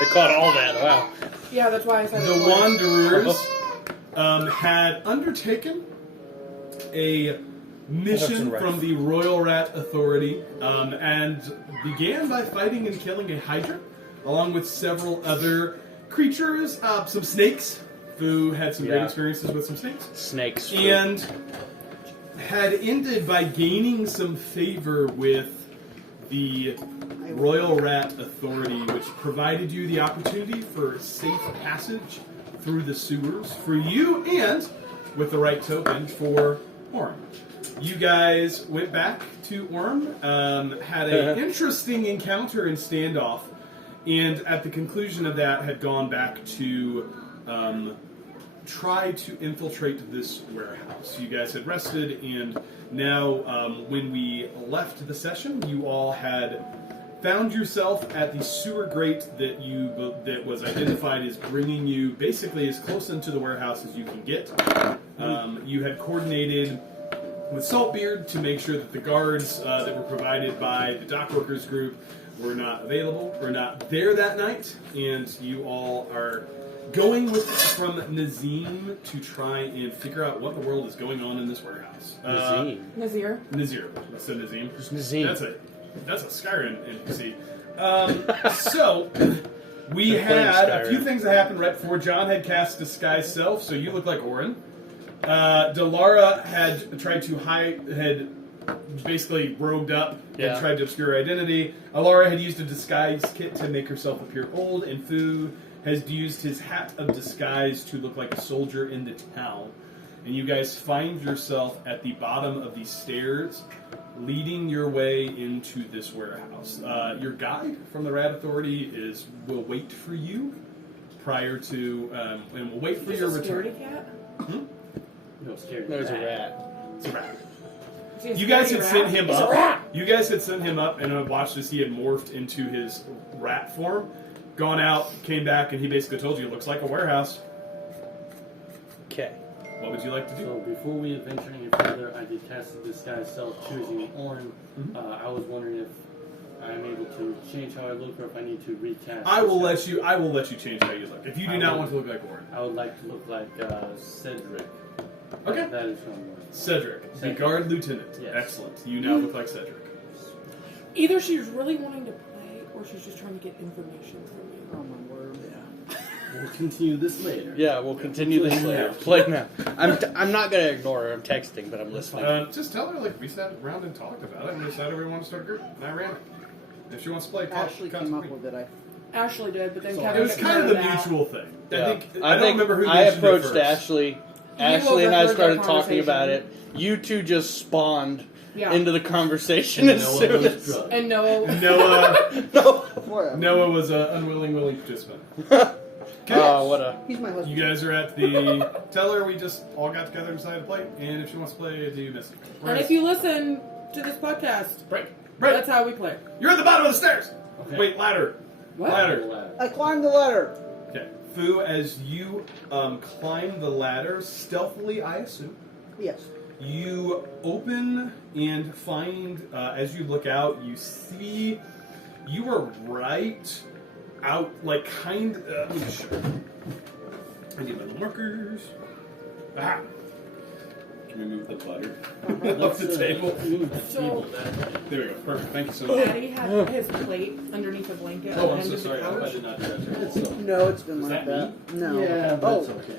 They caught all that. Wow. Yeah, that's why I said The Wanderers had undertaken a mission from the Royal Rat Authority and began by fighting and killing a Hydra, along with several other creatures, some snakes, who had some great experiences with some snakes. Snakes. And had ended by gaining some favor with the Royal Rat Authority, which provided you the opportunity for safe passage through the sewers for you and, with the right token, for Orm. You guys went back to Orm, had an interesting encounter and standoff, and at the conclusion of that had gone back to try to infiltrate this warehouse. You guys had rested, and now when we left the session, you all had found yourself at the sewer grate that was identified as bringing you basically as close into the warehouse as you can get. You had coordinated with Saltbeard to make sure that the guards that were provided by the dock workers group were not available, were not there that night, and you all are going from Nazim to try and figure out what the world is going on in this warehouse. Nazir. Nazir. I said Nazim. Who's Nazim? That's a Skyrim NPC. So, we had a few things that happened right before. John had cast Disguise Self, so you look like Orin. Delara had tried to had basically robed up and tried to obscure her identity. Alara had used a disguise kit to make herself appear old, and Fu has used his hat of disguise to look like a soldier in the town. And you guys find yourself at the bottom of these stairs, leading your way into this warehouse. Your guide from the Rat Authority will wait for you prior to, and will wait for your return. Cat? No, scared. There's a rat. It's a rat. You guys had sent him up. You guys had sent him up, and I watched as he had morphed into his rat form, gone out, came back, and he basically told you it looks like a warehouse. Okay. What would you like to do? So before we venture any further, I did cast the disguise self, choosing Orin. I was wondering if I'm able to change how I look, or if I need to recast. I will let you change how you look. If you do not want to look like Orin. I would like to look like Cedric. Okay. That is from Cedric, the guard lieutenant. Yes. Excellent. You now look like Cedric. Either she's really wanting to play, or she's just trying to get information from you. Oh my word. Yeah. We'll continue this later. Yeah, we'll continue this later. Play now. I'm not going to ignore her. I'm texting, but I'm listening. Just tell her, we sat around and talked about it, and we decided we want to start a group, and I ran it. If she wants to play, Ashley came up with it. Ashley did, but then It Kevin was kind of the mutual thing. Yeah. I don't remember who I mentioned it approached first. Ashley. Ashley and I started talking about it. You two just spawned into the conversation as soon as... And Noah... Noah was an unwilling participant. Oh, what a... He's my husband. You guys are at the... Tell her we just all got together and decided to play, and if she wants to play, do you miss it? And if you listen to this podcast... Break. That's how we play. You're at the bottom of the stairs! Okay. Wait, ladder. What? Ladder. I climbed the ladder. Okay. Fu, as you climb the ladder, stealthily, I assume, Yes. you open and find, as you look out, you see you are right out, let me just show you. I need my markers. Ah! Can we move the butter off the table? So, There we go. Perfect. Thank you so much. Daddy had his plate underneath a blanket. Oh, at I'm the so end of sorry. the I couch. did not do that. No, it's been Is like that that. No. Yeah, but it's okay.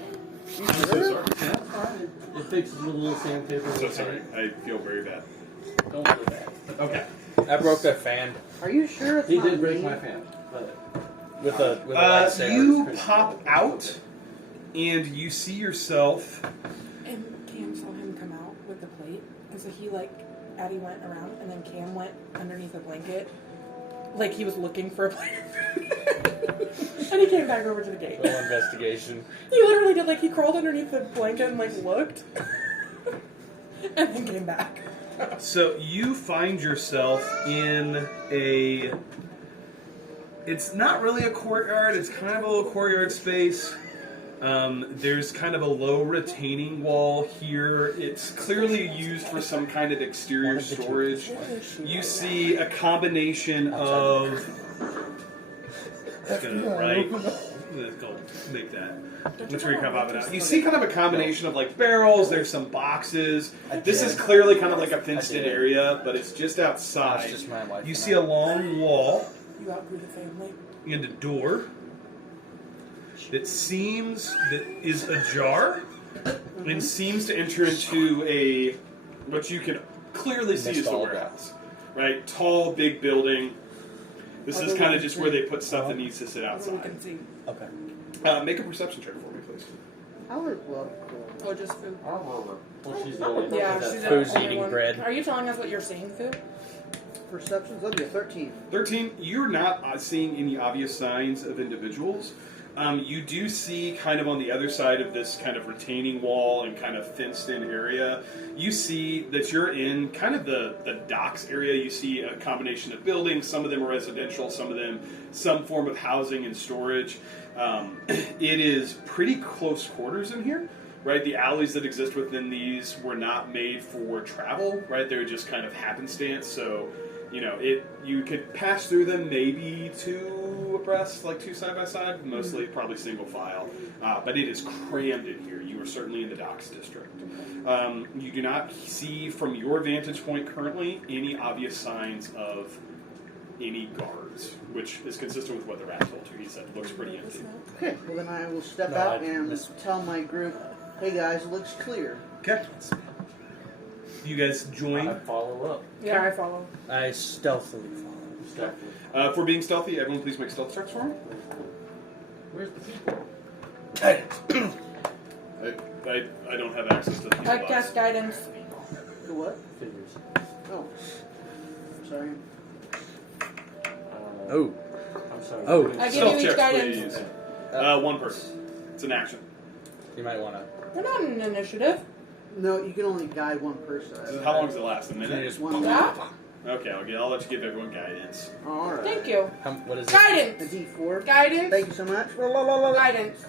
I'm so sorry. That's fine. It fixes with a little sandpaper. I'm so sorry. I feel very bad. Don't feel bad. Okay. I broke that fan Are you sure it's He not did break me? my fan. But with a lightsaber. You pop out, and you see yourself. And Cam saw him come out with the plate. And so Addie went around, and then Cam went underneath a blanket. Like he was looking for a plate of food. And he came back over to the gate. Little investigation. He literally did, he crawled underneath the blanket and, looked. And then came back. So you find yourself in a... It's not really a courtyard, it's kind of a little courtyard space. There's kind of a low retaining wall here. It's clearly used for some kind of exterior storage. You see a combination of Just gonna right. Let's go make that. That's where you come up with. You see kind of a combination of like barrels. There's some boxes. This is clearly kind of like a fenced-in area, but it's just outside. It's just my wife You and see I. a long wall You outgrew the family. and a door that is ajar and seems to enter into what you can clearly see is the Installed warehouse. Right? Tall, big building. This is kind of just where they put stuff that needs to sit So we outside. can see. Okay. Make a perception check for me, please. I would love cool. Or just food. Well, she's the only Yeah, person she's that- the Food's only eating one. bread. Are you telling us what you're seeing, food? Perceptions, that'd be a 13. 13, you're not seeing any obvious signs of individuals. You do see kind of on the other side of this kind of retaining wall and kind of fenced-in area, you see that you're in kind of the docks area. You see a combination of buildings. Some of them are residential, some of them some form of housing and storage. It is pretty close quarters in here. Right, the alleys that exist within these were not made for travel. Right, they were just kind of happenstance. So, you could pass through them maybe two abreast, like two side by side. Mostly, probably single file. But it is crammed in here. You are certainly in the docks district. You do not see, from your vantage point currently, any obvious signs of any guards, which is consistent with what the rat told you. He said it looks pretty empty. Okay, well then I will step No, out I and missed- tell my group, hey guys, it looks clear. Okay. You guys join. I follow up. Yeah, I follow. I stealthily follow. Definitely. For being stealthy, everyone please make stealth checks for me. Where's the people? I don't have access to the people I box. cast guidance. The what? Figures. Oh. Sorry. Oh. I'm sorry. Oh. I give Stealth you each checks, guidance. please. One person. It's an action. You might want to. We're not in initiative. No, you can only guide one person. How long does it last? A Can you minute? just- One Yeah? Okay, I'll let you give everyone guidance. Alright. Thank you. What is it? A Guidance. D4. Guidance. Thank you so much. Guidance.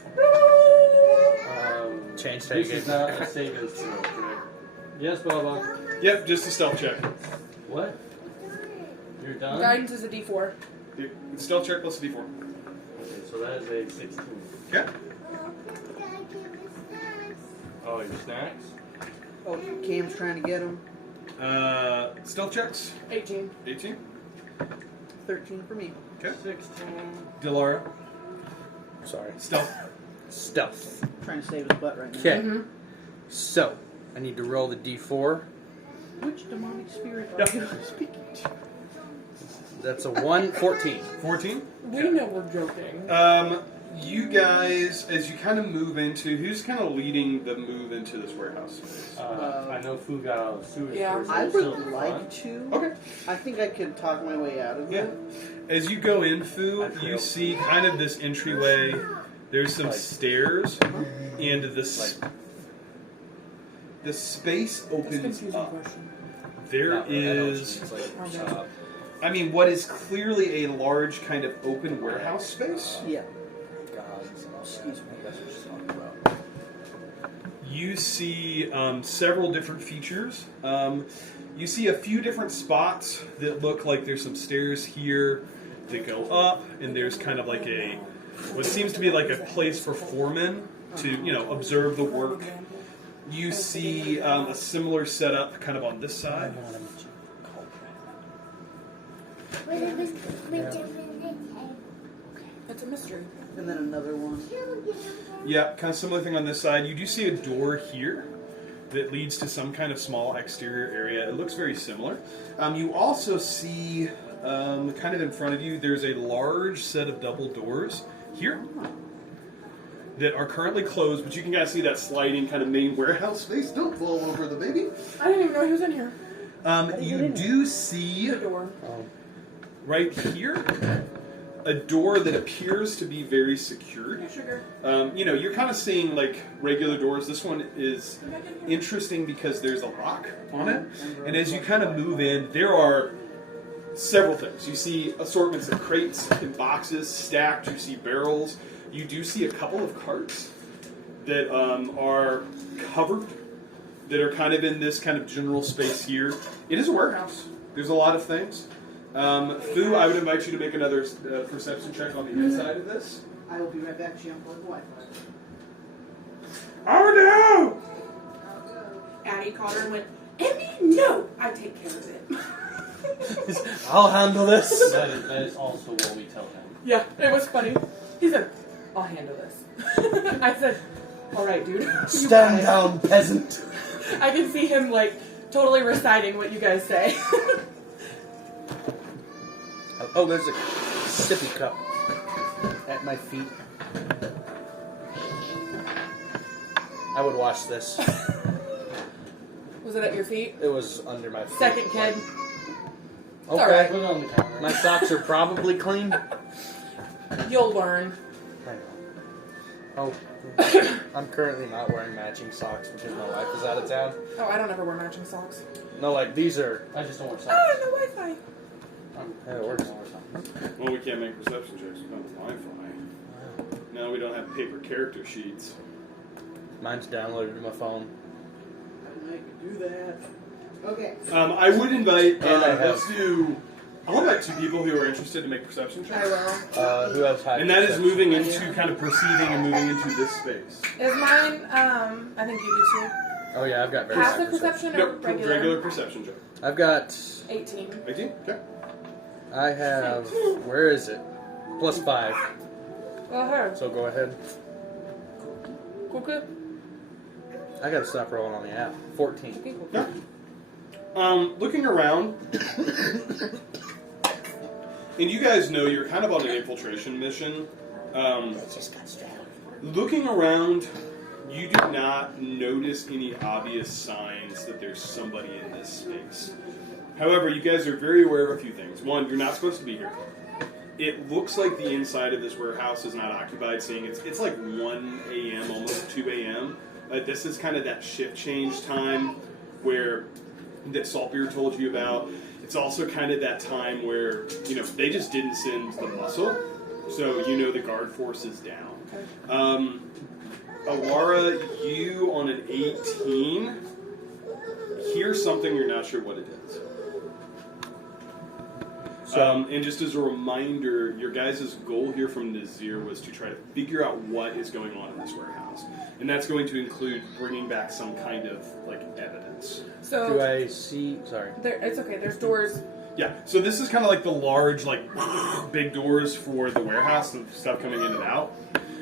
Change This taken. is not a saving throw, correct? Yes, Baba. Yep, just a stealth check. What? You're done? Guidance is a D4. Stealth check plus a d4. Okay, so that is a 16. Okay. Oh, your snacks? Oh, Cam's trying to get him. Stealth checks. 18. 18. 13 for me. Okay. 16. Delara. Sorry. Stealth. Stealth. Trying to save his butt right now. Okay. Mm-hmm. So, I need to roll the d4. Which demonic spirit are Yeah. you speaking to? That's a 1, 14. 14. We know we're joking. You guys, as you kind of move into, who's kind of leading the move into this warehouse space? I know Fu got out of the sewers Yeah. first. I He's still would in like front. to. Okay. I think I could talk my way out of Yeah. it. As you go in, Fu, I feel- you see kind of this entryway. There's some Like- stairs, and the space That's a opens confusing up. question. There No, I know what you is, mean. It's like, Okay. I mean, what is clearly a large kind of open warehouse space. Yeah. gods and all that. Excuse me. That's what she's talking about. You see several different features. You see a few different spots that look like there's some stairs here that go up, and there's kind of like what seems to be like a place for foremen to, observe the work. You see a similar setup kind of on this side. It's a mystery. And then another one. Yeah, kind of similar thing on this side. You do see a door here that leads to some kind of small exterior area. It looks very similar. You also see, kind of in front of you, there's a large set of double doors here that are currently closed, but you can kind of see that sliding kind of main warehouse space. Don't blow over the baby. I didn't even know he was in here. You do see The door. right here a door that appears to be very secured. Hey, sugar. You're kind of seeing like regular doors. This one is interesting because there's a lock on it. And as you kind of move in, there are several things. You see assortments of crates and boxes stacked. You see barrels. You do see a couple of carts that are covered, that are kind of in this kind of general space here. It is a warehouse. There's a lot of things. Fu, I would invite you to make another perception check on the inside of this. I will be right back to you on Wi-Fi. Oh no! Addie caught her and went, Emmy, no! I take care of it. I'll handle this. That is also what we tell him. Yeah, it was funny. He said, I'll handle this. I said, alright, dude. You Stand got down, peasant. it." I can see him, like, totally reciting what you guys say. Oh, there's a sippy cup at my feet. I would wash this. Was it at your feet? It was under my feet. Second kid. Okay. alright. Put it on the counter. My socks are probably clean. You'll learn. I know. Oh, I'm currently not wearing matching socks because my wife is out of town. Oh, I don't ever wear matching socks. No, like these are. I just don't wear socks. Oh, no Wi-Fi. Yeah, it works. Well, we can't make perception checks without Wi-Fi. No, we don't have paper character sheets. Mine's downloaded to my phone. I could do that. Okay. I would invite. And I have- Let's do. I want like 2 people who are interested to make perception I checks. will. Who else had And that is perception? moving into kind of perceiving and moving into this space. Is mine, I think you do too. Oh yeah, I've got very Passive high perception or Nope, regular? regular perception check. I've got. 18. 18? Okay. I have. Where is it? +5. Well, her. So go ahead. Cuckoo. I gotta stop rolling on the app. 14. Okay, cool. Yeah. Looking around, and you guys know you're kind of on an infiltration mission. Looking around, you do not notice any obvious signs that there's somebody in this space. However, you guys are very aware of a few things. One, you're not supposed to be here. It looks like the inside of this warehouse is not occupied, seeing it's like 1 a.m., almost 2 a.m. This is kind of that shift change time where that Saltbeer told you about. It's also kind of that time where, they just didn't send the muscle, so the guard force is down. Alara, you on an 18 hear something you're not sure what it is. And just as a reminder, your guys' goal here from Nazir was to try to figure out what is going on in this warehouse. And that's going to include bringing back some kind of, evidence. So, Do I see? Sorry. it's okay, there's doors. Yeah, so this is kind of like the large, big doors for the warehouse and stuff coming in and out.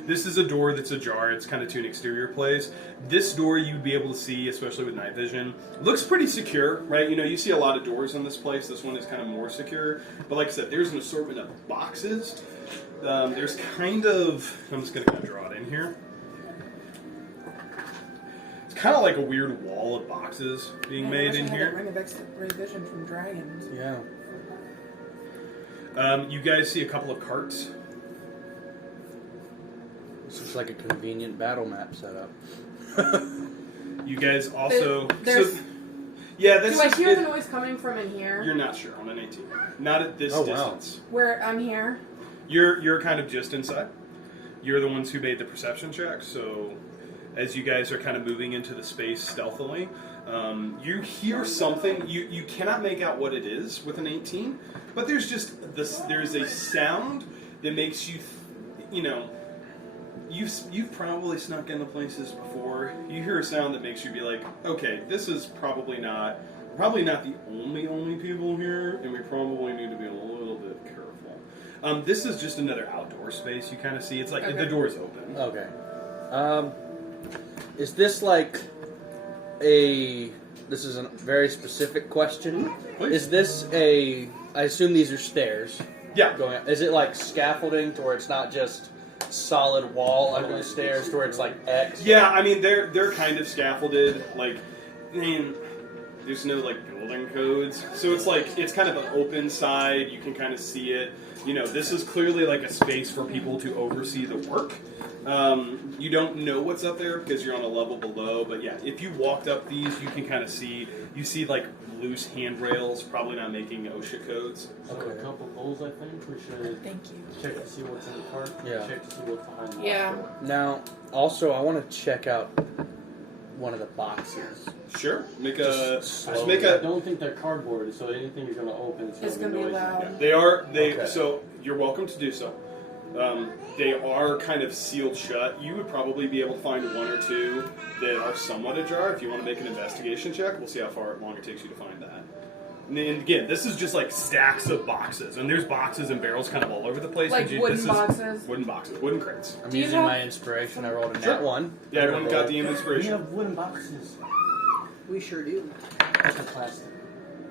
This is a door that's ajar. It's kind of to an exterior place. This door you'd be able to see, especially with night vision. Looks pretty secure, right? You see a lot of doors in this place. This one is kind of more secure. But like I said, there's an assortment of boxes. There's kind of... I'm just going to kind of draw it in here. It's kind of like a weird wall of boxes being made in here. Ring of X-ray vision from dragons. Yeah. You guys see a couple of carts. This looks like a convenient battle map setup. You guys also... There's- yeah, that's Do I just hear it. the noise coming from in here? You're not sure on an 18. Not at this Oh, wow. distance. Where I'm here? You're kind of just inside. You're the ones who made the perception check, so as you guys are kind of moving into the space stealthily, you hear something. You cannot make out what it is with an 18, but there's just this. There's a sound that makes you, You've probably snuck into places before. You hear a sound that makes you be like, okay, this is probably not the only people here, and we probably need to be a little bit careful. This is just another outdoor space you kind of see. It's like the door's open. Okay. Is this like a... This is a very specific question. Please. Is this a... I assume these are stairs. Yeah. Going up. Is it like scaffolding to where it's not just solid wall under the stairs to where it's like X? Yeah, I mean they're kind of scaffolded. There's no building codes, so it's kind of an open side. You can kind of see it. This is clearly a space for people to oversee the work. You don't know what's up there because you're on a level below, but yeah, if you walked up these, you can kind of see. You see loose handrails, probably not making OSHA codes. So a couple goals, I think. We should Thank you. check to see what's in the cart. Yeah. Check to see what's behind the Yeah. door. Now, also, I want to check out one of the boxes. Sure. Make a. I don't think they're cardboard, so anything you're going to open is going to be noisy. loud. Yeah, they are. Okay. So you're welcome to do so. They are kind of sealed shut. You would probably be able to find one or two that are somewhat ajar. If you want to make an investigation check, we'll see how long it takes you to find that. And again, this is just like stacks of boxes, and there's boxes and barrels kind of all over the place. Like wooden boxes? Wooden boxes, wooden crates. I'm using my inspiration. I rolled a nat 1. Yeah, everyone got the We inspiration. have wooden boxes. We sure do. That's a plastic.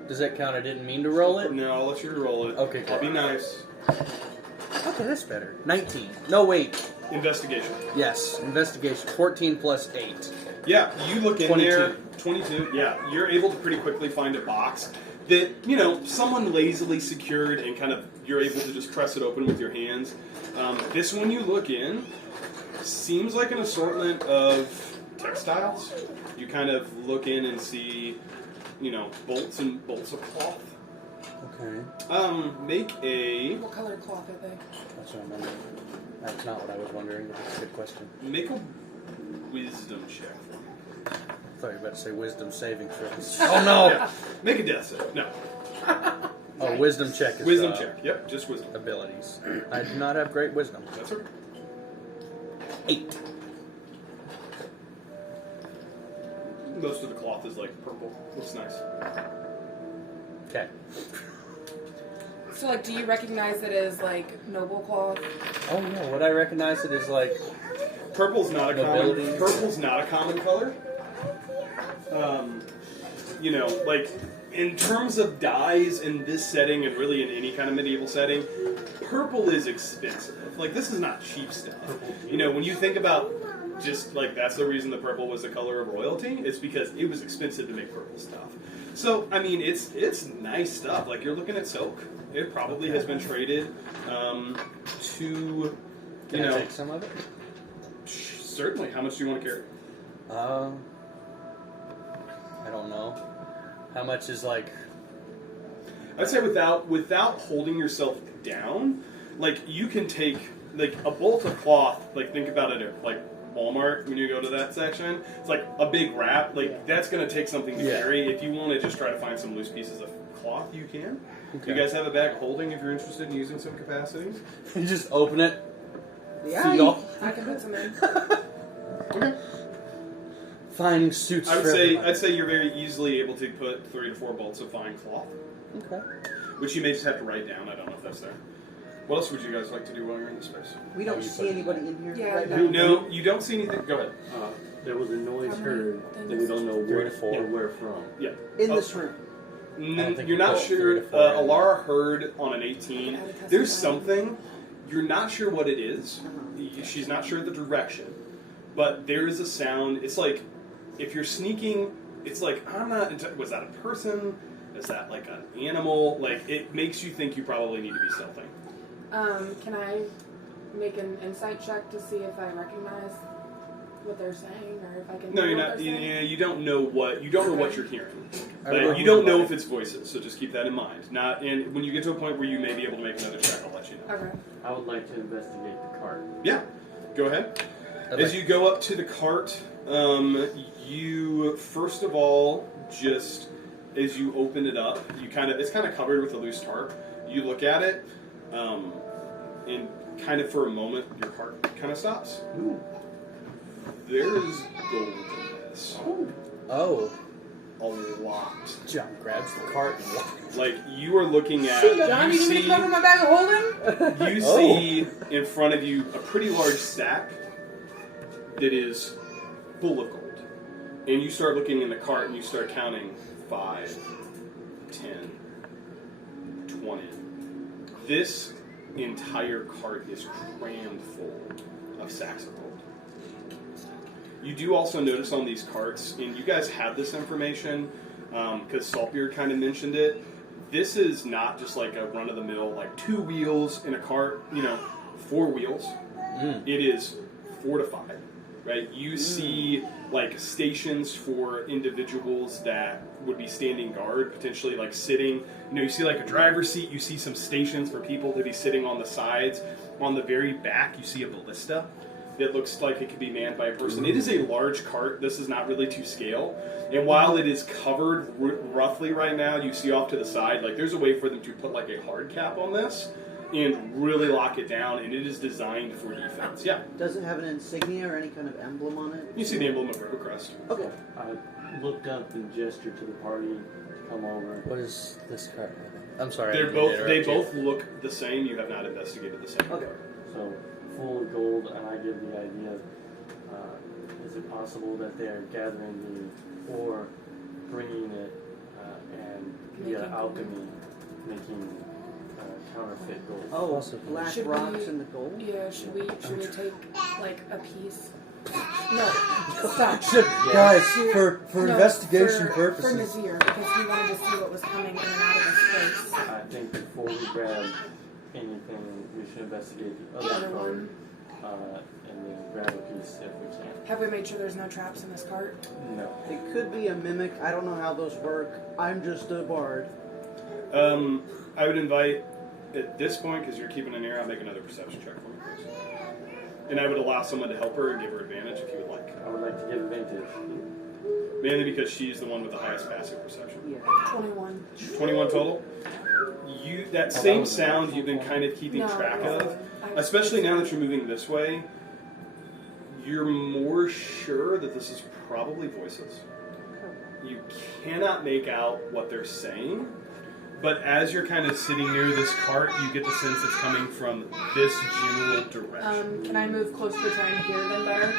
Does that count? I didn't mean to roll it? No, I'll let you roll it. Okay, I'll cool. be nice. Okay, that's better. 19. No, wait. Investigation. Yes, investigation. 14 plus 8. Yeah, you look in 22. there. 22. Yeah, you're able to pretty quickly find a box that, you know, someone lazily secured and kind of you're able to just press it open with your hands. This one you look in seems like an assortment of textiles. You kind of look in and see, you know, bolts of cloth. Okay. Make a What color cloth are they? That's what I'm wondering. That's not what I was wondering, but that's a good question. make a wisdom check. I thought you were about to say wisdom saving throws. Oh no! Yeah. Make a death save. No. Oh, wisdom check is Wisdom check. Yep, just wisdom. abilities. I do not have great wisdom. That's okay. 8. Most of the cloth is like purple. Looks nice. Okay. So, like, do you recognize it as, like, noble cloth? Oh no, what I recognize it is like Purple's not a Nobility. common. Purple's not a common color. You know, like in terms of dyes in this setting, and really in any kind of medieval setting, purple is expensive. Like this is not cheap stuff. You know, when you think about just like that's the reason the purple was the color of royalty. It's because it was expensive to make purple stuff. So I mean, it's nice stuff. Like you're looking at silk. It probably has been traded to. Can I take some of it? Certainly. How much do you want to carry? I don't know. How much is like? I'd say without holding yourself down, like you can take like a bolt of cloth. Like think about it at like Walmart when you go to that section. It's like a big wrap. Like that's going to take something to carry. If you want to just try to find some loose pieces of cloth, you can. Okay. You guys have a bag of holding if you're interested in using some capacity. You just open it. Yeah, Feet off. I can put some in. Okay. Finding suits. I would for say everybody. I'd say you're very easily able to put 3 to 4 bolts of fine cloth, Okay. which you may just have to write down. I don't know if that's there. What else would you guys like to do while you're in this space? we don't see anybody in here Yeah, right now. No, you don't see anything. Go ahead. There was a noise How many heard that we things? don't know 3 to 4. where from. Yeah. In Oh. this room. think You're we not put sure. 3 to 4 in. Alara heard on an 18. There's something. You're not sure what it is. She's not sure the direction. But there is a sound. It's like if you're sneaking. It's like I'm not. Was that a person? Is that like an animal? Like it makes you think you probably need to be stealthing. Can I make an insight check to see if I recognize what they're saying, or if I can? No, hear you're what not. they're saying? Yeah, you don't know what you're hearing. I But would- you don't know if it's voices, so just keep that in mind. Not, and when you get to a point where you may be able to make another check, I'll let you know. Okay. I would like to investigate the cart. Yeah, go ahead. Okay. As you go up to the cart, you first of all just as you open it up, it's kind of covered with a loose tarp. You look at it, and kind of for a moment, your heart kind of stops. Ooh. There is gold in this. Oh. A lot. John grabs the cart and walks. Like you are looking at, John, you you need me to see, come from my bag of holding? you Oh. see in front of you a pretty large sack that is full of gold. And you start looking in the cart and you start counting 5, 10, 20. This entire cart is crammed full of sacks of gold. You do also notice on these carts, and you guys have this information because Saltbeard kind of mentioned it. This is not just like a run-of-the-mill, like 2 wheels in a cart, 4 wheels. It is 4 to 5, right? You see like stations for individuals that would be standing guard, potentially like sitting. You see like a driver's seat. You see some stations for people to be sitting on the sides. On the very back, you see a ballista. that looks like it could be manned by a person. It is a large cart. This is not really to scale. And while it is covered roughly right now, you see off to the side, like there's a way for them to put like a hard cap on this and really lock it down, and it is designed for defense. Yeah. Does it have an insignia or any kind of emblem on it? You see the emblem of Rivercrest. Okay. I looked up and gestured to the party to come over. What is this card? I'm sorry. They both look the same. You have not investigated the same. Okay. So, full of gold, and I give the idea, is it possible that they are gathering the ore, bringing it, and via alchemy, making counterfeit gold? Oh, Possibly. black Should rocks we- in the gold? Yeah, should we take like a piece? No, stop. Guys, Shoot. for No, investigation for purposes. Nazir, because he wanted to see what was coming in and out of his face. I think before we grab anything, we should investigate the The other other card, one. and then grab a piece if we can. Have we made sure there's no traps in this cart? No. It could be a mimic. I don't know how those work. I'm just a bard. I would invite, at this point, because you're keeping an ear out, make another perception check for me. And I would allow someone to help her and give her advantage if you would like. I would like to give advantage. Mainly because she's the one with the highest passive perception. Yeah. 21. 21 total. That same sound you've been kind of keeping No, track it of, wasn't. especially now that you're moving this way, you're more sure that this is probably voices. You cannot make out what they're saying, but as you're kind of sitting near this cart, you get the sense it's coming from this general direction. Can I move closer to try and hear them better?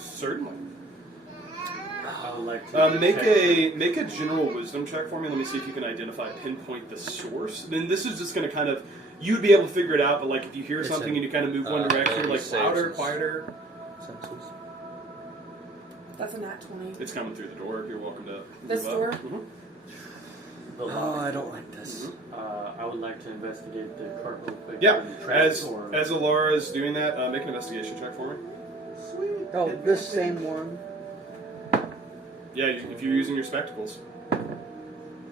Certainly. I would like to Make a general wisdom check for me. Let me see if you can pinpoint the source. Then this is just going to kind of, you'd be able to figure it out, but like if you hear It's something in, and you kind of move one direction, like saves louder, us. quieter, Senses. That's a nat 20. it's coming through the door. You're welcome to This move up. door? Mhm. Oh, I don't like this. I would like to investigate the cart real quick. Yeah, Any traps as Alara is doing that, make an investigation check for me. Sweet. Oh, this same one. Yeah, if you're using your spectacles.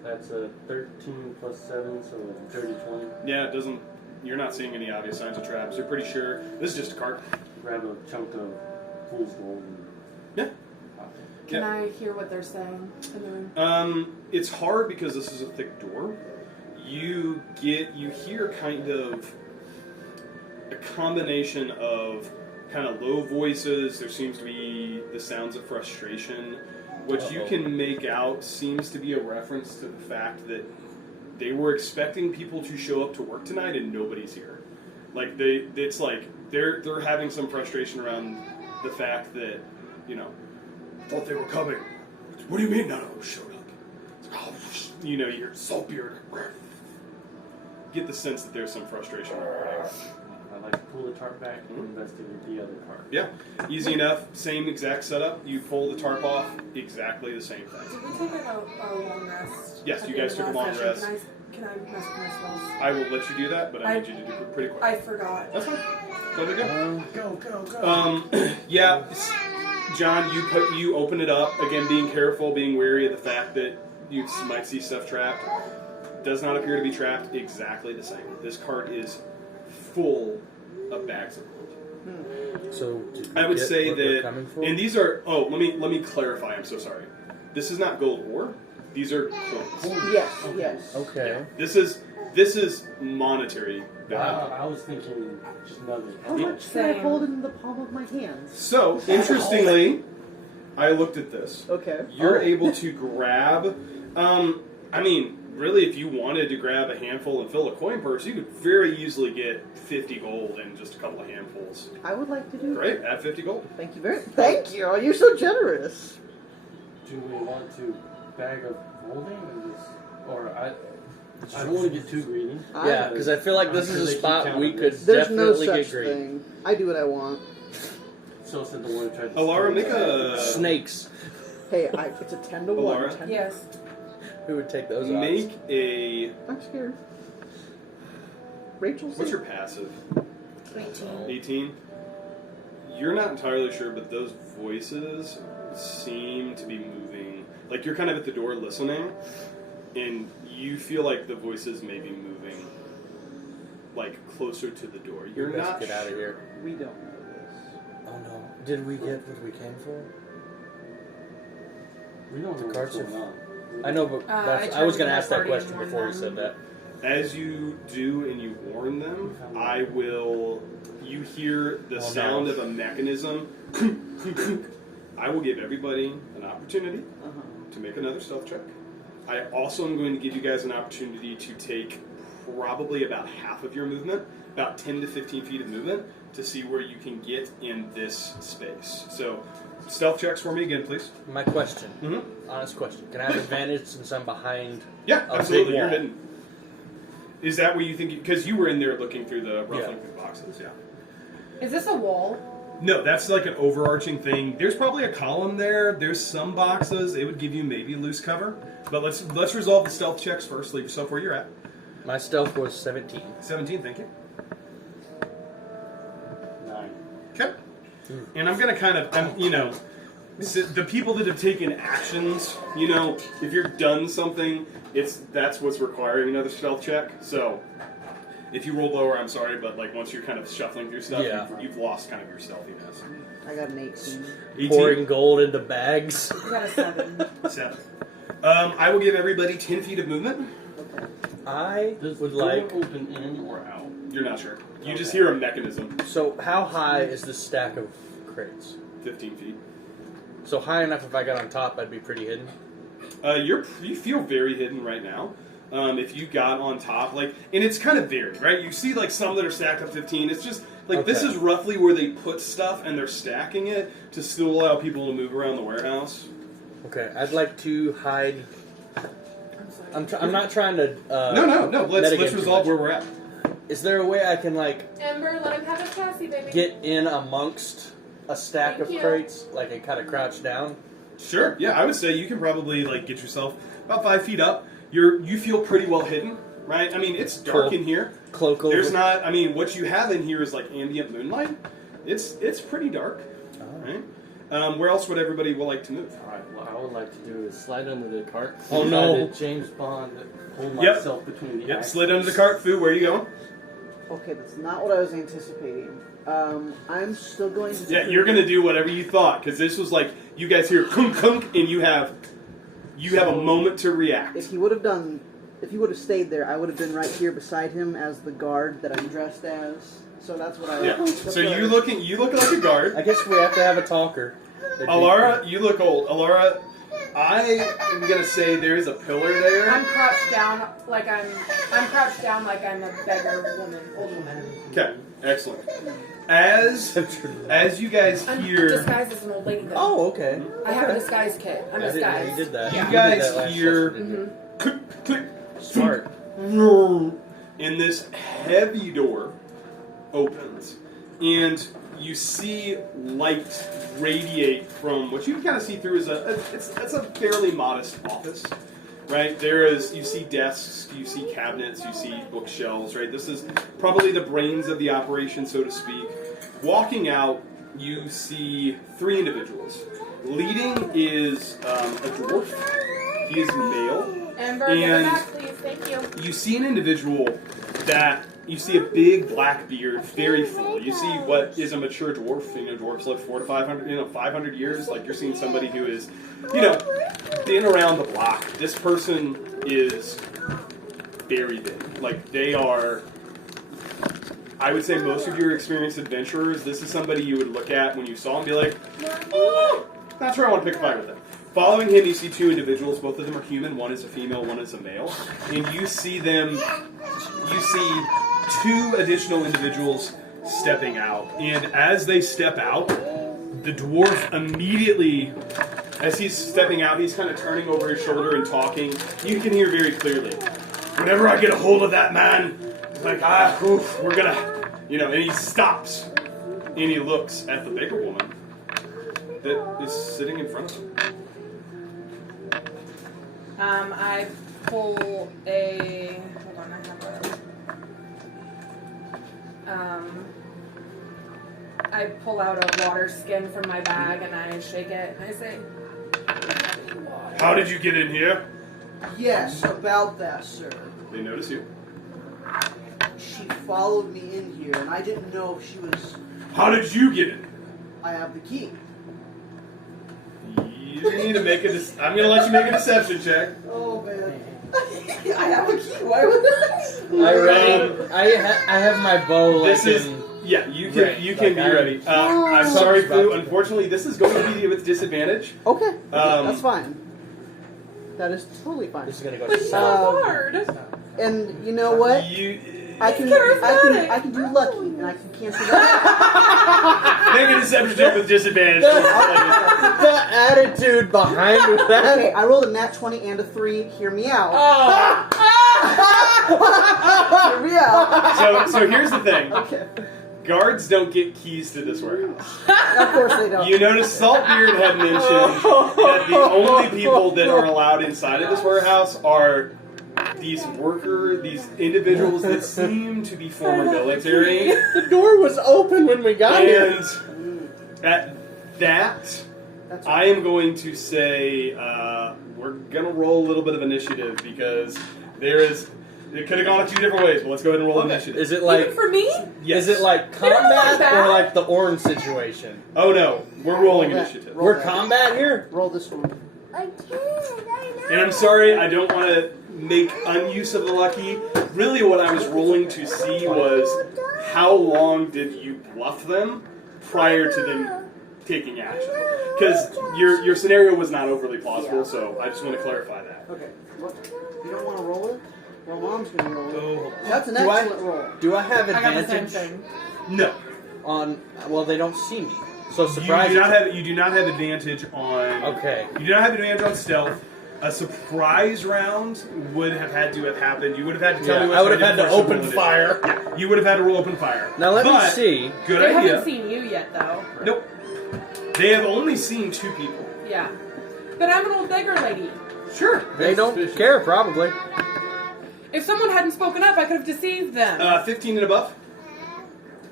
That's a 13 plus 7, so a 30, 20. Yeah, it doesn't. You're not seeing any obvious signs of traps. You're pretty sure this is just a cart. Grab a chunk of fool's gold. And Yeah. Can Yeah. I hear what they're saying in the room? It's hard because this is a thick door. You hear kind of a combination of kind of low voices. There seems to be the sounds of frustration. What you can make out seems to be a reference to the fact that they were expecting people to show up to work tonight and nobody's here. Like it's like they're having some frustration around the fact that, thought they were coming. What do you mean none of them showed up? It's like, oh, you hear saltbeard. Get the sense that there's some frustration regarding. I'd like to pull the tarp back and investigate the other part. Yeah, easy enough. Same exact setup. You pull the tarp off. Exactly the same thing. Did we take a long rest? Yes, at you the guys end of took a last long session? rest. Can I mess with my spells? I will let you do that, but I need you to do it pretty quick. I forgot. That's fine. Totally good. Go. Yeah, John, you open it up again, being careful, being wary of the fact that you might see stuff trapped. Does not appear to be trapped. Exactly the same. This cart is full of bags of gold. So I would say what they're that, coming for? and these are. Oh, let me clarify. I'm so sorry. This is not gold ore. These are coins. Yes. Okay. This is monetary value. I was thinking just nuggets. How much can I Same. hold in the palm of my hands? So interestingly, I looked at this. Okay. You're able to grab. Really, if you wanted to grab a handful and fill a coin purse, you could very easily get 50 gold in just a couple of handfuls. I would like to do Great, add 50 gold. Thank you very. Thank you. You're so generous. Do we want to bag of holding and just, or I don't want to get too greedy. Yeah, because I feel like this I'm is sure a they keep spot counting we could this. There's no definitely such get great. thing. I do what I want. So said the one who tried to Alara, steal make it. a Snakes. Hey, it's a 10 to 1. Alara? 10 Yes. Who would take those odds? make a. I'm scared. Rachel's What's your passive? 18. 18. You're not entirely sure, but those voices seem to be moving. Like you're kind of at the door listening, and you feel like the voices may be moving, like closer to the door. You're Best not get out of sure. here. We don't know this. Oh no! Did we get what we came for? We don't know The carts what's going on. I know, but I was going to ask that question before you said that. As you do and you warn them, I will. You hear the sound of a mechanism. I will give everybody an opportunity to make another stealth check. I also am going to give you guys an opportunity to take probably about half of your movement, about 10 to 15 feet of movement, to see where you can get in this space. So, stealth checks for me again, please. My question, honest question: can I have advantage since I'm behind? Yeah, a absolutely. big You're wall? hidden. Is that what you think? Because you were in there looking through the ruffling through the boxes. Yeah. Is this a wall? No, that's like an overarching thing. There's probably a column there. There's some boxes. It would give you maybe loose cover. But let's resolve the stealth checks first. Leave yourself where you're at. My stealth was 17. 17, thank you. 9. Okay. And I'm going to kind of, the people that have taken actions, if you're done something, that's what's requiring another stealth check. So, if you roll lower, I'm sorry, but like once you're kind of shuffling through stuff, you've lost kind of your stealthiness. I got an 18. 18? Pouring gold into bags. I got a 7. 7. I will give everybody 10 feet of movement. I Does would the door like. open in or out? You're not sure. You just hear a mechanism. So, how high is this stack of crates? 15 feet. So high enough if I got on top, I'd be pretty hidden. You feel very hidden right now. If you got on top, and it's kind of varied, right? You see, some that are stacked up 15. It's just, this is roughly where they put stuff, and they're stacking it to still allow people to move around the warehouse. Okay, I'd like to hide. I'm not trying to. No. Let's resolve where we're at. Is there a way I can Ember, let him have a Cassie, baby. get in amongst a stack of crates, and kind of crouch down? Sure. Yeah, I would say you can probably get yourself about 5 feet up. You feel pretty well hidden, right? I mean, it's dark in here. Cloak over. There's not. I mean, what you have in here is ambient moonlight. It's pretty dark, right? Where else would everybody like to move? Alright, what I would like to do is slide under the cart. Oh, no. James Bond, hold myself between the Yep, axes. slid under the cart. Fu, where are you going? Okay, that's not what I was anticipating. I'm still going to... Yeah, you're going to do whatever you thought, because this was you guys hear kunk kunk, and you have a moment to react. If he would have stayed there, I would have been right here beside him as the guard that I'm dressed as. So that's what I... Yeah. So you look like a guard. I guess we have to have a talker. Alara, you look old. Alara, I am gonna say there's a pillar there. I'm crouched down like I'm a beggar woman, old woman. Okay, excellent. As you guys I'm hear, disguised as an old lady though. Oh, okay. I have a disguise kit. I'm I didn't know disguised. you did that. you did guys that last hear session, didn't you? click click Smart. and this heavy door opens, and you see light radiate from what you can kind of see through is it's a fairly modest office, right? You see desks, you see cabinets, you see bookshelves, right? This is probably the brains of the operation, so to speak. Walking out, you see 3 individuals. Leading is a dwarf. He is male. Ember, give it back, please. Thank you. You see an individual that you see a big black beard, very full. You see what is a mature dwarf. Dwarves live 400 to 500, 500 years. You're seeing somebody who is, been around the block. This person is very big. They are. I would say most of your experienced adventurers, this is somebody you would look at when you saw him and be like, oh, not sure I want to pick a fight with him. Following him, you see 2 individuals. Both of them are human. One is a female, one is a male. And you see 2 additional individuals stepping out. And as they step out, the dwarf immediately, as he's stepping out, he's kind of turning over his shoulder and talking. You can hear very clearly, whenever I get a hold of that man, we're gonna, and he stops. And he looks at the bigger woman that is sitting in front of him. I pull a. Hold on, I have I pull out a water skin from my bag and I shake it and I say, How did you get in here? Yes, about that, sir. They notice you. She followed me in here, and I didn't know if she was... How did you get in? I have the key. You need to make I'm going to let you make a deception check. Oh man. I have a key. Why would I have my bow. This like, is in- yeah. You can Right, you can like be ready. I'm sorry, Fu. Unfortunately, this is going to be with disadvantage. Okay, that's fine. That is totally fine. This is gonna go. But so south. hard. And you know what? I can do lucky, and I can cancel that. Make a deception check with disadvantage. The attitude behind that. Okay, I rolled a nat 20 and a 3. Hear me out. Hear me out. So here's the thing. Okay. Guards don't get keys to this warehouse. Of course they don't. You notice Saltbeard had mentioned that the only people that are allowed inside of this warehouse are these individuals that seem to be former military. The door was open when we got here. And at that, I am going to say we're going to roll a little bit of initiative because it could have gone a few different ways, but let's go ahead and roll initiative. Is it like Even for me? Yes. Is it like They don't combat like that. or like the orange situation? Oh no, we're rolling Roll that. initiative. Roll We're that. combat here. Roll this one. And I'm sorry, I don't want to make unuse of the lucky. Really what I was rolling to see was how long did you bluff them prior to them taking action. Because your scenario was not overly plausible, so I just want to clarify that. Okay. What? You don't want to roll it? Well, Mom's going to roll it. Oh, That's an Do I- excellent roll. Do I have I got the same advantage thing. no. on? Well, they don't see me, so You surprise. do not have advantage on... Okay. You do not have advantage on stealth. A surprise round would have had to have happened. You would have had to tell me what I would have you had did to first open roll it. fire. Yeah, you would have had to roll open fire. Now let me But, see. Good They idea. haven't seen you yet, though. Nope. They have only seen 2 people. Yeah. But I'm an old beggar lady. Sure. They don't care, probably. If someone hadn't spoken up, I could have deceived them. 15 and above?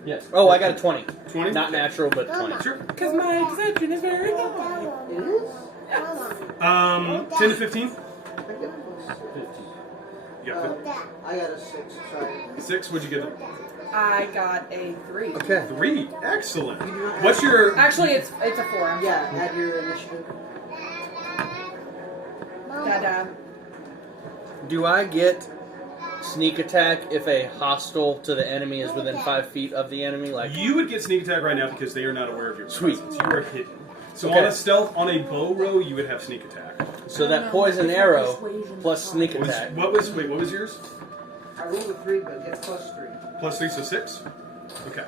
Yes. Oh, I got a 20. 20? Not natural, but 20. Sure. Because my deception is very high. It is? Yes. 10 to 15? I got a plus. 15. You got I got a 6. Sorry. 6? What'd you get? I got a 3. Okay. 3. Excellent. You do not What's your... Actually, it's a 4. I'm Yeah, add your initiative. Dada. Do I get sneak attack if a hostile to the enemy is within 5 feet of the enemy? Like, You would get sneak attack right now because they are not aware of your Sweet. presence. You are hidden. So Okay. on a stealth, on a bow row, you would have sneak attack. so that poison arrow plus sneak What attack. was yours? I rolled a 3, but get plus 3. Plus 3, so 6? Okay.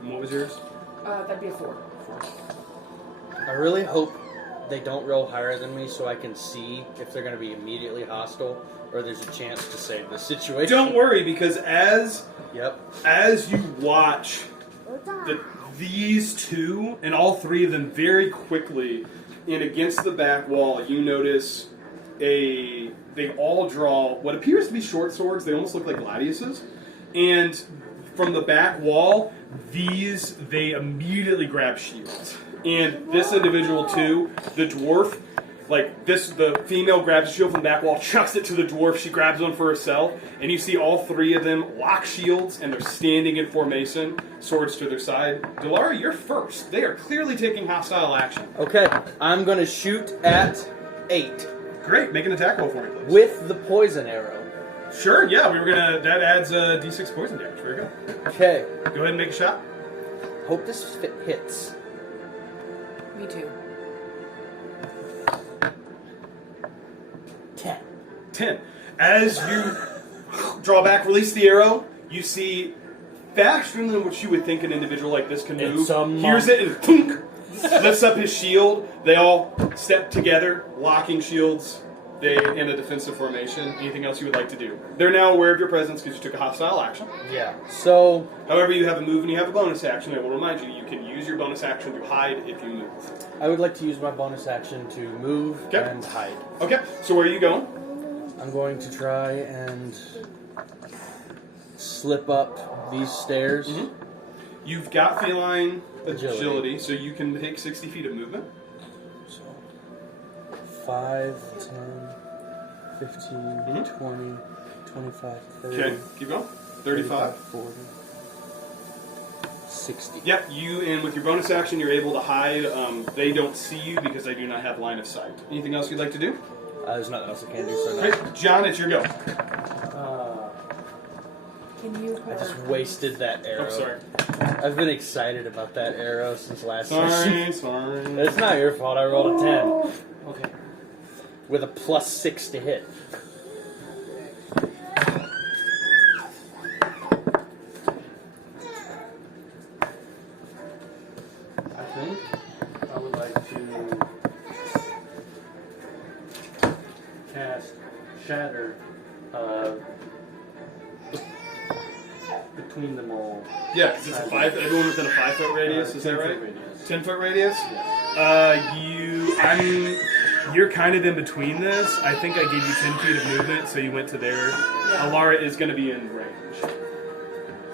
And what was yours? That'd be a 4. I really hope they don't roll higher than me so I can see if they're going to be immediately hostile or there's a chance to save the situation. Don't worry, because as you watch these 2, and all 3 of them very quickly, and against the back wall, you notice they all draw what appears to be short swords. They almost look like gladiuses. And from the back wall, they immediately grab shields. And this individual too, the dwarf, the female grabs a shield from the back wall, chucks it to the dwarf, she grabs one for herself, and you see all 3 of them lock shields, and they're standing in formation, swords to their side. Delara, you're first. They are clearly taking hostile action. Okay, I'm going to shoot at 8 Great, make an attack roll for me, please. with the poison arrow. Sure, yeah, that adds a d6 poison damage. Very good. Okay, Go ahead and make a shot. hope this hits. Me too. 10. As you draw back, release the arrow, you see faster than what you would think an individual like this can move. It's a Hears it and thunk, lifts up his shield. They all step together, locking shields. They in a defensive formation. Anything else you would like to do? They're now aware of your presence because you took a hostile action. Yeah. So, However, you have a move and you have a bonus action. I will remind you, you can use your bonus action to hide if you move. I would like to use my bonus action to move Okay. and hide. Okay, so where are you going? I'm going to try and slip up these stairs. Mhm. You've got feline Agility. agility, so you can take 60 feet of movement. So 5, 10, 15, 20, 25, 30. Okay, keep going. 35. 40, 60. Yep, you and with your bonus action, you're able to hide. They don't see you because they do not have line of sight. Anything else you'd like to do? There's nothing else I can do, so no. Okay, John, it's your go. Can you? I just wasted that arrow. I'm sorry. I've been excited about that arrow since last session. Sorry. It's not your fault. I rolled a 10 Okay. with a +6 to hit. I think I would like to cast Shatter between them all. Yeah, because it's everyone within a 5-foot radius, is that 10-foot right? radius. 10-foot radius? Yes. You're kind of in between this. I think I gave you 10 feet of movement, so you went to there. Alara is going to be in range.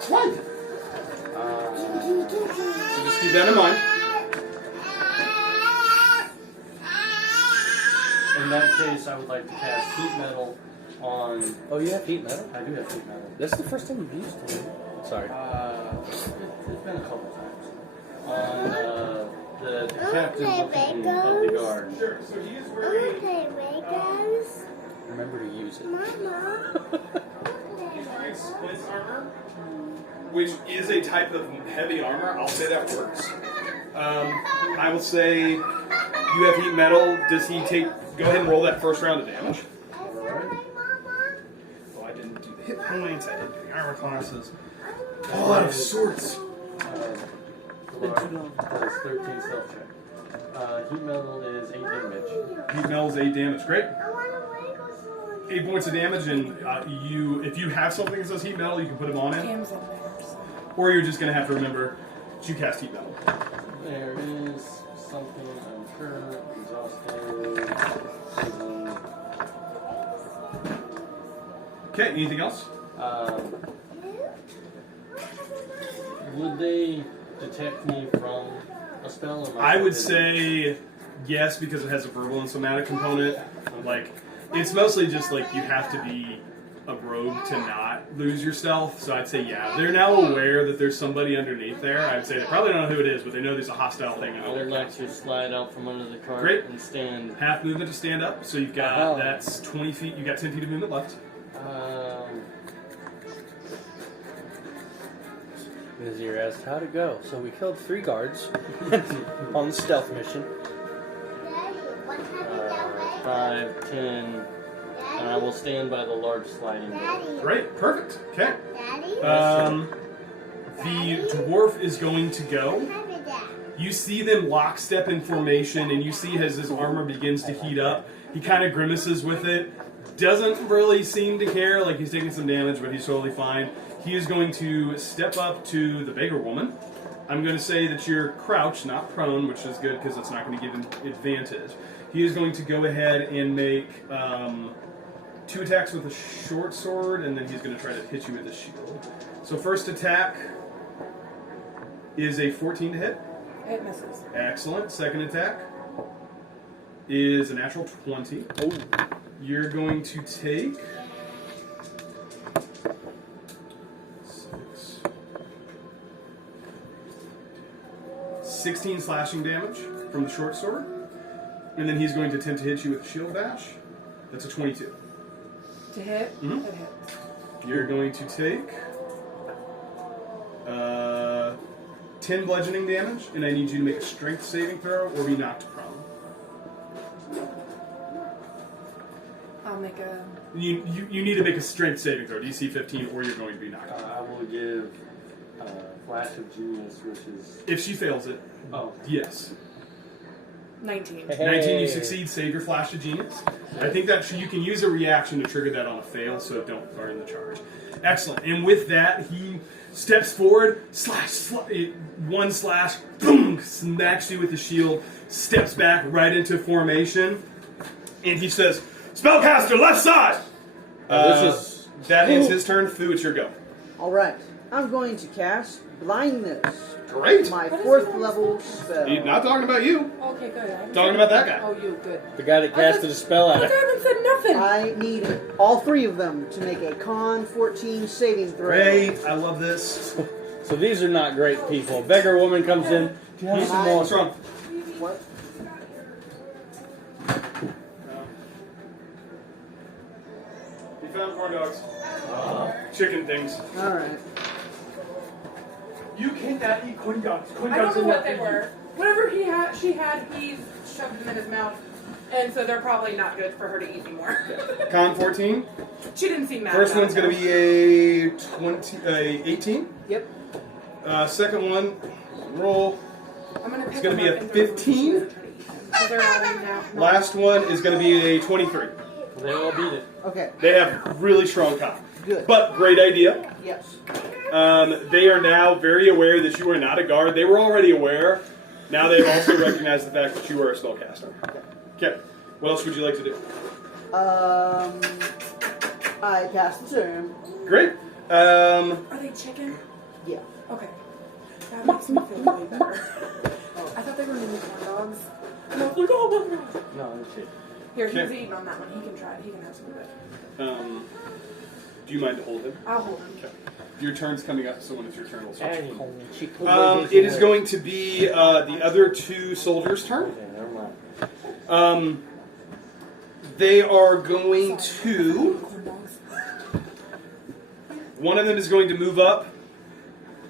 What? So just keep that in mind. In that case, I would like to cast Heat Metal on. Oh, you have heat metal? I do have Heat Metal. This is the first time you've used it. Sorry. It's been a couple times. On the captain of the guard. Sure, so he is wearing... Okay, Legos. Remember to use it. Mama. He's wearing splint armor, which is a type of heavy armor. I'll say that works. I will say you have heat metal. Does he take... Go ahead and roll that first round of damage. Oh, I didn't do the hit points. I didn't do the armor classes. Oh, out of sorts. Does 13 stealth check. Heat Metal is 8 damage. Heat metal is 8 damage. Great. I want a Lego sword. 8 points of damage, and if you have something that says heat metal, you can put it on it. Cam's in there. So. Or you're just going to have to remember to cast heat metal. There is something, I'm sure, exhausted. Okay, anything else? Would they detect me from a spell? Or am I would something- say yes, because it has a verbal and somatic component. Like, it's mostly just like you have to be a rogue to not lose your stealth. So I'd say yeah. They're now aware that there's somebody underneath there. I'd say they probably don't know who it is, but they know there's a hostile thing I under would there. like to slide out from under the cart Great. and stand. Half movement to stand up. So you've got Oh. that's 20 feet. You got 10 feet of movement left. Nazir asked how to go. So we killed 3 guards on the stealth mission. Daddy, what happened that way? 5, 10, and I will stand by the large sliding door. Daddy. Great, perfect. Okay. Daddy. The dwarf is going to go. What happened that? You see them lockstep in formation, and you see as his armor begins to heat up, he kind of grimaces with it. Doesn't really seem to care, like he's taking some damage, but he's totally fine. He is going to step up to the beggar woman. I'm going to say that you're crouched, not prone, which is good because it's not going to give him advantage. He is going to go ahead and make 2 attacks with a short sword, and then he's going to try to hit you with a shield. So first attack is a 14 to hit. It misses. Excellent. Second attack is a natural 20. Oh. You're going to take 16 slashing damage from the short sword, and then he's going to attempt to hit you with a shield bash. That's a 22. To hit? Mhm. It hits. You're going to take 10 bludgeoning damage, and I need you to make a strength saving throw or be knocked prone. I'll make a. You need to make a strength saving throw, DC 15, or you're going to be knocked out. I will give Flash of Genius, which is. If she fails it, Oh, yes. 19. Hey. 19, you succeed, save your Flash of Genius. I think that you can use a reaction to trigger that on a fail, so don't burn the charge. Excellent. And with that, he steps forward, one slash, boom, smacks you with the shield, steps back right into formation, and he says, "Spellcaster, left side!" That ends his turn. Fu, it's your go. Alright, I'm going to cast Blindness. Great. My What is 4th it? level spell. He's not talking about you. Okay, good. Talking about that guy. Oh, you, good. The guy that casted a spell at But I it. haven't said nothing. I need all 3 of them to make a Con 14 saving throw. Great. I love this. So these are not great people. Beggar woman comes in. Do you have some more? What's wrong? What? You found corn dogs. Chicken things. All right. You cannot eat corn dogs. Corn I dogs don't know are what not they for you. were. Whatever she had, he shoved them in his mouth. And so they're probably not good for her to eat anymore. Con 14. She didn't seem mad. First about one's it, going to be a 18. Yep. Second one, roll. I'm gonna pick It's gonna them be up a and throw them when she 15. doesn't try to eat them. 'Cause they're all in now. Last one is going to be a 23. They all beat it. Okay. They have really strong con. Good. But great idea. Yes. They are now very aware that you are not a guard. They were already aware. Now they've also recognized the fact that you are a spellcaster. Okay. What else would you like to do? I cast the turn. Great. Are they chicken? Yeah. Okay. That makes me feel way better. I thought they were mini corn dogs. And I was like, oh my god. No, it's shit. Here, he's Okay. eating on that one. He can try it. He can have some of it. Do you mind to hold him? I'll hold him. Okay. Your turn's coming up, so when it's your turn, we'll switch. Hey. It is going to be the other two soldiers' turn. Okay, never mind. They are going to. Corn dogs. One of them is going to move up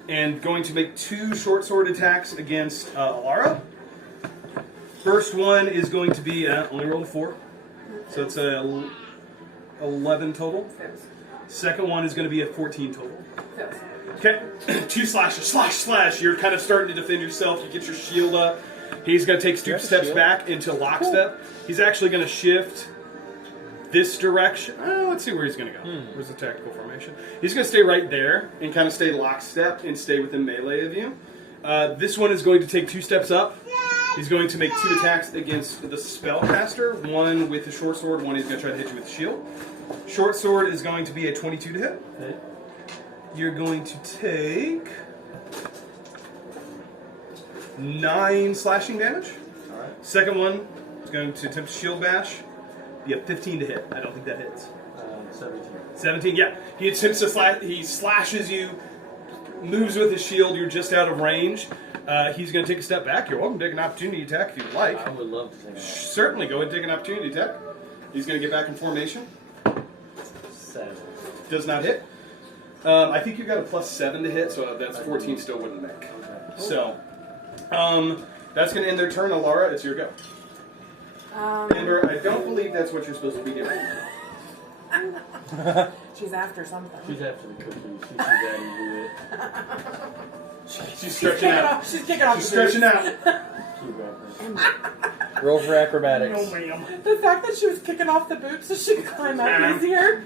and going to make 2 short sword attacks against Alara. First one is going to be only rolled a 4, so it's a 11 total. Fails. Second one is going to be a 14 total. Fails. Okay, 2 slashes, slash. You're kind of starting to defend yourself. You get your shield up. He's going to take 2 steps back into lockstep. He's actually going to shift this direction. Let's see where he's going to go. Where's the tactical formation? He's going to stay right there and kind of stay lockstep and stay within melee of you. This one is going to take 2 steps up. He's going to make 2 attacks against the spellcaster. One with the short sword, one he's going to try to hit you with the shield. Short sword is going to be a 22 to hit. Hey. You're going to take 9 slashing damage. Alright. Second one is going to attempt shield bash. Be a 15 to hit. I don't think that hits. 17. 17, yeah. He attempts to he slashes you, moves with his shield. You're just out of range. He's going to take a step back. You're welcome to take an opportunity attack if you'd like. I would love to take that. Certainly, go ahead and take an opportunity attack. He's going to get back in formation. 7. Does not hit. I think you've got a +7 to hit, so that's 14 still wouldn't make. Okay. So, that's going to end their turn. Alara, it's your go. Amber, I don't believe that's what you're supposed to be doing. She's after something. She's after the cookies. She should daddy do it. She's stretching out. She's kicking off. She's stretching out. Keep rapping. Roll for acrobatics. ma'am. The fact that she was kicking off the boots so she could climb up easier.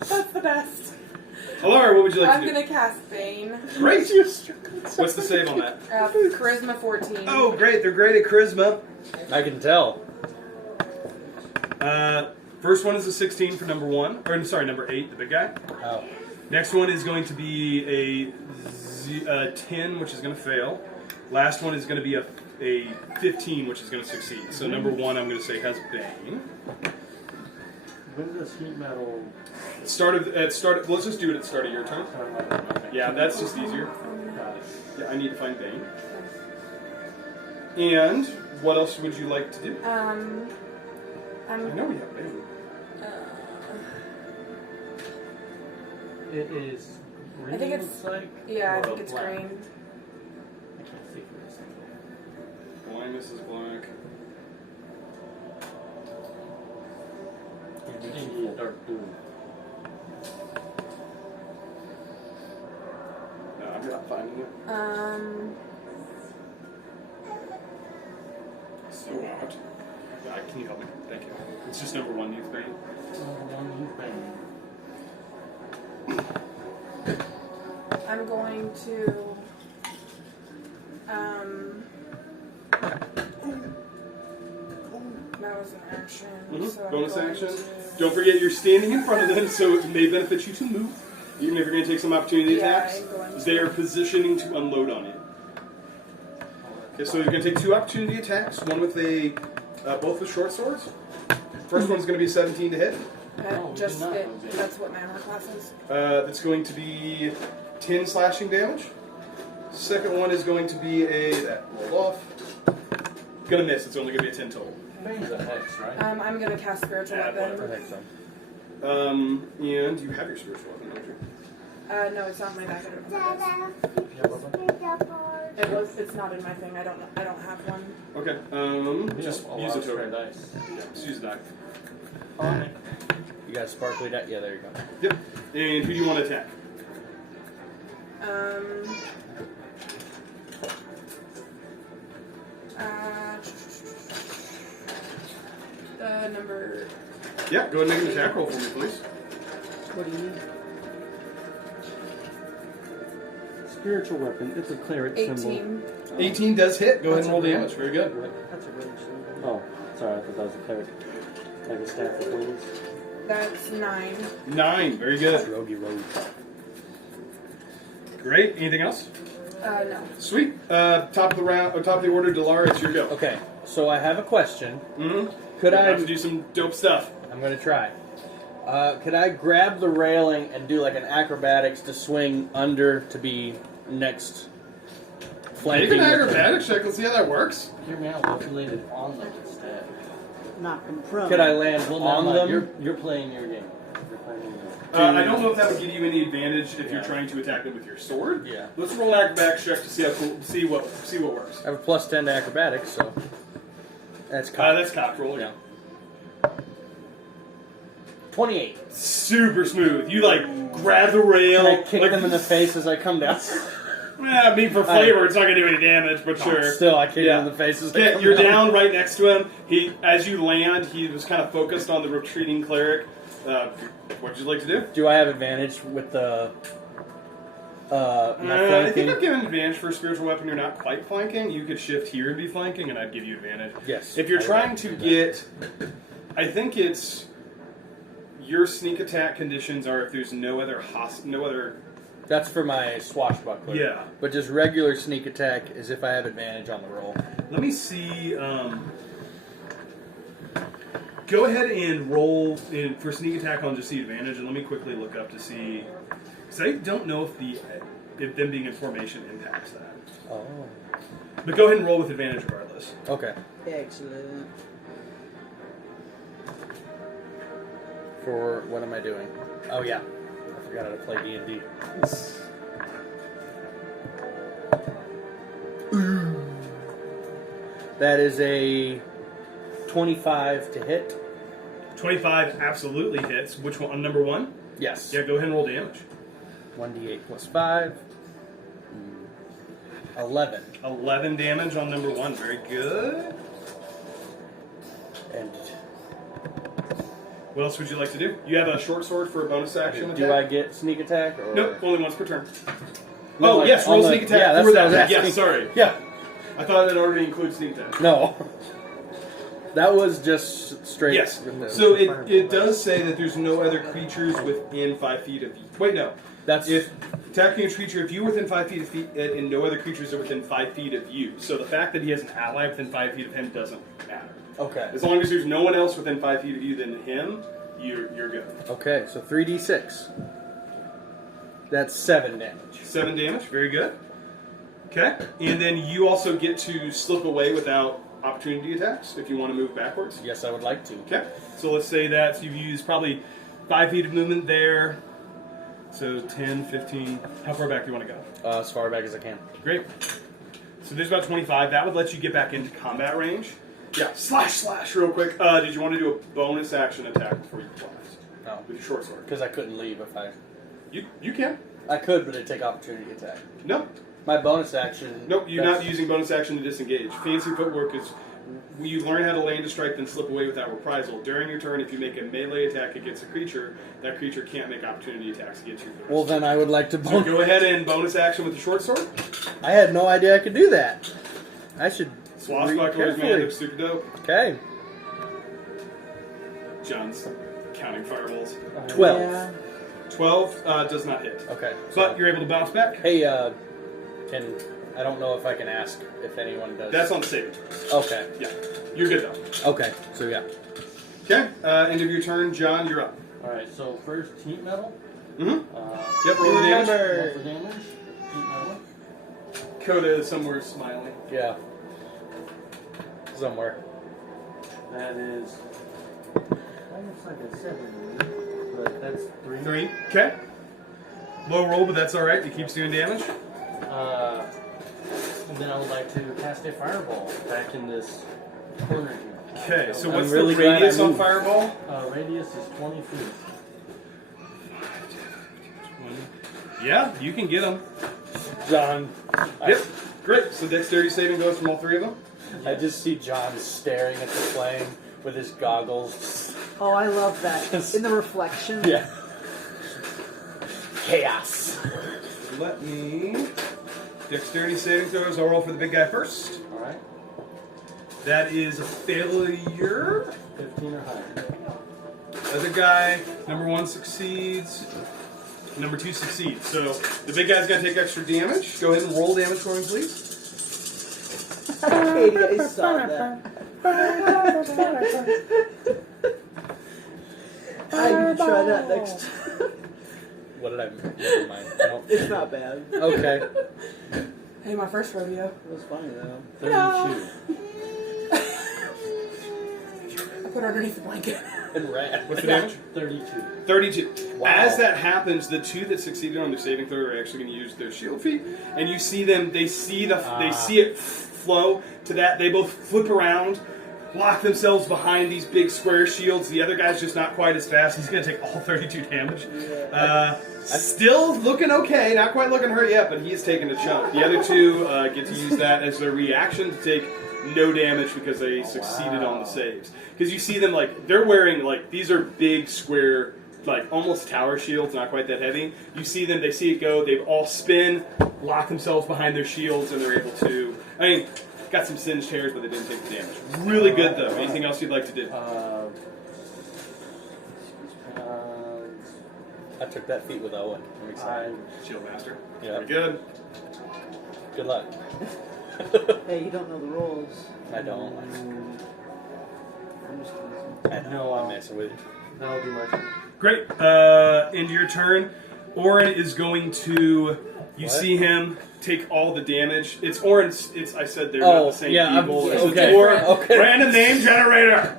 That's the best. Alara, what would you like I'm to do? gonna cast Bane. Great. What's the save on that? Charisma 14. Oh, great. They're great at charisma. I can tell. First one is a 16 for number 1. Or, sorry, number 8, the big guy. Oh. Next one is going to be a 10, which is going to fail. Last one is going to be a 15, which is going to succeed. So number 1, I'm going to say, has Bane. When does heat metal Let's just do it at the start of your turn. okay. Yeah, that's just easier. Got it. Yeah, I need to find Bane. And what else would you like to do? I know we have Bane. It is green. I think it's- looks like, Yeah, I or think it's black? green. I can't see for this thing. Blindness is black. Indeed, dark blue. No, I'm not finding it. So odd. Can you help me? Thank you. It's just number 1, youth Bane. I'm going to. That was an action. So I'm Bonus going action. to- Don't forget you're standing in front of them, so it may benefit you to move. Even if you're going to take some opportunity Yeah, attacks, I'm going to. they are positioning to unload on you. Okay, so you're going to take 2 opportunity attacks, one with both with short swords. First one's going to be 17 to hit. That's what my armor class is. That's going to be 10 slashing damage. Second one is going to be that rolled off. Gonna miss. It's only gonna be a 10 total. Bane's a hex, right? I'm gonna cast spiritual Yeah, weapon. whatever. I think so. And you have your spiritual weapon, don't you? No, it's not in my bag. I don't know. Dada, pick up our- It's not in my thing. I don't have one. Okay. Just Yeah, use a a token. dice. Yeah, just use a die. Alright. You got a sparkly die? Yeah, there you go. Yep. And who do you want to attack? The number. Yeah, go ahead and make an attack roll for me, please. What do you need? Spiritual weapon. It's a cleric symbol. 18. 18 does hit. Go ahead and roll damage. Very good. That's a range symbol. Oh, sorry, I thought that was a cleric. Like a staff of wings. That's 9. 9. Very good. Rogie rogue. Great. Anything else? No. Sweet. Top of the round, or top of the order, Delara, it's your go. Okay, so I have a question. Mm-hmm. Could have I? to do some dope stuff? I'm gonna try. Could I grab the railing and do like an acrobatics to swing under to be next Make flanking? an with the- acrobatics check. Let's see how that works. Hear me out. What's related on them instead? Knock them from. Could I land Well, on never mind. them? You're playing your game. You're playing your game. I don't know if that would give you any advantage if you're Yeah. trying to attack them with your sword. Yeah. Let's roll an acrobatics check to see how cool, see what works. I have a plus 10 to acrobatics, so that's cocked. That's cocked roll. Yeah. 28. Super smooth. You like grab the rail. Can I kick like, them in the face as I come down? I mean, for flavor, it's not gonna do any damage, but sure. Still, I kick Yeah. them in the face as I Okay, come you're down right next to him. As you land, he was kind of focused on the retreating cleric. What would you like to do? Do I have advantage with the my I think flanking? I've given advantage for a spiritual weapon. You're not quite flanking. You could shift here and be flanking, and I'd give you advantage. Yes. If you're I'd trying like to do that. get, I think it's your sneak attack conditions are if there's no other That's for my swashbuckler. Yeah. But just regular sneak attack is if I have advantage on the roll. Let me see. Go ahead and roll for sneak attack on just the advantage, and let me quickly look up to see. Because I don't know if them being in formation impacts that. Oh. But go ahead and roll with advantage regardless. Okay. Excellent. For what am I doing? Oh yeah. I forgot how to play D&D. That is a 25 to hit. 25 absolutely hits. Which one? On number 1? Yes. Yeah, go ahead and roll damage. 1d8 plus 5. 11. 11 damage on number 1. Very good. And What else would you like to do? You have a short sword for a bonus action do I attack? get sneak attack? Or? Nope, only once per turn. No, Oh, like yes, on roll the- sneak attack yeah, that's for what I was that. asking. Yes, sorry. Yeah. I thought that already includes sneak attack. No. That was just straight. Yes. with the- So it does say that there's no other creatures within 5 feet of you. Wait, no. That's If attacking a creature, if you're within 5 feet of and no other creatures are within 5 feet of you. So the fact that he has an ally within 5 feet of him doesn't matter. okay. As long as there's no one else within 5 feet of you than him, you're good. Okay, so 3d6. That's 7 damage. 7 damage, very good. Okay, and then you also get to slip away without opportunity attacks if you want to move backwards. Yes, I would like to. Okay, so let's say that you've used probably 5 feet of movement there. So 10, 15. How far back do you want to go? As far back as I can. Great. So there's about 25. That would let you get back into combat range. Yeah, slash, real quick. Did you want to do a bonus action attack before you blast? No. With your short sword? Because I couldn't leave if I... You can. I could, but it'd take opportunity attack. No. My bonus action... Nope, you're that's- not using bonus action to disengage. Fancy footwork is you learn how to land a strike, then slip away without reprisal. During your turn, if you make a melee attack against a creature, that creature can't make opportunity attacks against you. Well, then I would like to... So go ahead and bonus action with the short sword. I had no idea I could do that. I should... read Swashbuckler's man, carefully. looks super dope. Okay. John's counting fireballs. 12. Yeah. 12 does not hit. Okay. But you're able to bounce back. Hey, can... I don't know if I can ask if anyone does... That's on save. Okay. Yeah. You're good though. Okay, so yeah. Okay, end of your turn. John, you're up. Alright, so first heat metal. Mm-hmm. Uh, Yep, roll the damage. roll for damage. Heat metal. Dakota is somewhere smiling. Yeah. Somewhere. That is. That looks like a 7, but that's 3. 3. Okay. Low roll, but that's alright. It keeps doing damage. And then I would like to cast a fireball back in this corner here. Okay, so I'm what's really the glad I radius on moved. Fireball? Radius is 20 feet. Yeah, you can get them. John. Yep. Great. So dexterity saving goes from all 3 of them. I just see John staring at the flame with his goggles. Oh, I love that. In the reflection. Yeah. Chaos. Let me. Dexterity saving throws. I'll roll for the big guy first. Alright. That is a failure. 15 or higher. Other guy, number 1 succeeds. Number 2 succeeds. So the big guy's gonna take extra damage. Go ahead and roll damage for me, please. Katie, I saw that. I need to try that next time. What did I never mind. I don't. It's not bad. Okay. Hey, my first rodeo. It was funny though. 32. I put her underneath the blanket. And ran. What's the damage? 32. 32. Wow. As that happens, the 2 that succeeded on their saving throw are actually going to use their shield feat, and you see them. They see it flow to that. They both flip around, lock themselves behind these big square shields. The other guy's just not quite as fast. He's going to take all 32 damage. Still looking okay. Not quite looking hurt yet, but he is taking a chunk. The other 2 get to use that as their reaction to take no damage because they succeeded on the saves. Because you see them, like, they're wearing, like, these are big square, like, almost tower shields, not quite that heavy. You see them, they see it go, they all spin, lock themselves behind their shields, and they're able to, I mean, got some singed hairs, but they didn't take the damage. Really good, though. Anything else you'd like to do? I took that feat with Owen. I'm excited. Shield Master. Yeah. Very good. Good luck. Hey, you don't know the rules. I don't. I'm just kidding. I know I'm messing with you. That'll do my turn. Great. Into your turn. Orin is going to. You What? see him take all the damage. It's Orin's. I said they're Oh, not the same yeah, people. I'm- It's okay. Orin. Okay. Random name generator.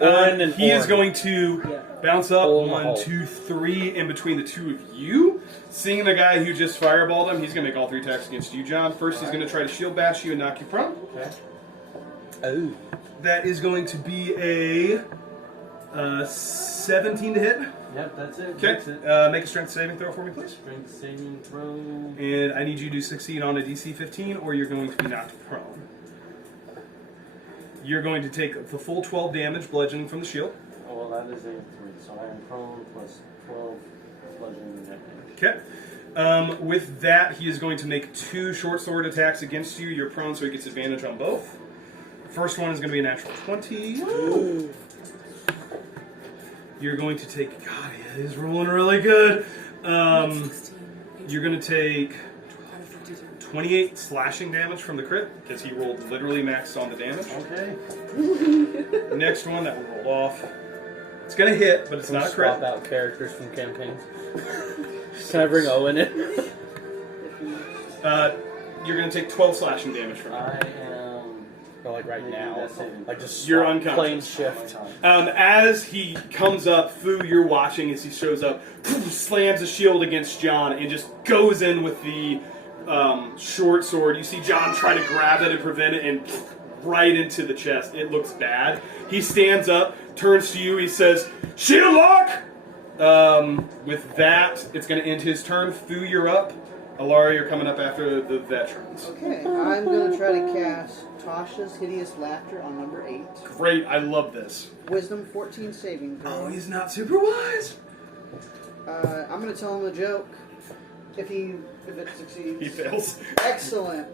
Orin and he is Orin. going to Yeah. bounce up Hole in the 1, hole. 2, 3 in between the 2 of you. Seeing the guy who just fireballed him, he's going to make all 3 attacks against you, John. First, he's going to try to shield bash you and knock you prone. Okay. Oh. That is going to be a 17 to hit. Yep, that's it. Okay. That's it. Make a strength saving throw for me, please. Strength saving throw. And I need you to succeed on a DC 15 or you're going to be knocked prone. You're going to take the full 12 damage bludgeoning from the shield. Oh, well, that is a 3. So I am prone plus 12 bludgeoning damage. Okay. With that, he is going to make 2 short sword attacks against you. You're prone, so he gets advantage on both. The first one is going to be a natural 20. Woo! You're going to take... God, he's rolling really good. 16. You're going to take Out of 52. 28 slashing damage from the crit, because he rolled literally maxed on the damage. Okay. Next one, that will roll off. It's going to hit, but it's Can we not a crit. swap out characters from campaigns? Can I bring Owen in? You're going to take 12 slashing damage from it. I am. Or like right now? Like just You're swap, unconscious. Plane shift. As he comes up, Fu, you're watching as he shows up, slams a shield against John, and just goes in with the short sword. You see John try to grab it and prevent it, and right into the chest. It looks bad. He stands up, turns to you, he says, "Shield lock!" With that, it's going to end his turn. Fu, you're up. Alara, you're coming up after the veterans. Okay, I'm going to try to cast Tasha's Hideous Laughter on number 8. Great, I love this. Wisdom 14 saving throw. Oh, he's not super wise. I'm going to tell him a joke. If it succeeds. He fails. Excellent.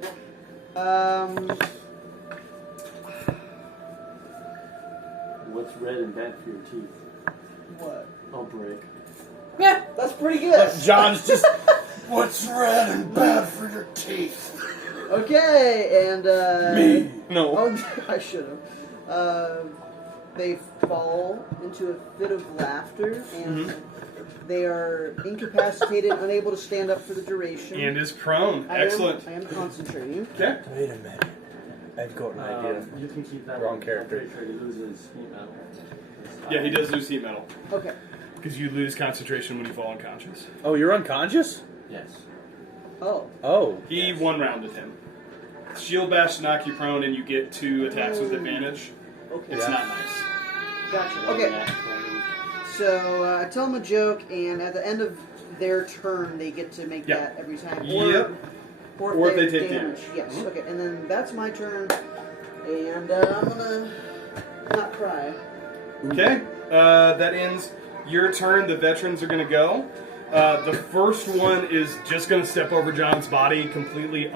What's red and bad for your teeth? What? I'll break. Yeah. That's pretty good. John's just. What's red and bad for your teeth? Okay, and Me. No. Oh, I should have. They fall into a fit of laughter, and they are incapacitated, unable to stand up for the duration. And is prone. Excellent. I am concentrating. Okay. Wait a minute. I've got an idea. You can keep that Wrong one. character. I'm pretty sure he loses heat metal. Yeah, he does lose heat metal. Okay. Because you lose concentration when you fall unconscious. Oh, you're unconscious? Yes. Oh. Oh. He one-rounded him. Shield bash to knock you prone, and you get 2 attacks with advantage. Okay. It's not nice. Gotcha. Okay. So I tell them a joke, and at the end of their turn, they get to make that every time. Yep. Or if they take damage. Yes. Okay. And then that's my turn, and I'm gonna not cry. Okay. That ends your turn. The veterans are going to go. The first one is just going to step over John's body, completely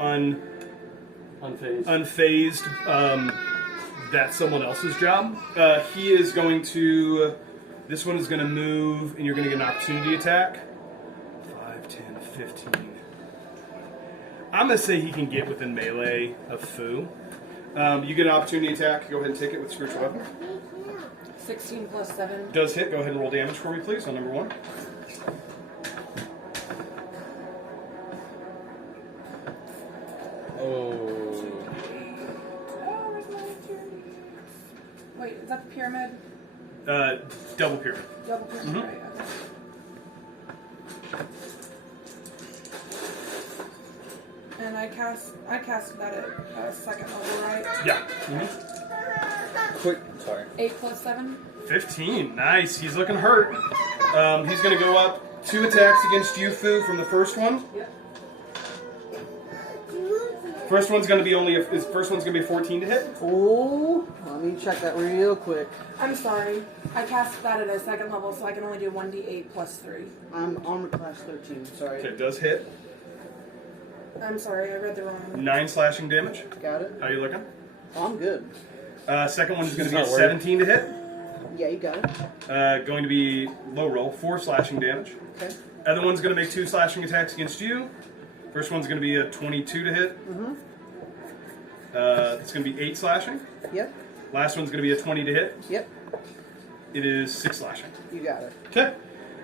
unfazed. That's someone else's job. He is going to... This one is going to move, and you're going to get an opportunity attack. 5, 10, 15. I'm going to say he can get within melee of Fu. You get an opportunity attack. Go ahead and take it with spiritual weapon. 16 plus 7. Does hit. Go ahead and roll damage for me, please, on number 1. Oh. Wait, is that the pyramid? Double pyramid. Double pyramid, right? Okay. And I cast that at second level, right? Yeah. Quick. Sorry. 8 plus 7. 15. Nice. He's looking hurt. He's going to go up 2 attacks against you, Fu, from the first one. Yep. First one's going to be his first one's going to be a 14 to hit. Oh, let me check that real quick. I'm sorry. I cast that at a second level, so I can only do 1d8 plus 3. I'm armor class 13. Sorry. Okay, does hit. I'm sorry, I read the wrong one. 9 slashing damage. Got it. How you looking? Oh, I'm good. Second one is going to be a Not worried. 17 to hit. Yeah, you got it. Going to be low roll, 4 slashing damage. Okay. Other one's going to make 2 slashing attacks against you. First one's going to be a 22 to hit. Mm-hmm. It's going to be 8 slashing. Yep. Last one's going to be a 20 to hit. Yep. It is 6 slashing. You got it. Okay.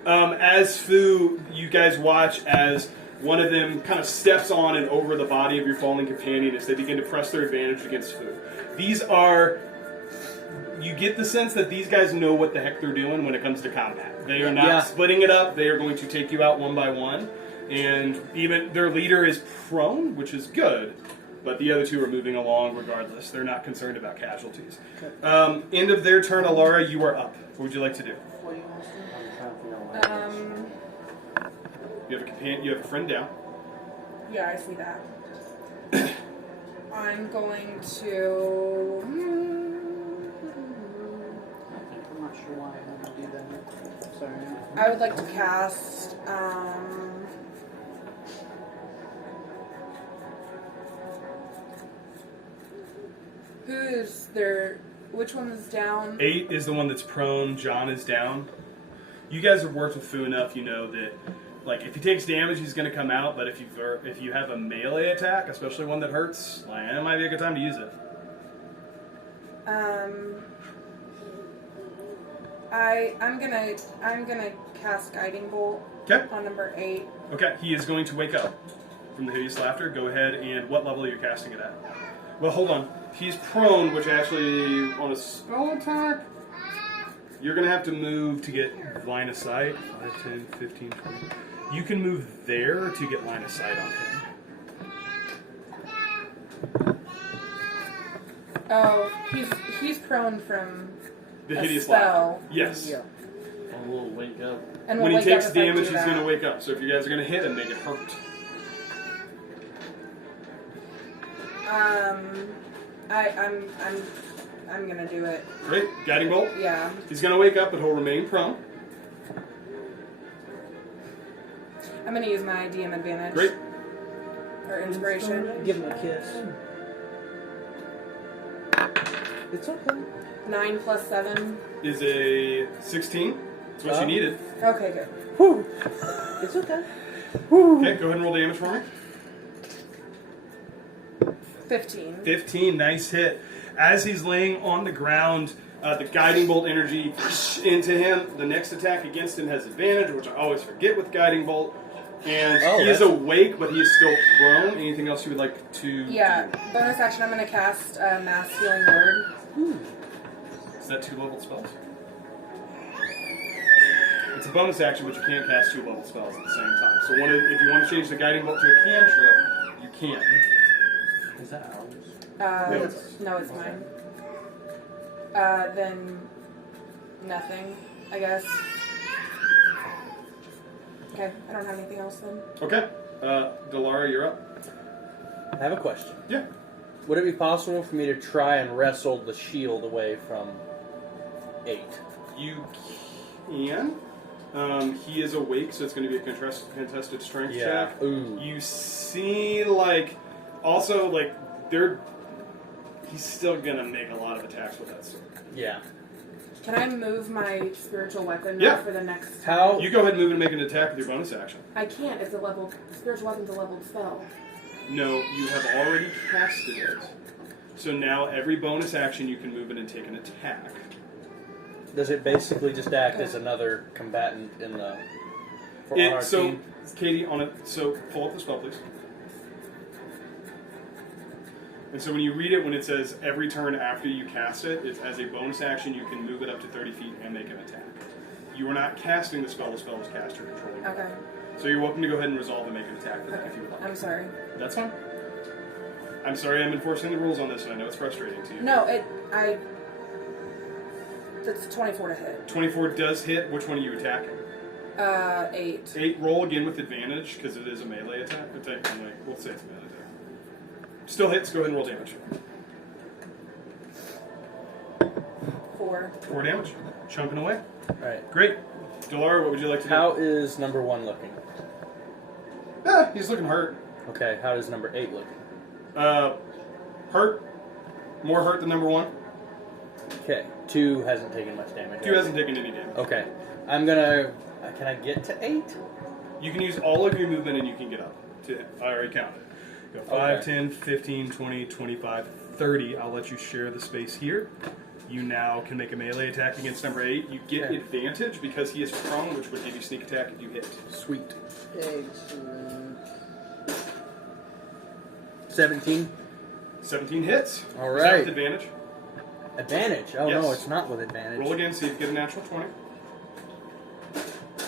As Fu, you guys watch as one of them kind of steps on and over the body of your fallen companion as they begin to press their advantage against Fu. These are... You get the sense that these guys know what the heck they're doing when it comes to combat. They are not splitting it up. They are going to take you out one by one. And even their leader is prone, which is good. But the other 2 are moving along regardless. They're not concerned about casualties. Okay. End of their turn, Alara, you are up. What would you like to do? What do you want to do? You have a companion. You have a friend down. Yeah, I see that. I'm going to... I'm not sure why I want to do that. Sorry. I would like to cast... Who's there? Which one is down? 8 is the one that's prone. John is down. You guys have worked with Fu enough. You know that, like, if he takes damage, he's going to come out. But if you have a melee attack, especially one that hurts, like, it might be a good time to use it. I'm gonna cast Guiding Bolt. Okay. On number 8. Okay. He is going to wake up from the hideous laughter. Go ahead and what level are you casting it at? Well, hold on. He's prone, which actually, on a spell attack, you're going to have to move to get line of sight. 5, 10, 15, 20. You can move there to get line of sight on him. Oh, he's prone from The a hideous spell. laughter. Yes. Yeah. I will wake up. And When we'll he wake takes up if I damage, do he's going to that. wake up. So if you guys are going to hit him, they get hurt. I'm gonna do it. Great. Guiding bolt. Yeah. He's going to wake up, but he'll remain prone. I'm gonna use my DM advantage. Great. Or inspiration. Give him a kiss. It's okay. 9 plus 7. Is a 16. That's what you needed. Okay, good. Whew. It's okay. Okay, go ahead and roll damage for me. 15. 15, nice hit. as he's laying on the ground, the guiding bolt energy into him. The next attack against him has advantage, which I always forget with guiding bolt. And he is awake, but he is still prone. Anything else you would like to do? Bonus action, I'm going to cast Mass Healing Word. Is that 2-level spells? It's a bonus action, but you can't cast 2-level spells at the same time. So if you want to change the guiding bolt to a cantrip, you can. Is that ours? No, it's mine. Then nothing, I guess. Okay, I don't have anything else then. Okay. Delara, you're up. I have a question. Yeah. Would it be possible for me to try and wrestle the shield away from 8? You can. He is awake, so it's going to be a contested strength check. Ooh. You see, he's still going to make a lot of attacks with that sword. Yeah. Can I move my spiritual weapon Yeah. for the next? How? You go ahead and move and make an attack with your bonus action. I can't. It's a level. Spiritual weapon's a leveled spell. No, you have already casted it. So now every bonus action you can move in and take an attack. Does it basically just act as another combatant in the... on our team? Katie, so pull up the spell, please. And so when you read it, when it says every turn after you cast it, it's as a bonus action you can move it up to 30 feet and make an attack. You are not casting the spell is cast or controlling. Okay. So you're welcome to go ahead and resolve and make an attack for that if you would like. I'm sorry. That's fine. I'm sorry I'm enforcing the rules on this, and I know it's frustrating to you. No, That's 24 to hit. 24 does hit. Which one are you attacking? 8. 8. Roll again with advantage, because it is a melee attack. We'll say it's a melee attack. Still hits. Go ahead and roll damage. 4. 4 damage. Chunking away. Alright. Great. Delara, what would you like to do? How is number 1 looking? He's looking hurt. Okay, how is number 8 looking? Hurt. More hurt than number 1. Okay, 2 hasn't taken much damage. 2 hasn't taken any damage. Okay, I'm gonna... Can I get to 8? You can use all of your movement and you can get up to hit. I already counted. Go 5, Okay. 10, 15, 20, 25, 30. I'll let you share the space here. You now can make a melee attack against number 8. You get advantage because he is prone, which would give you sneak attack if you hit. Sweet. Excellent. 17. 17 hits. All Is that right. with advantage? Advantage? Oh Yes. no, it's not with advantage. Roll again, see if you get a natural 20.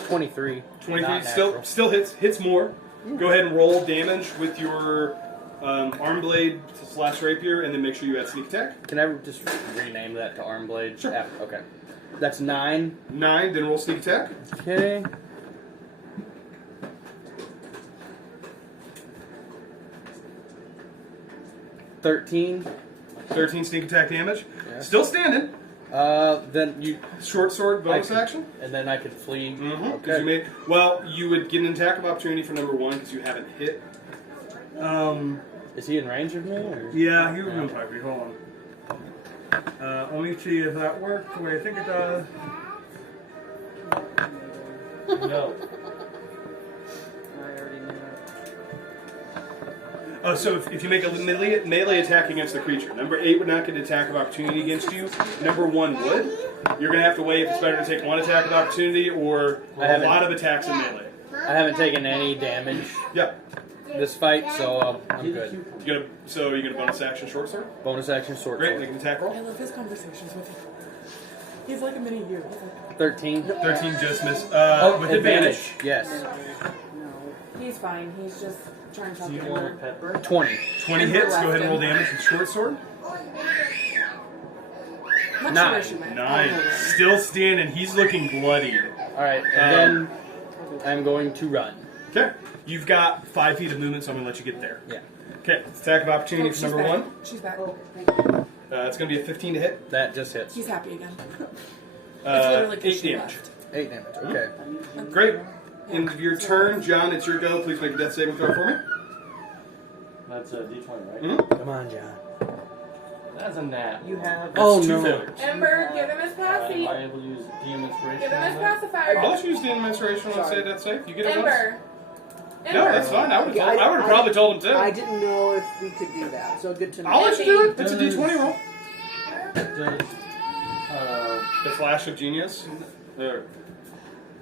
23. 23 Not natural. still hits more. Go ahead and roll damage with your arm blade / rapier, and then make sure you add sneak attack. Can I just rename that to arm blade? Sure. Okay. That's 9. 9, then roll sneak attack. Okay. $13. 13 sneak attack damage. Yeah. Still standing. Then you... Short sword bonus I could- action. And then I could flee. Mm-hmm. Okay. You would get an attack of opportunity for number 1 because you haven't hit. Is he in range of me? Or? Yeah, he was in pipe. Hold on. Let me see if that works the way I think it does. No. I already knew that. Oh, so if you make a melee attack against the creature, number 8 would not get an attack of opportunity against you. Number 1 would. You're going to have to weigh if it's better to take 1 attack of opportunity or a lot of attacks in melee. I haven't taken any damage Yep. this fight, so I'm good. You get a bonus action short sword. Bonus action, sword. Great, make an attack roll. I love his conversations with him. He's like a mini you. He's like, 13. 13 just missed. With advantage. Yes. he's fine. He's just trying to talk Do you to want her. pepper? 20. 20 hits. Go ahead and roll damage with short sword. Not 9. sure where she went. 9. Still standing. He's looking bloody. Alright, and then I'm going to run. Okay. You've got 5 feet of movement, so I'm going to let you get there. Yeah. Okay. Attack of opportunity Oh, for she's number back. 1. She's back. It's going to be a 15 to hit. That just hits. He's happy again. It's 8 literally 'cause she damage. left. 8 damage. Okay. Great. End of your turn. John, it's your go. Please make a death saving throw for me. That's a D20, right? Mm-hmm. Come on, John. That's a nat. You have. Oh, Two no. failures. Ember, give him his Am passy. I able to use DM inspiration? Give him on his that? pacifier. I'll just use the administration and say that's safe. You get it once. Ember. No, that's fine. I would have probably told him to. I didn't know if we could do that, so good to know. I'll let you do it. It's a D20 roll. Does, The flash of genius. There.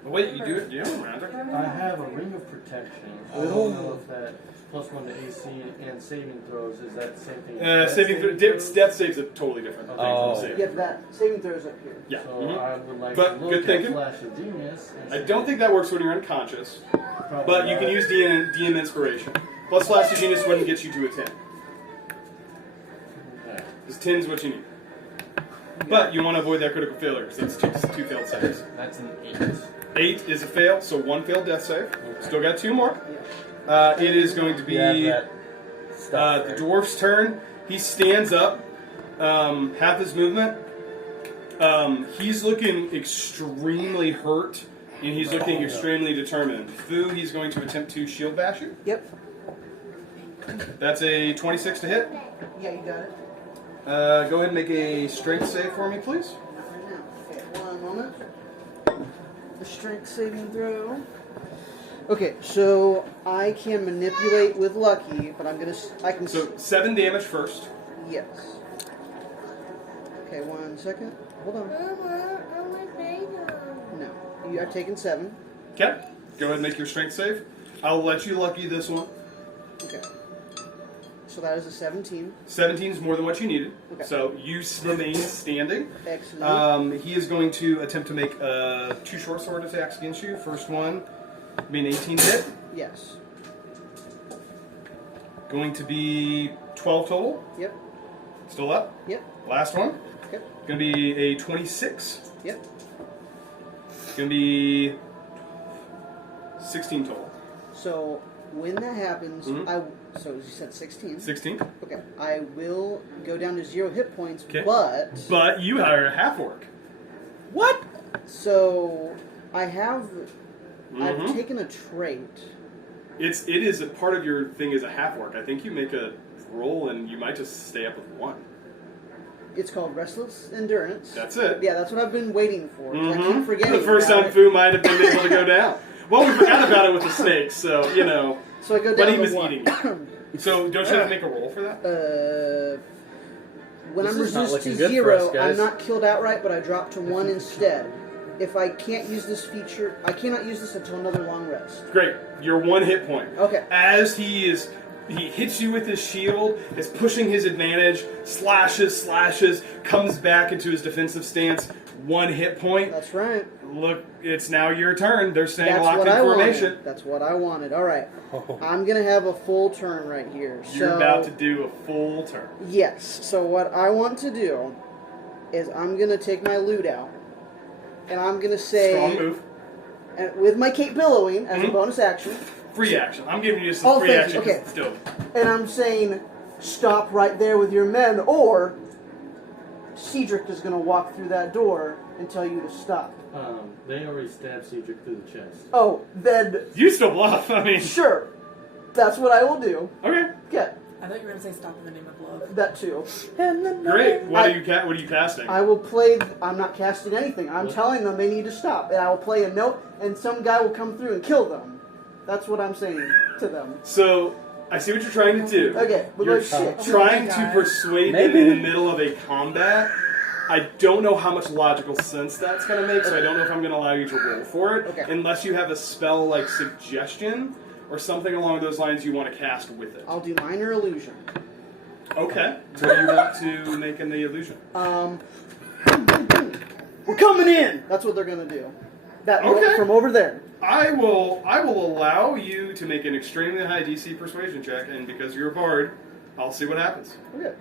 Oh, wait, you do it? You don't magic? I have a ring of protection. I don't know if that +1 to AC and saving throws is that the same thing. as Death saves a totally different thing Oh. from save. Yeah, that saving throws up here. Yeah. So mhm. I would like But to look good thinking. at Flash of Genius. And I see don't think that works when you're unconscious, probably but you can use DM inspiration. Plus flash of genius wouldn't get you to a 10. Okay. Because 10 is what you need. But you want to avoid that critical failure, so that's two failed saves. That's an 8. 8 is a fail, so 1 failed death save. Okay. Still got 2 more. It is going to be You have that stuff, the right? dwarf's turn. He stands up, half his movement. He's looking extremely hurt, and he's looking extremely determined. Fu, he's going to attempt to shield bash you. Yep. That's a 26 to hit. Yeah, you got it. Go ahead and make a strength save for me, please. Not right now. Okay, one moment. The strength saving throw. Okay, so I can manipulate with lucky, but I can. So 7 damage first. Yes. Okay, 1 second. Hold on. Mama, I want bagel. No, you are taking 7. Okay. Go ahead and make your strength save. I'll let you lucky this one. Okay. So that is a 17. 17 is more than what you needed. Okay. So you remain standing. Excellent. He is going to attempt to make 2 short sword attacks against you. First one, being 18 to hit. Yes. Going to be 12 total. Yep. Still up. Yep. Last one. Yep. Going to be a 26. Yep. Going to be 16 total. So when that happens, Mhm. so you said 16. 16. Okay. I will go down to 0 hit points, Okay. but But you are a half orc. What? so I've Mhm. taken a trait. It is a part of your thing as a half orc. I think you make a roll and you might just stay up with 1. It's called Restless Endurance. That's it. Yeah, that's what I've been waiting for. 'Cause I Mhm. keep forgetting. The first about time it. Fu might have been able to go down. Well, we forgot about it with the snakes, so you know. So I go down But he to was 1. eating. So don't you have to make a roll for that? When This I'm is not reduced to looking good for 0, us, guys. I'm not killed outright, but I drop to 1 instead. If I can't use this feature, I cannot use this until another long rest. Great. You're 1 hit point. Okay. As he hits you with his shield, is pushing his advantage, slashes, comes back into his defensive stance. 1 hit point. That's right. Look, it's now your turn. They're staying That's locked what in I formation. wanted. That's what I wanted. All right. I'm going to have a full turn right here. You're so, about to do a full turn. Yes. So what I want to do is I'm going to take my loot out, and I'm going to say, Strong move. and with my cape billowing as a Mhm. bonus action, Free action. I'm giving you some Oh, free thank you. action. 'cause Okay. it's still. and I'm saying, stop right there with your men, or Cedric is going to walk through that door and tell you to stop. They already stabbed Cedric through the chest. Oh, then You still bluff. I mean, sure. That's what I will do. okay, Yeah, I thought you were going to say stop in the name of love. that too. great. What are you casting? I will play. I'm not casting anything. I'm telling them they need to stop, and I will play a note, and some guy will come through and kill them. That's what I'm saying to them. So I see what you're trying to do. Okay, but You're like shit. trying Oh to my God. persuade them in the middle of a combat. I don't know how much logical sense that's going to make, so I don't know if I'm going to allow you to roll for it, Okay. unless you have a spell like suggestion or something along those lines you want to cast with it. I'll do minor illusion. Okay. What do you want to make in the illusion? We're coming in. That's what they're gonna do. That Okay. from over there. I will allow you to make an extremely high DC persuasion check, and because you're a bard, I'll see what happens. Okay.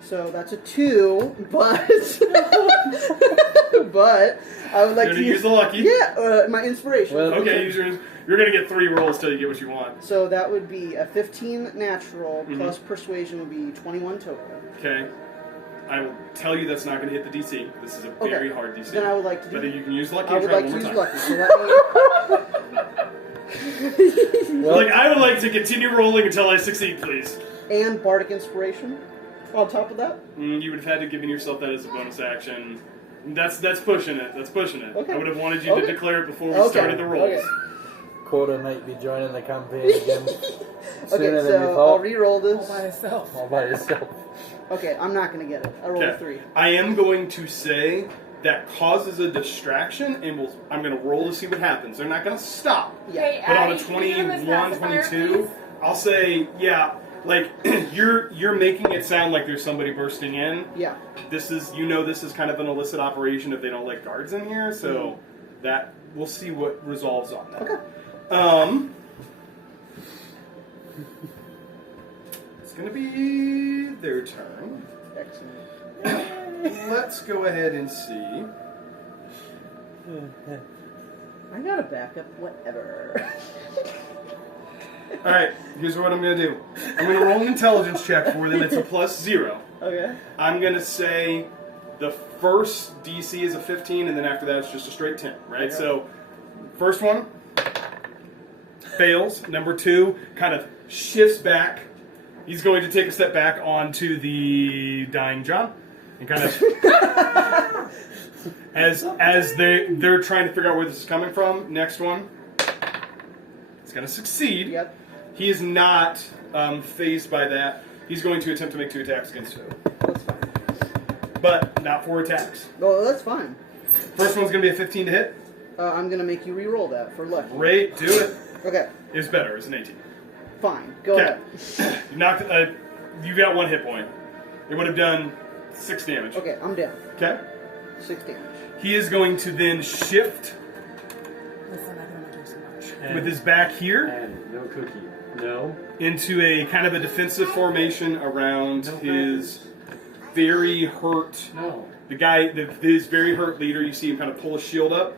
So that's a 2, but but I would like You're to gonna use the lucky. Yeah, my inspiration. Well- Okay, you're gonna get 3 rolls till you get what you want. So that would be a 15 natural Mhm. plus persuasion would be 21 total. Okay. I will tell you that's not going to hit the DC. This is a Okay. very hard DC. Then I would like to But do. you can use lucky I and would try like to one use more time. lucky. So that Well, Like, I would like to continue rolling until I succeed, please. and bardic inspiration on top of that. You would have had to give yourself that as a bonus action. That's pushing it. That's pushing it. Okay. I would have wanted you Okay. to declare it before we Okay. started the rolls. Okay. Quota might be joining the campaign again Okay, sooner than you so I'll thought. re-roll All this. by itself. All by yourself. Okay, I'm not going to get it. I rolled a Okay. 3. I am going to say that causes a distraction, and I'm going to roll to see what happens. They're not going to stop. Yeah. Hey, But on a Addie, can you give him his 21, pacifier, 22, please? I'll say, yeah, like, you're making it sound like there's somebody bursting in. Yeah. This is, this is kind of an illicit operation if they don't let guards in here, so that, we'll see what resolves on that. Okay. It's going to be their turn. Excellent. Let's go ahead and see. I got a backup, whatever. Alright, here's what I'm going to do. I'm going to roll an intelligence check for them. It's a +0. Okay. I'm going to say the first DC is a 15, and then after that it's just a straight 10, right? Okay. So, first one fails. Number 2 kind of shifts back. He's going to take a step back onto the dying John, and kind of as they're trying to figure out where this is coming from. Next one, it's going to succeed. Yep. He is not phased by that. He's going to attempt to make 2 attacks against you, That's fine. but not 4 attacks. Oh, that's fine. First one's going to be a 15 to hit. I'm going to make you re-roll that for luck. Great, do it. Okay. It's better. It's an 18. Fine. Go ahead. You knocked. You got 1 hit point. It would have done 6 damage. Okay, I'm down. Okay. 6 damage. He is going to then shift Listen, I don't want to do so much. with his back here And no cookie. No. into a kind of a defensive formation around No his very hurt. No. The guy, his very hurt leader. You see him kind of pull his shield up.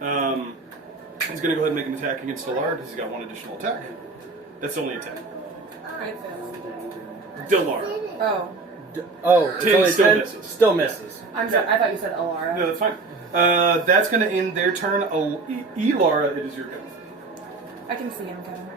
He's going to go ahead and make an attack against Delar because he's got 1 additional attack. That's only a 10. Alright, fails. Delar. Oh, Oh, it's 10 only still 10? misses. Still misses. I'm sorry. I thought you said Alara. No, that's fine. That's going to end their turn. Elara, it is your go. I can see him coming.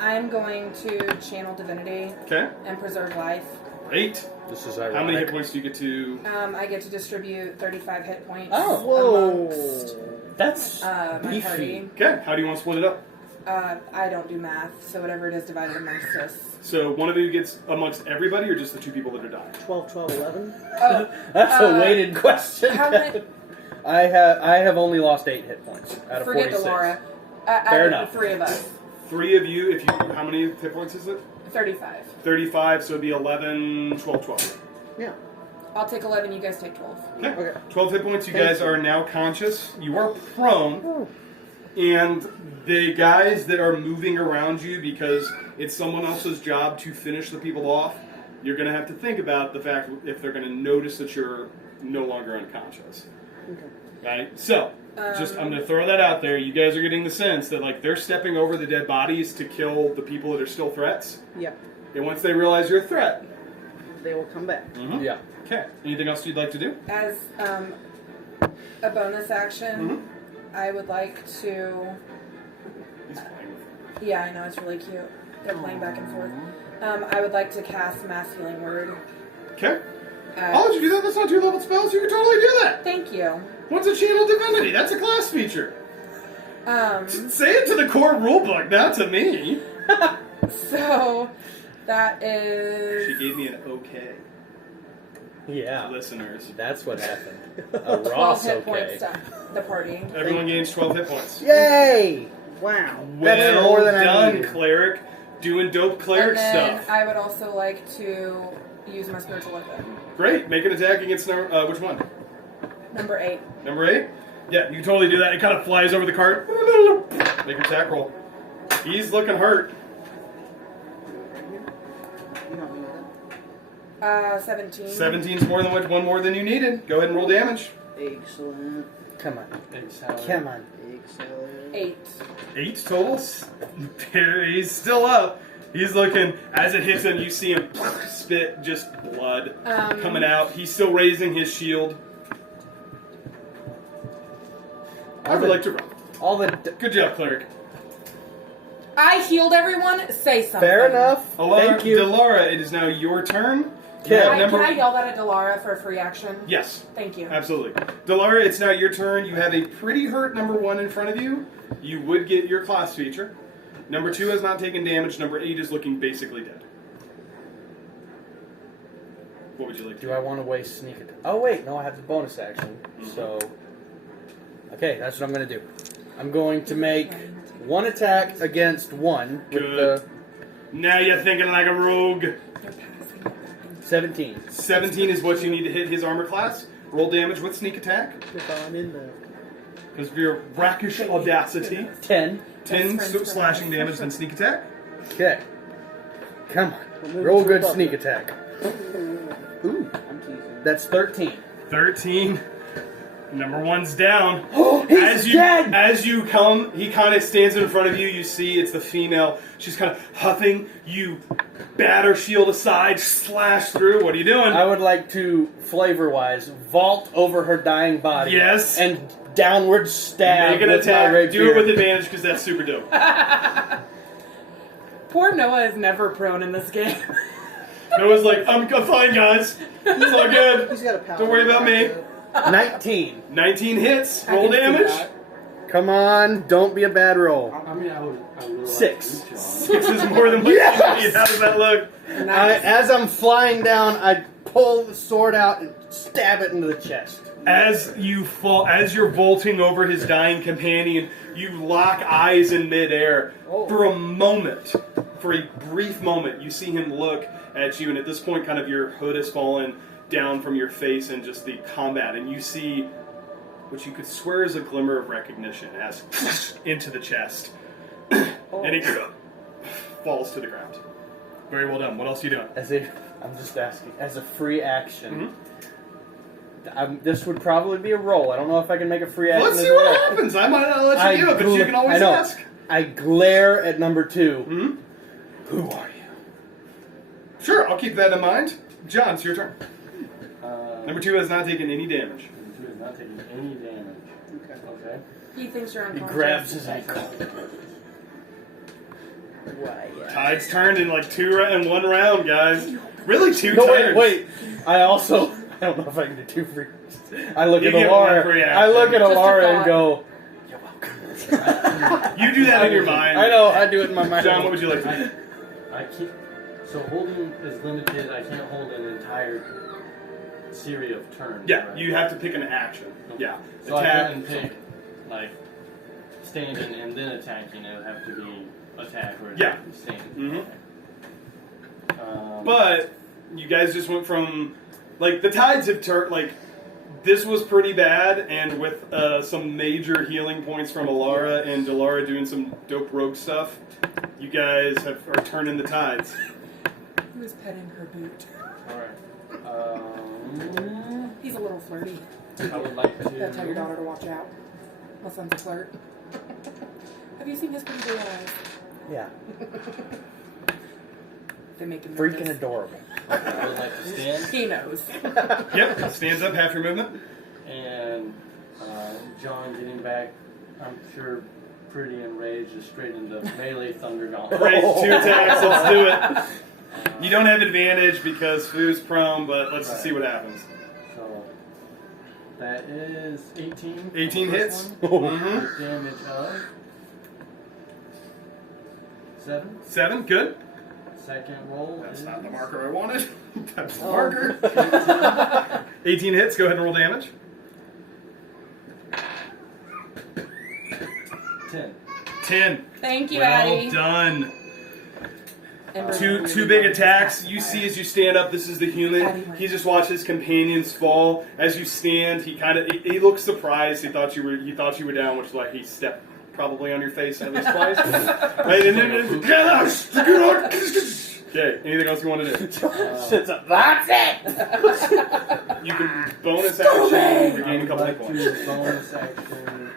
I'm going to channel divinity Okay. and preserve life. Great. This is ironic. How many hit points do you get to? I get to distribute 35 hit points Oh. amongst That's my beefy. party. Okay. How do you want to split it up? I don't do math, so whatever it is divided amongst us. So one of you gets amongst everybody, or just the 2 people that are dying? 12, 12, 11. Oh, That's a weighted question. how many? I have only lost 8 hit points out of Forget 46. Delora. Fair Out of enough. the 3 of us. 3 of you. How many hit points is it? 35. 35. So it'd be 11, 12, 12. Yeah. I'll take 11, you guys take 12. Okay. Okay. 12 hit points. You Thank guys you. are now conscious. You are prone. And the guys that are moving around you, because it's someone else's job to finish the people off, you're going to have to think about the fact if they're going to notice that you're no longer unconscious. Okay. Right? So, I'm going to throw that out there. You guys are getting the sense that, like, they're stepping over the dead bodies to kill the people that are still threats. Yeah. And once they realize you're a threat. They will come back. Yeah. Okay. Anything else you'd like to do? As a bonus action, I would like to... He's playing with it. Yeah, I know, it's really cute. They're playing back and forth. I would like to cast Mass Healing Word. Okay. I'll let you do that. That's not 2-level spells. You can totally do that. Thank you. What's a channel divinity? That's a class feature. Say it to the core rulebook, not to me. So, that is... She gave me an okay. Yeah. Listeners. That's what happened. A 12 Ross hit okay. points to the party. Everyone gains 12 hit points. Yay! Wow. Well That's more than I done, needed. cleric. Doing dope cleric And then stuff. I would also like to use my spiritual weapon. Great. Make an attack against which one? Number 8. Number 8? Yeah, you can totally do that. It kind of flies over the cart. Make an attack roll. He's looking hurt. You don't need that. 17. 17's more than one more than you needed. Go ahead and roll damage. Excellent. Come on. Excellent. Come on. Excellent. 8. 8 totals. He's still up. He's looking. As it hits him, you see him spit just blood coming out. He's still raising his shield. I would like to run. All the Good job, cleric. I healed everyone. Say something. fair enough. Alara, Thank you. Delara, it is now your turn. Okay. Can I yell that at Delara for a free action? Yes, Thank you. absolutely. Delara, it's now your turn. You have a pretty hurt number 1 in front of you. You would get your class feature. Number 2 has not taken damage. Number 8 is looking basically dead. would you like to Do I want to waste sneak attack? Oh wait, no, I have the bonus action. So, okay, that's what I'm going to do. I'm going to make one attack against one with Good. Now you're thinking like a rogue. They're passing it back and 17. 17 is what you need to hit his armor class. Roll damage with sneak attack. If I'm in there. Because of your rakish audacity. 10. 10 Best friends slashing forever. damage, then sneak attack. Okay. Come on. moving Roll to good the sneak button. attack. Ooh, I'm teasing. that's 13. 13. Number one's down. Oh, he's dead! As you come, he kind of stands in front of you. You see it's the female. She's kind of huffing. You bat her shield aside, slash through. What are you doing? I would like to, flavor-wise, vault over her dying body. Yes. And downward stab Make an with my attack. rapier. Do it with advantage because that's super dope. Poor Noah is never prone in this game. Noah's like, I'm fine, guys. It's all good. He's got a power. Don't worry about me. 19. 19 hits. I Roll can see damage. that. Come on, don't be a bad roll. I mean, I would 6. Like to reach on. 6 is more than what Yes! you need. How does that look? As I'm flying down, I pull the sword out and stab it into the chest. As you fall, as you're vaulting over his dying companion, you lock eyes in midair. For a moment, for a brief moment, you see him look at you, and at this point, kind of your hood has fallen down from your face and just the combat, and you see what you could swear is a glimmer of recognition as into the chest, and he falls to the ground. Very well done. What else are you doing? I'm just asking, as a free action. This would probably be a roll. I don't know if I can make a free action. Let's as see a what roll. happens. I might not let you do it, but you can I always know. ask. I glare at number 2. Hmm? Who are you? Sure, I'll keep that in mind. John, it's your turn. Number 2 has not taken any damage. Number 2 is not taking any damage. Okay. He thinks you're He unconscious. grabs his ankle. Why, yeah. Tides turned in like in 1 round, guys. Really, 2 No, turns. wait. I don't know if I can do 2 free. I look You at get one Alara. free I look at Just a Alara and thought. go, "You're welcome." You do that in your mind. I know. I do it in my mind. John, what would you like to do? I can't. So holding is limited. I can't hold an entire series of turns. Yeah, right? you have to pick an action. Yeah. So I Attack. couldn't pick like standing and then attacking. It would have to be attack or Yeah. standing. Mhm. But you guys just went from like the tides have turned. Like this was pretty bad, and with some major healing points from Alara and Delara doing some dope rogue stuff, you guys are turning the tides. He was petting her boot. All right. He's a little flirty. I would like to. Gotta tell your daughter to watch out. My son's a flirt. Have you seen his pretty blue eyes? Yeah. They make him Freaking nervous. adorable. I would like to stand He knows. Yep, stands up, half your movement. and John getting back. I'm sure pretty enraged, just straight into melee thunder gauntlet. Raise 2 attacks, let's do it. You don't have advantage because Foo's prone, but let's just see what happens. So that is 18. 18 First hits. one, Mhm. with damage of 7. 7, good. Second roll That's is not the marker I wanted. That's the Oh. marker. 18 hits, go ahead and roll damage. 10. 10. Thank you, Well Addie. done. And Two big attacks. You see as you stand up, this is the human. He just watched his companions fall. As you stand, he looks surprised. He thought you were down, which is why he stepped probably on your face at least twice. Right, and then okay, anything else you want to do? Sits up. That's it. You can bonus action regain a couple hit points. Bonus action.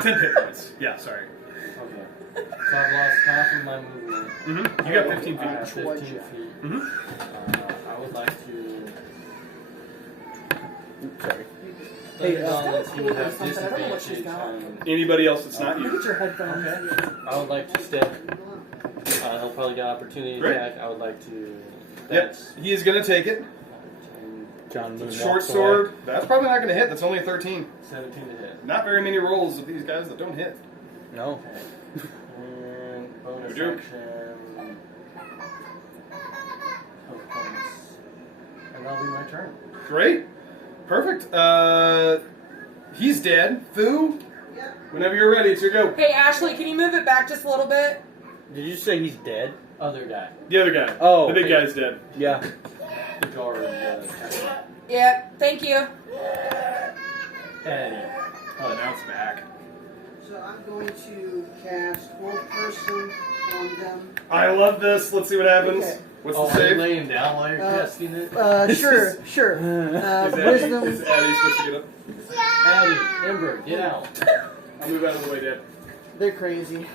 10 hit points. Yeah, sorry. Okay. So I've lost half of my movement. Mm-hmm. You got 15 I have feet. 15 feet. Mm-hmm. I would like to. Sorry. Hey, It's kinda cool or something. I don't know what she's disadvantage got. on. Anybody else that's not Look you? at your headphones. I would like to step. He'll probably get opportunity to Great. attack. I would like to. Yep, That's he is going to take it. John Moon Short walks sword. That's probably not going to hit. That's only a 13. 17 to hit. Not very many rolls of these guys that don't hit. away. No. Okay. And bonus No joke. action. Health points. that'll be my turn. Great. Perfect. He's dead. Fu, whenever you're ready, it's your go. Hey, Ashley, can you move it back just a little bit? Did you say he's dead? Other guy. The other guy. Oh, the big okay. guy's dead. Yeah. The guard. Yep, thank you. Eddie. Oh, now it's back. So I'm going to cast Hold Person on them. I love this. Let's see what happens. Okay. What's Oh, the are you save? laying down while you're casting it? Sure, sure. Is Wisdom. Addie supposed to get up? Addie, Ember, get out. I'll move out of the way, Dad. They're crazy.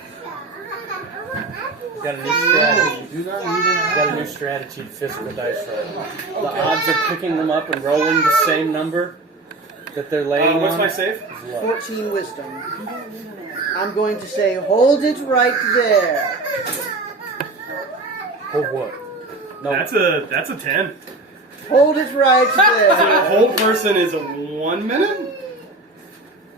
Got a new strategy. You do not need an Got a new strategy to physical dice roll. The odds of picking them up and rolling the same number that they're laying What's on my save? is low. 14 Wisdom. I'm going to say, hold it right there. Or what? No. That's a 10. Hold it right So there. the whole person is a 1 minute?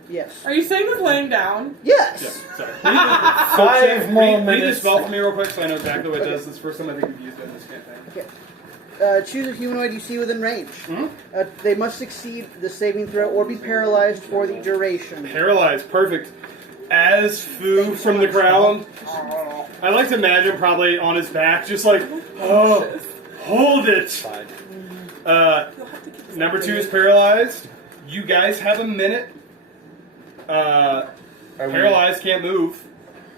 Yes. Are you saying this laying down? Yes. Yeah, sorry. 5 more Read minutes. this spell for me real quick so I know exactly what it does. This is the first time I think we've used it in this campaign. Okay. Choose a humanoid you see within range. They must succeed the saving throw or be paralyzed for the duration. Paralyzed, perfect. As Fu from the ground, I like to imagine probably on his back, just like, oh, hold it. Fine. Number 2 is paralyzed. You guys have a minute. Paralyzed, can't move.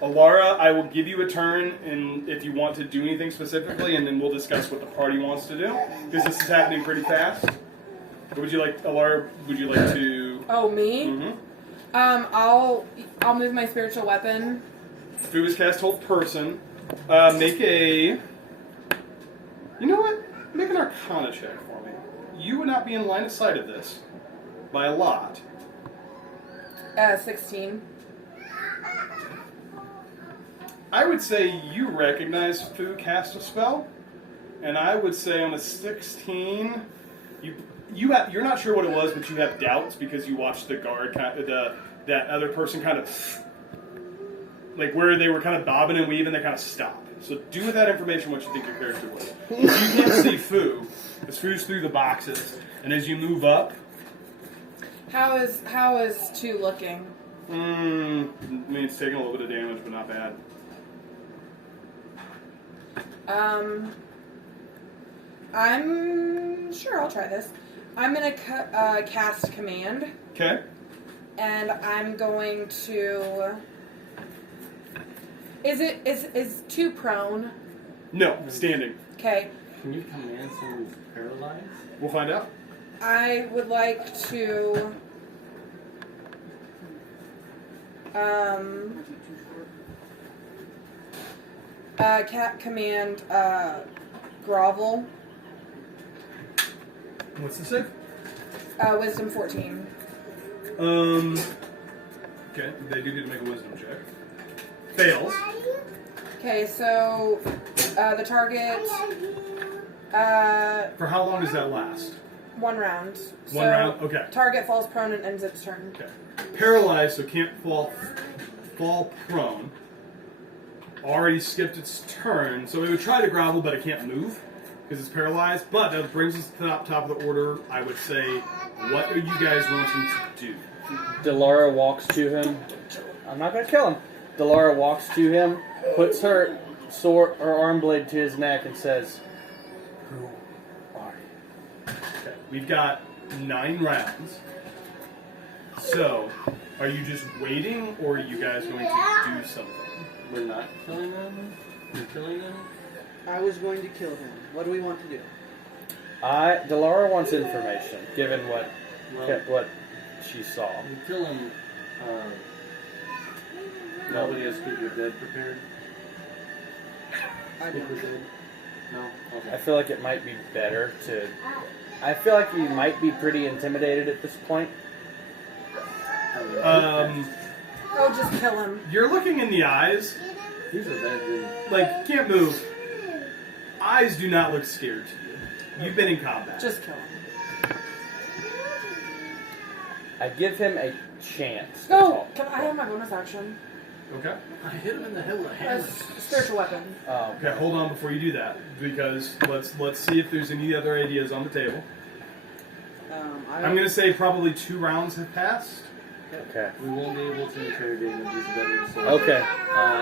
Alara, I will give you a turn, and if you want to do anything specifically, and then we'll discuss what the party wants to do, because this is happening pretty fast. What would you like, Alara? Would you like to? Oh, me? Mm-hmm. I'll move my spiritual weapon. Fu is cast hold person. Make a. You know what? Make an Arcana check for me. You would not be in line of sight of this by a lot. 16. I would say you recognize Fu cast a spell, and I would say on a 16, you're not sure what it was, but you have doubts because you watched the guard that other person kind of like where they were kind of bobbing and weaving, they kind of stop. So do with that information what you think your character was. If you can't see Fu, because Fu's through the boxes, and as you move up, How is 2 looking? I mean it's taking a little bit of damage, but not bad. I'm sure I'll try this. I'm gonna cast command, Okay. and I'm going to. Is 2 prone? No, standing. Okay, Can you command someone who's paralyzed? We'll find out. I would like to. Command grovel. What's the save? Wisdom 14. Okay, they do get to make a wisdom check. Fails. Okay, so the target. For how long does that last? 1 round. One round? Okay. Target falls prone and ends its turn. Okay. Paralyzed, so can't fall prone. Already skipped its turn, so it would try to grovel, but it can't move because it's paralyzed. But that brings us to the top of the order. I would say, what are you guys wanting to do? Delara walks to him. I'm not gonna kill him. Delara walks to him, puts her sword or arm blade to his neck, and says, "Who are you?" Okay. We've got 9 rounds. So, are you just waiting, or are you guys going to do something? We're not killing them? You're killing them? I was going to kill him. What do we want to do? Delara wants information, given what Well, she saw. you kill them. Nobody has Speak Your Dead prepared? I Speak don't. Your Dead? No? I Okay. feel like it might be better to. I feel like he might be pretty intimidated at this point. Oh, just kill him. You're looking in the eyes, These are bad dudes. like, can't move. Eyes do not look scared to you. You've been in combat. Just kill him. I give him a chance to No! talk. Can I have my bonus action? Okay. I hit him in the head with a A hammer. spiritual weapon. Oh, Okay, hold on before you do that, because let's see if there's any other ideas on the table. I'm going to say probably 2 rounds have passed. okay. We won't be able to interrogate him due to that insult. Okay.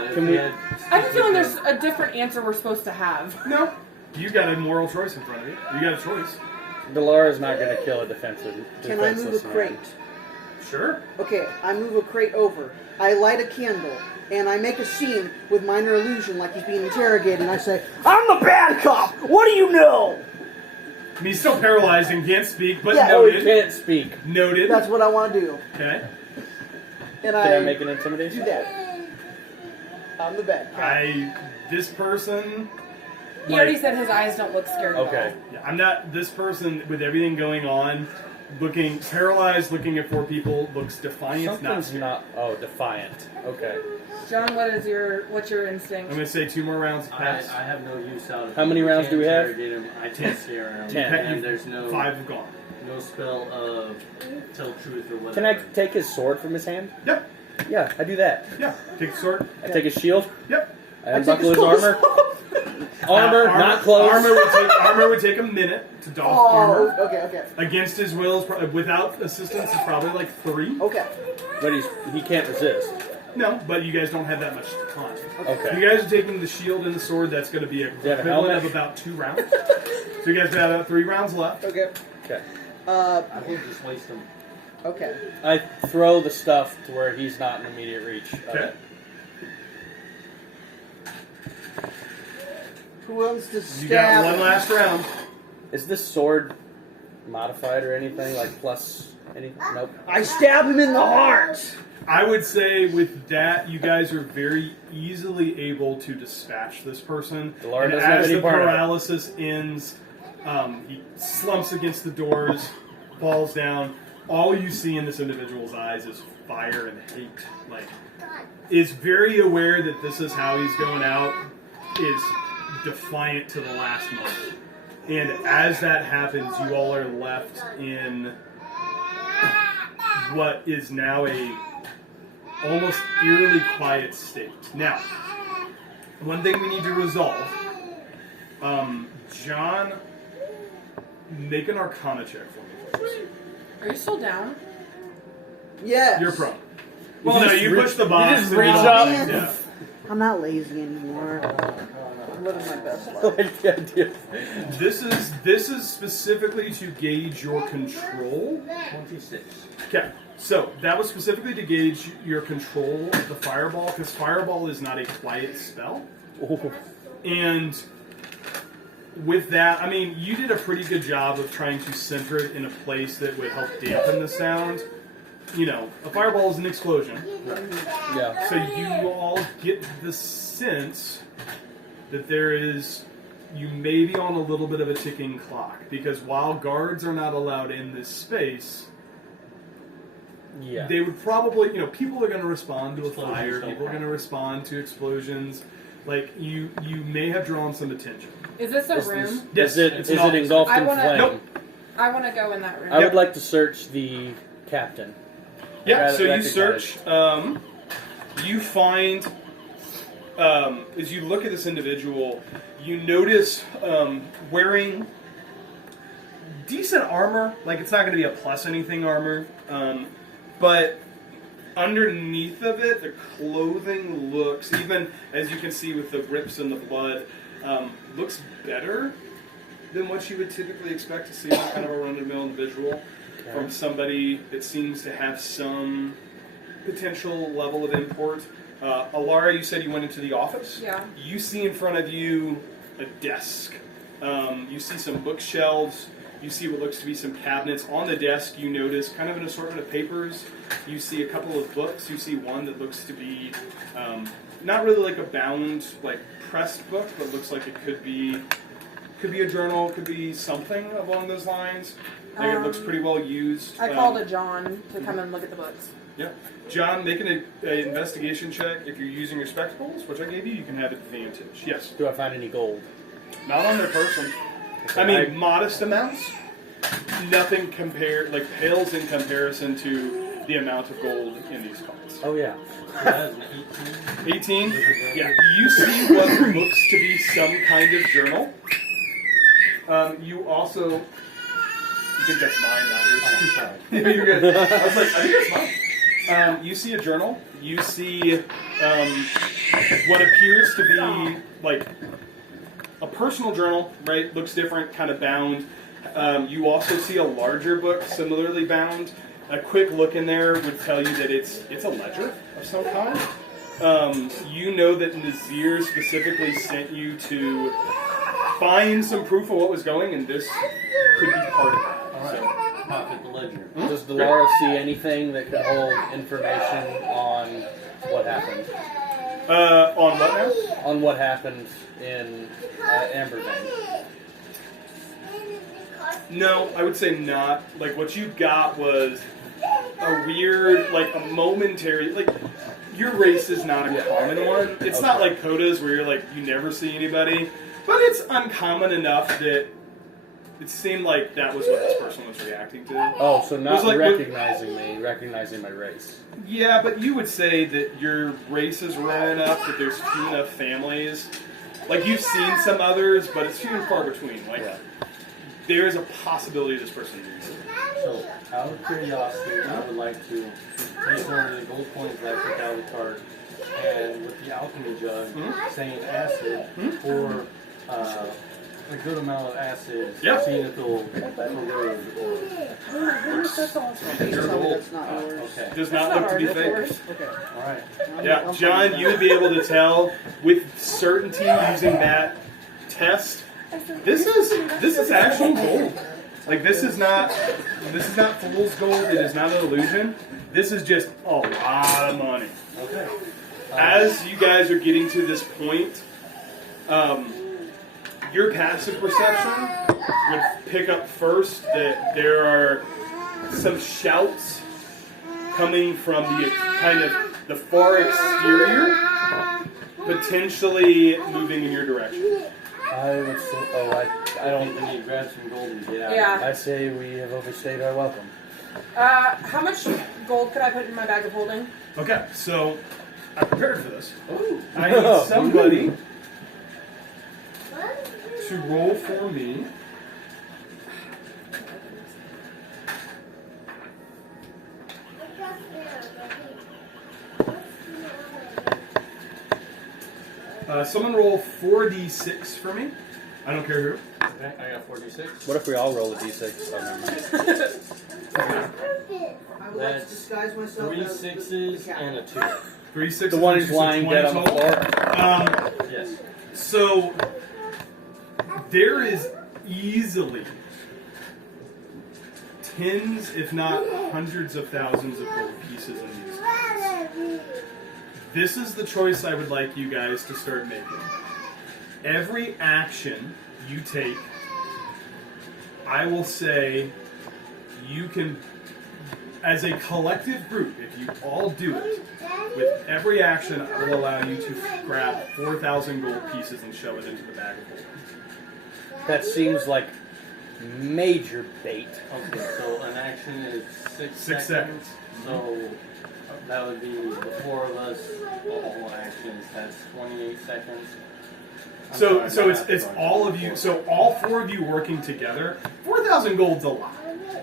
If Can we we- had I have a feeling there's a different answer we're supposed to have. No, you got a moral choice in front of you. You got a choice. Delara's not going to kill a defensive. Can I move a defenseless man. crate? Sure. Okay, I move a crate over. I light a candle, and I make a scene with minor illusion like he's being interrogated, and I say, I'm the bad cop! What do you know? I mean, he's still paralyzed and can't speak, but Yeah, Oh, he noted. can't speak. Noted. That's what I want to do. Okay. And Can I make an do intimidation? that. I'm the bad cop. This person. He already said his eyes don't look scared at Okay. all. Yeah, I'm not. This person, with everything going on, looking paralyzed, looking at 4 people, looks defiant, not Something's scared. not. Oh, defiant. Okay. John, what's your instinct? I'm going to say 2 more rounds pass. I have no use out of How many rounds do we have? interrogate him. I can't scare him. 10. And there's no 5 have gone. no spell of tell truth or whatever. Can I take his sword from his hand? Yep. Yeah, I do that. Yeah. Take the sword. I take his shield. Yep. I I take unbuckle his clothes armor. off. Armor, not clothes. Armor would take a minute to doff Oh, armor. okay. Against his will, without assistance, is probably like 3. Okay. But he can't resist. No, but you guys don't have that much time. Okay. You guys are taking the shield and the sword. That's going to be a you have a equivalent helmet? of about 2 rounds. So you guys got about 3 rounds left. Okay. Okay. I will just waste him. Okay. I throw the stuff to where he's not in immediate reach. of Okay. it. Who wants to You got stab? 1 last round. Is this sword modified or anything? Like plus anything? Nope. I stab him in the heart. I would say with that, you guys are very easily able to dispatch this person. Delara And doesn't have as any the part of it. paralysis ends, he slumps against the doors, falls down. All you see in this individual's eyes is fire and hate. Like, is very aware that this is how he's going out. Is defiant to the last moment. And as that happens, you all are left in what is now a almost eerily quiet state. Now, one thing we need to resolve. John, make an Arcana check for me, please. Are you still down? Yes. You're prone. Well, no, you push the box. just and reach it all- up. Yeah. I'm not lazy anymore. I'm living my best I life. like the idea. This is specifically to gauge your control. 26. Okay, so that was specifically to gauge your control of the fireball, because fireball is not a quiet spell. Ooh. And with that, I mean, you did a pretty good job of trying to center it in a place that would help dampen the sound. You know, a fireball is an explosion. Yeah. So you all get the sense that you may be on a little bit of a ticking clock, because while guards are not allowed in this space, Yeah. they would probably, people are going to respond to a Explosions fire, don't people are going to respond to explosions. Like, you may have drawn some attention. Is this a Is room? this- Yes, is it, it's is an it office. engulfed I in wanna- flame? Nope. I want to go in that room. I would Yep. like to search the captain. Yeah, so you Recognize. search, you find, as you look at this individual, you notice wearing decent armor. Like, it's not going to be a plus anything armor, but underneath of it, the clothing looks, even as you can see with the rips and the blood, looks better than what you would typically expect to see in kind of a run-of-the-mill individual. From somebody that seems to have some potential level of import. Alara, you said you went into the office? Yeah. You see in front of you a desk. You see some bookshelves. You see what looks to be some cabinets. On the desk, you notice kind of an assortment of papers. You see a couple of books. You see one that looks to be not really like a bound, like pressed book, but looks like it could be a journal, could be something along those lines. Like, it looks pretty well used. I called a John to come and look at the books. Yeah. John, making an investigation check. If you're using your spectacles, which I gave you can have advantage. Yes. Do I find any gold? Not on their person. Okay, I mean, modest amounts. Nothing pales in comparison to the amount of gold in these cards. Oh yeah. That's an 18. 18? Yeah. You see what looks to be some kind of journal. You also... You think that's mine, not yours? Sorry. Yeah, you're good. I was like, I think that's mine. You see a journal. You see what appears to be like a personal journal, right? Looks different, kind of bound. You also see a larger book, similarly bound. A quick look in there would tell you that it's a ledger of some kind. You know that Nazir specifically sent you to find some proof of what was going, and this could be part of that. Alright. Pop at the ledger. Does Delara see anything that could hold information on what happened? On what now? On what happened in Ambervein? No, I would say not. Like, what you got was a weird, like, a momentary, like, your race is not a common one. It's not like Coda's where you're like, you never see anybody. But it's uncommon enough that it seemed like that was what this person was reacting to. Oh, so not like, recognizing me, recognizing my race. Yeah, but you would say that your race is rare enough that there's few enough families. Like, you've seen some others, but it's few and far between. Like, there is a possibility this person needs it. So, out of curiosity, I would like to take one of the gold coins that I took out of the cart, and with the alchemy jug, saying acid, pour a good amount of acid, seeing if it'll corrode or... That's awesome. Please tell me that's not yours. Okay. Does not look to be fake. Okay. Alright. Yeah, John, you would be able to tell with certainty using that test. This is actual gold. Like, this is not fool's gold. It is not an illusion. This is just a lot of money. Okay. As you guys are getting to this point, your passive perception would pick up first that there are some shouts coming from the kind of the far exterior, potentially moving in your direction. I would say, I don't. We need to grab some gold and get out. Yeah. I say we have overstayed our welcome. How much gold could I put in my bag of holding? Okay, so I prepared for this. Ooh. I need somebody to roll for me. Someone roll 4d6 for me. I don't care who. Okay, I got 46. What if we all roll a d6? Oh, never mind. I would like to That's disguise myself 3 as sixes and a 2. 3 6. The one who's lying dead on the floor. Yes. So there is easily tens, if not hundreds of thousands of gold pieces in these cards. This is the choice I would like you guys to start making. Every action you take, I will say you can, as a collective group, if you all do it, with every action, I will allow you to grab 4,000 gold pieces and shove it into the bag of holding. That seems like major bait. Okay, so an action is 6 6 seconds. So that would be the 4 of us, all actions. That's 28 seconds. So it's all of you. So all 4 of you working together. 4,000 gold's a lot.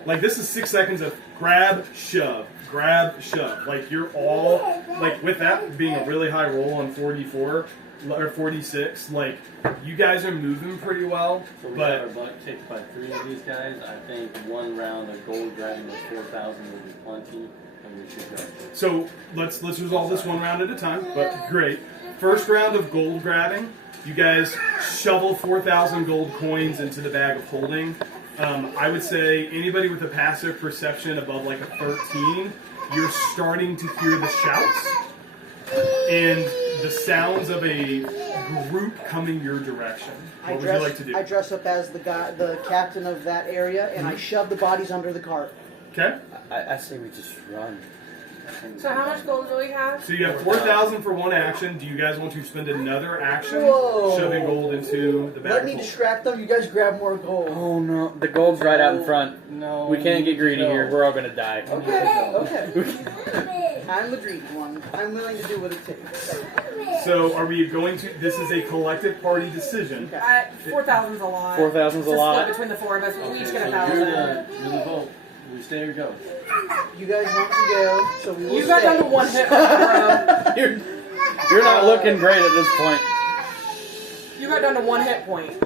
Like, this is 6 seconds of grab, shove, grab, shove. Like, you're all, like, with that being a really high roll on 44 or 46, like, you guys are moving pretty well. So we But got our butt kicked by 3 of these guys. I think one round of gold grabbing those 4,000 would be plenty, and we should go. so let's resolve this one round at a time. But great. First round of gold grabbing. You guys shovel 4,000 gold coins into the bag of holding. I would say anybody with a passive perception above like a 13, you're starting to hear the shouts and the sounds of a group coming your direction. What would you like to do? I dress up as the captain of that area, and I shove the bodies under the cart. Okay. I say we just run. So how much gold do we have? So you have 4,000 for one action. Do you guys want to spend another action Whoa. shoving gold into the bag? Let me distract them. You guys grab more gold. Oh no, the gold's right out in front. No. We can't get greedy here. We're all gonna die. Okay. I'm the greedy one. I'm willing to do what it takes. So are we going to? This is a collective party decision. 4,000's a lot. 4,000's a It's lot. split between the four of us. We each get So 1,000. you're the vote. We stay or go. You guys want to go, so we will You got stay. down to one hit, bro. You're not looking great at this point. You got down to 1 hit point.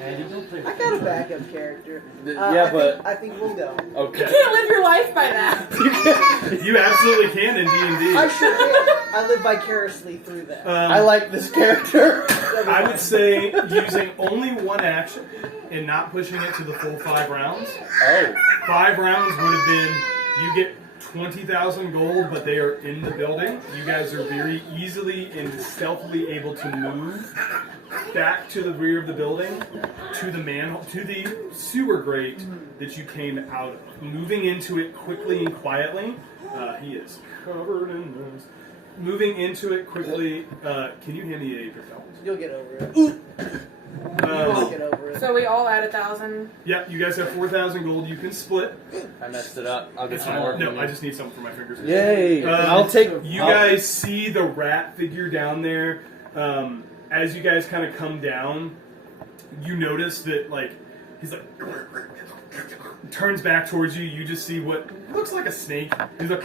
Andy, don't play. I got a backup character. Yeah, I think we'll go. You Okay. can't live your life by that. You absolutely can in D&D. I sure can. I live vicariously through that. I like this character. I would say using only one action and not pushing it to the full 5 rounds. Oh. 5 rounds would have been you get 20,000 gold, but they are in the building. You guys are very easily and stealthily able to move back to the rear of the building, to the sewer grate that you came out of. Moving into it quickly and quietly. He is covered in this. Moving into it quickly. Can you hand me a Propel? You'll get over it. You'll get over it. So we all add 1,000. Yeah, you guys have 4,000 gold. You can split. I messed it up. I'll get It's some fine. more. No, I just need something for my fingers. Yay! I'll take. You guys see the rat figure down there. As you guys kind of come down, you notice that he's like turns back towards you. You just see what looks like a snake. He's like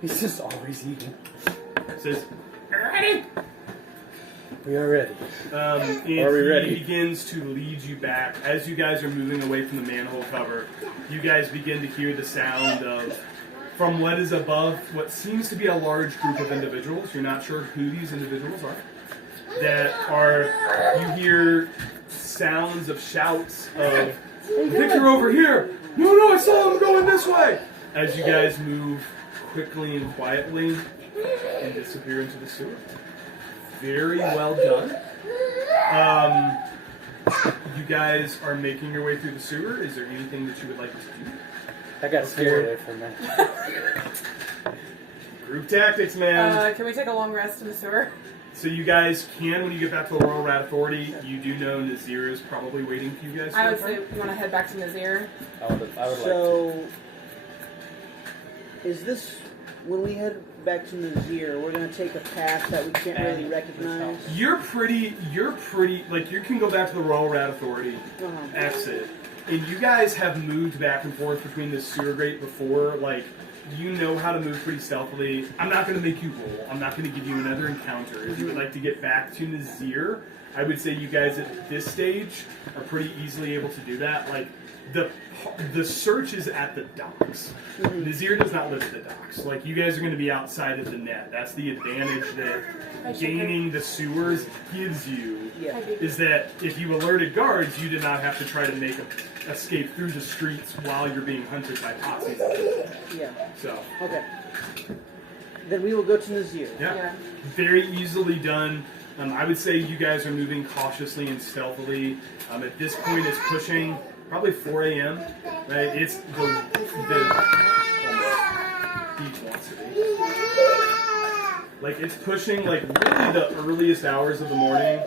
He's just always eating. says, "Ready?" We are ready. And Are we he ready? begins to lead you back. As you guys are moving away from the manhole cover, you guys begin to hear the sound of, from what is above, what seems to be a large group of individuals. You're not sure who these individuals are. You hear sounds of shouts of, I think you're over here. No, I saw them going this way. As you guys move quickly and quietly and disappear into the sewer. Very well done. You guys are making your way through the sewer. Is there anything that you would like to do? I got scared there for a minute. Group tactics, man. Can we take a long rest in the sewer? So you guys can, when you get back to the Royal Rat Authority, you do know Nazir is probably waiting for you guys. I would say you want to head back to Nazir. I would like to. So, is this when we head back to Nazir? We're gonna take a path that we can't really recognize. You're pretty, like, you can go back to the Royal Rat Authority, Uh-huh. exit, and you guys have moved back and forth between this sewer grate before, like, you know how to move pretty stealthily. I'm not going to make you roll. I'm not going to give you another encounter. If you would like to get back to Nazir, I would say you guys at this stage are pretty easily able to do that. Like, the search is at the docks. Nazir does not live at the docks. Like, you guys are going to be outside of the net. That's the advantage that gaining the sewers gives you. Yeah. Is that if you alerted guards, you did not have to try to make an escape through the streets while you're being hunted by posses. Yeah. So, Okay. Then we will go to Nazir. yeah. Very easily done. I would say you guys are moving cautiously and stealthily. At this point, it's pushing probably 4 a.m. Right? It's the beach wants to be. Like, it's pushing like really the earliest hours of the morning.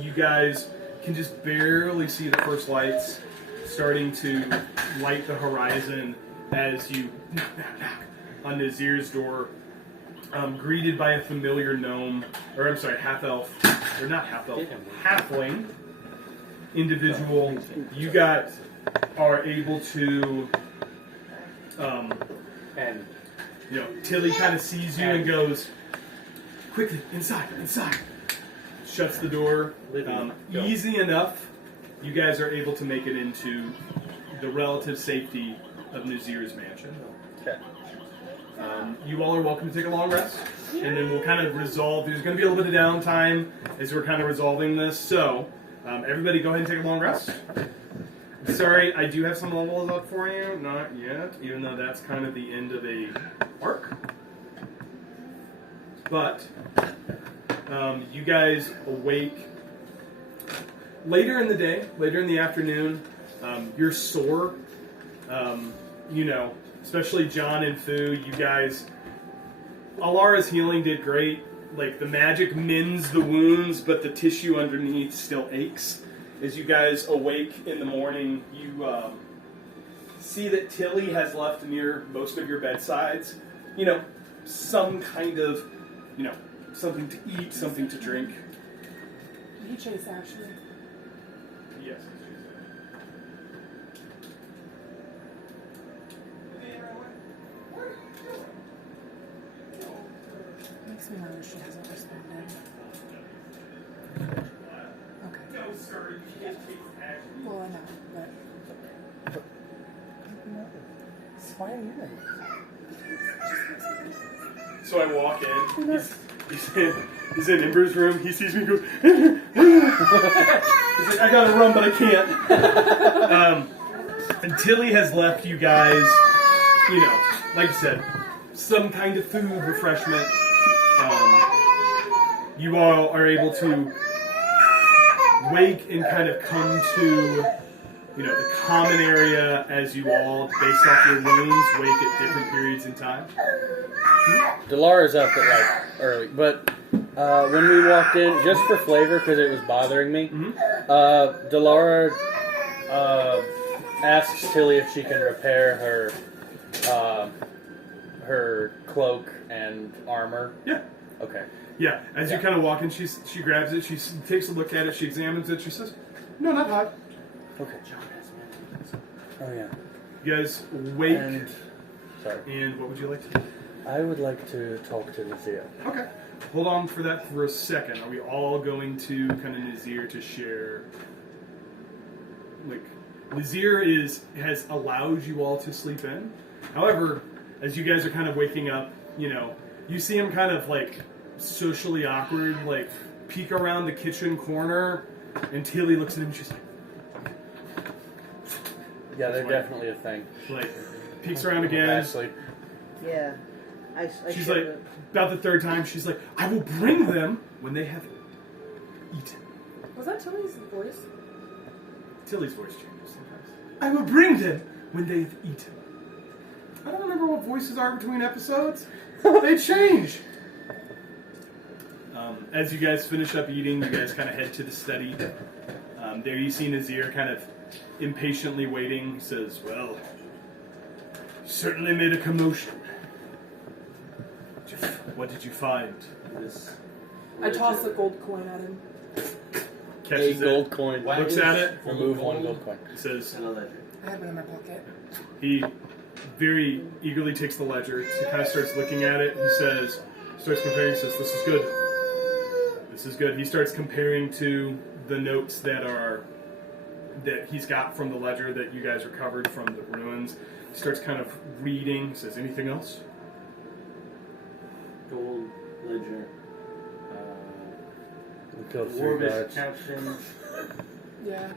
You guys can just barely see the first lights starting to light the horizon as you knock on Nazir's door, greeted by a familiar gnome, or I'm sorry, half-elf, or not half-elf, halfling individual. You guys are able to, And Tilly kind of sees you and goes, quickly, inside. Shuts the door. Easy enough, you guys are able to make it into the relative safety of Nazir's mansion. Okay. You all are welcome to take a long rest, and then we'll kind of resolve. There's going to be a little bit of downtime as we're kind of resolving this. So, everybody go ahead and take a long rest. Sorry, I do have some levels up for you. Not yet, even though that's kind of the end of a arc. But you guys awake later in the day, later in the afternoon. You're sore. especially John and Fu, you guys, Alara's healing did great. Like, the magic mends the wounds, but the tissue underneath still aches. As you guys awake in the morning, you see that Tilly has left near most of your bedsides, some kind of, something to eat, something to drink. Did he chase Ashley? Yes. Makes me nervous she hasn't responded. Okay. No, sir, you can't chase Ashley. Well, I know, but Why are you there? So I walk in. He's in Ember's room. He sees me and goes, he's like, I gotta run, but I can't. And Tilly has left you guys, like I said, some kind of food, refreshment. You all are able to wake and kind of come to, the common area as you all, based off your wounds, wake at different periods in time. Delara's up at early, but when we walked in, just for flavor, because it was bothering me, Delara asks Tilly if she can repair her cloak and armor. Yeah. Okay. Yeah, as you kind of walk in, she grabs it, she takes a look at it, she examines it, she says, no, not hot. Okay. Oh yeah. You guys wake, Sorry. and what would you like to do? I would like to talk to Nazir. Okay. Hold on for that for a second. Are we all going to kind of Nazir to share? Like, Nazir has allowed you all to sleep in. However, as you guys are kind of waking up, you see him kind of socially awkward, peek around the kitchen corner, and Tilly looks at him and she's like, Yeah, they're definitely a thing. Peeks around again. Ashley. Yeah. I She's should like, have- about the third time, she's like, I will bring them when they have eaten. was that Tilly's voice? Tilly's voice changes sometimes. I will bring them when they've eaten. I don't remember what voices are between episodes. They change. As you guys finish up eating, you guys kind of head to the study. There you see Nazir kind of impatiently waiting. He says, well, certainly made a commotion. What did you find? I tossed a gold coin at him. Catches A gold it, coin. looks at it, Remove one gold coin. says, And a ledger. I have it in my pocket. he very eagerly takes the ledger. He kind of starts looking at it. He says, starts comparing. He says, "This is good. This is good." He starts comparing to the notes that he's got from the ledger that you guys recovered from the ruins. He starts kind of reading. He says, "Anything else?" Gold ledger. Kill three Warvish guards. captions. Yeah.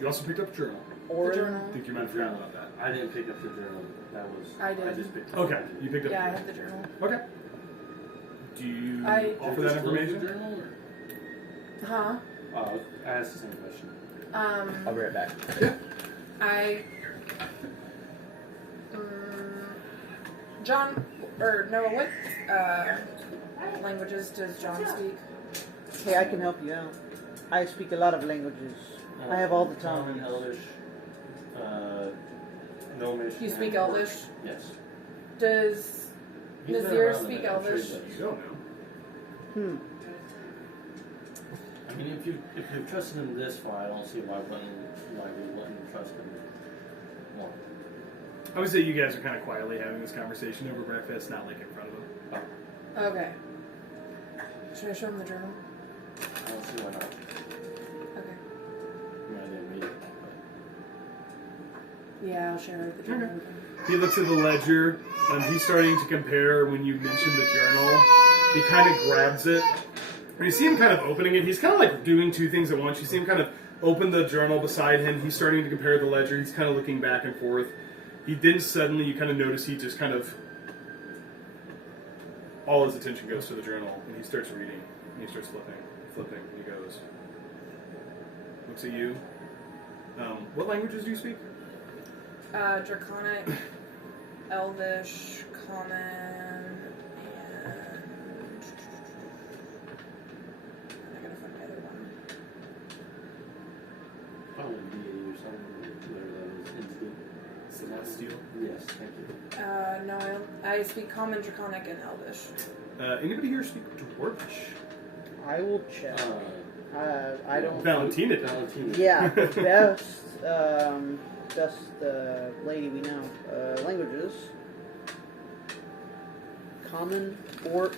You also picked up a journal. The Orin? journal. I think you might have forgotten about that. I didn't pick up the journal. That was. I did. just picked up. Okay, you picked up. Yeah, I the have the journal. journal. Okay. Do you I- offer Did that you close the information? journal, or- Huh? I asked the same question. I'll be right back. I. John, or Noah, what languages does John speak? Hey, I can help you out. I speak a lot of languages. I have all the Common, tongues. Elvish, Gnomish. You speak and Elvish? Orc. Yes. Does He's been Nazir around speak in that Elvish? trade You don't know. I mean, if you've trusted him this far, I don't see why we wouldn't trust him more. I would say you guys are kind of quietly having this conversation over breakfast, not in front of him. Okay. Should I show him the journal? I don't see why not. Okay. I mean, I didn't read it. Yeah, I'll share the journal. Okay. with him. He looks at the ledger. He's starting to compare when you mentioned the journal. He kind of grabs it. And you see him kind of opening it. He's kind of doing two things at once. You see him kind of open the journal beside him. He's starting to compare the ledger. He's kind of looking back and forth. He then suddenly, you kind of notice he just kind of, all his attention goes to the journal. And he starts reading. And he starts flipping. And he goes, looks at you. What languages do you speak? Draconic, Elvish, Common, and I gotta find the other one. Probably deity or something. Whatever that is. Entity. Celestial. Yes, thank you. No, I speak Common, Draconic, and Elvish. Anybody here speak Dwarvish? I will check. I don't. Valentina. Valentina. Yeah, best lady we know. Languages. Common, Orc,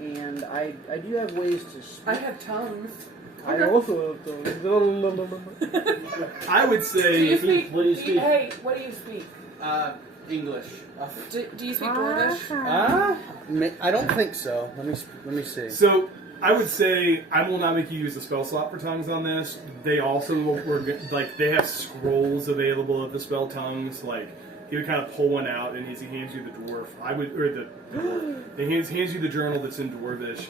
and I do have ways to speak. I have tongues. I also have tongues. I would Do say. you speak? What do you speak? Hey, what do you speak? English. Do you speak Dwarvish? I don't think so. Let me see. So I would say I will not make you use the spell slot for tongues on this. They also they have scrolls available of the spell tongues. Like he would kind of pull one out, and as he hands you the dwarf, he hands you the journal that's in Dwarvish.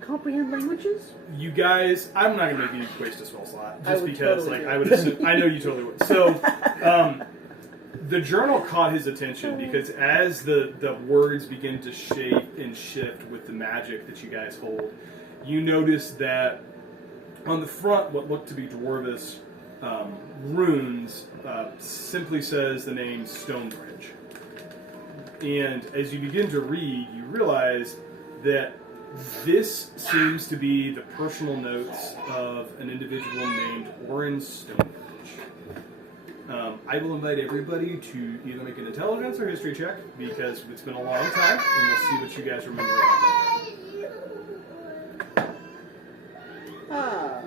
Comprehend languages? You guys, I'm not gonna make you waste a spell slot I just would because totally do I it. would assume I know you totally would. So. The journal caught his attention because as the words begin to shape and shift with the magic that you guys hold, you notice that on the front, what looked to be Dwarvish runes simply says the name Stonebridge. And as you begin to read, you realize that this seems to be the personal notes of an individual named Oren Stonebridge. I will invite everybody to either make an intelligence or history check because it's been a long time, and we'll see what you guys remember about Ah,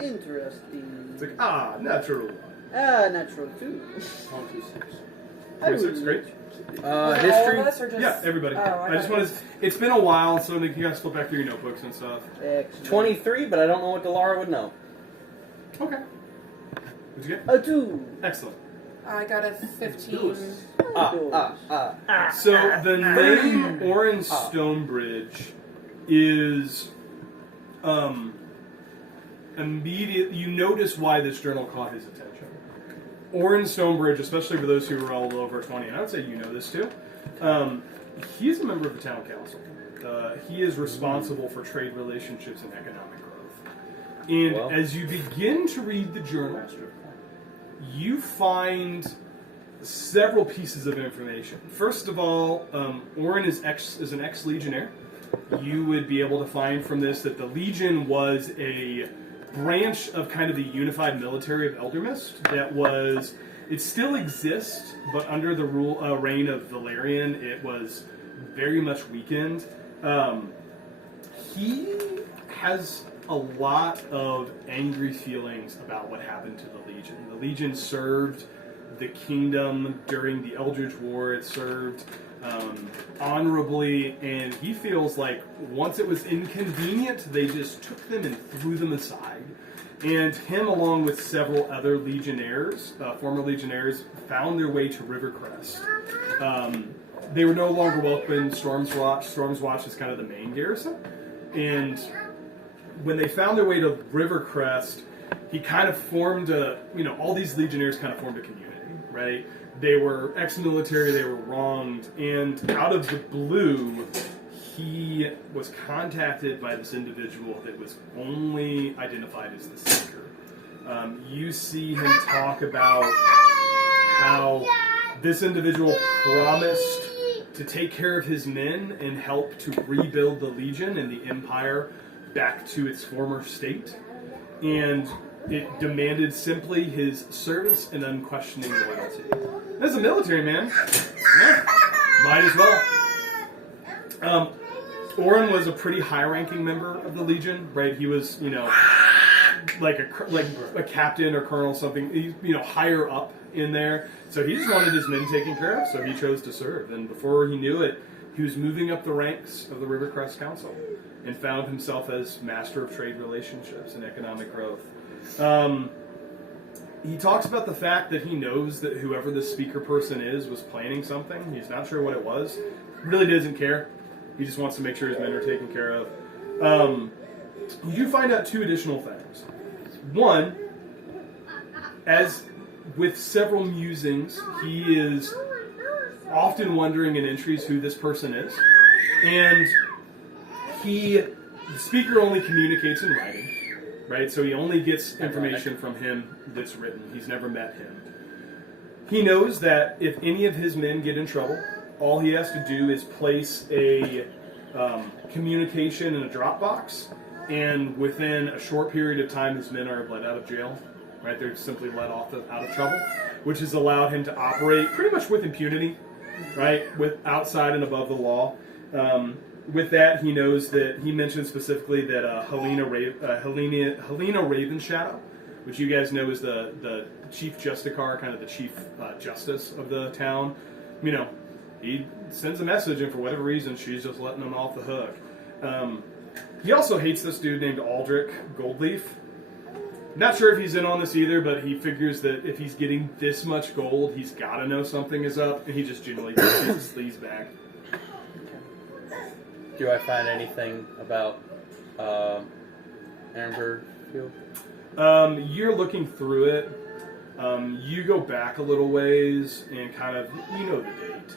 interesting. It's like, natural one. Natural too. 126. 26, great. Was it History. all of us or just? Yeah, everybody. Oh, I just wanted. It's been a while, so you guys flip back through your notebooks and stuff. Excellent. 23, but I don't know what Delara would know. Okay. What'd you get? A 2. Excellent. I got a 15. So the name Oren Stonebridge is immediate. You notice why this journal caught his attention. Oren Stonebridge, especially for those who are all over 20, and I would say you know this too. He's a member of the town council. He is responsible for trade relationships and economic growth. And as you begin to read the journal, you find several pieces of information. First of all, Oren is an ex-legionnaire. You would be able to find from this that the Legion was a branch of kind of the unified military of Eldermist it still exists, but under the reign of Valerian, it was very much weakened. He has a lot of angry feelings about what happened to the Legion. The Legion served the kingdom during the Eldritch War. It served honorably, and he feels like once it was inconvenient, they just took them and threw them aside. And him, along with several other legionnaires, former legionnaires, found their way to Rivercrest. They were no longer welcome in Storm's Watch. Storm's Watch is kind of the main garrison. And when they found their way to Rivercrest, he kind of formed all these legionnaires kind of formed a community, right? They were ex-military, they were wronged, and out of the blue, he was contacted by this individual that was only identified as the Seeker. You see him talk about how this individual promised to take care of his men and help to rebuild the Legion and the Empire back to its former state. And it demanded simply his service and unquestioning loyalty. As a military man, yeah, might as well. Oren was a pretty high-ranking member of the Legion, right? He was, like a captain or colonel, something, higher up in there. So he just wanted his men taken care of, so he chose to serve. And before he knew it, he was moving up the ranks of the Rivercrest Council and found himself as master of trade relationships and economic growth. He talks about the fact that he knows that whoever the speaker person is was planning something. He's not sure what it was. Really doesn't care. He just wants to make sure his men are taken care of. You do find out two additional things. One, as with several musings, he is often wondering in entries who this person is, and the speaker only communicates in writing, right? So he only gets information from him that's written. He's never met him. He knows that if any of his men get in trouble, all he has to do is place a communication in a drop box, and within a short period of time, his men are let out of jail. Right, they're simply let out of trouble, which has allowed him to operate pretty much with impunity, right, with outside and above the law. With that, he knows that he mentioned specifically that Helena Ravenshadow, which you guys know is the chief justicar, kind of the chief justice of the town. You know, he sends a message, and for whatever reason, she's just letting him off the hook. He also hates this dude named Aldrich Goldleaf. Not sure if he's in on this either, but he figures that if he's getting this much gold, he's got to know something is up, and he just generally takes his sleeves back. Do I find anything about Amberfield? You're looking through it. You go back a little ways and kind of, you know the date.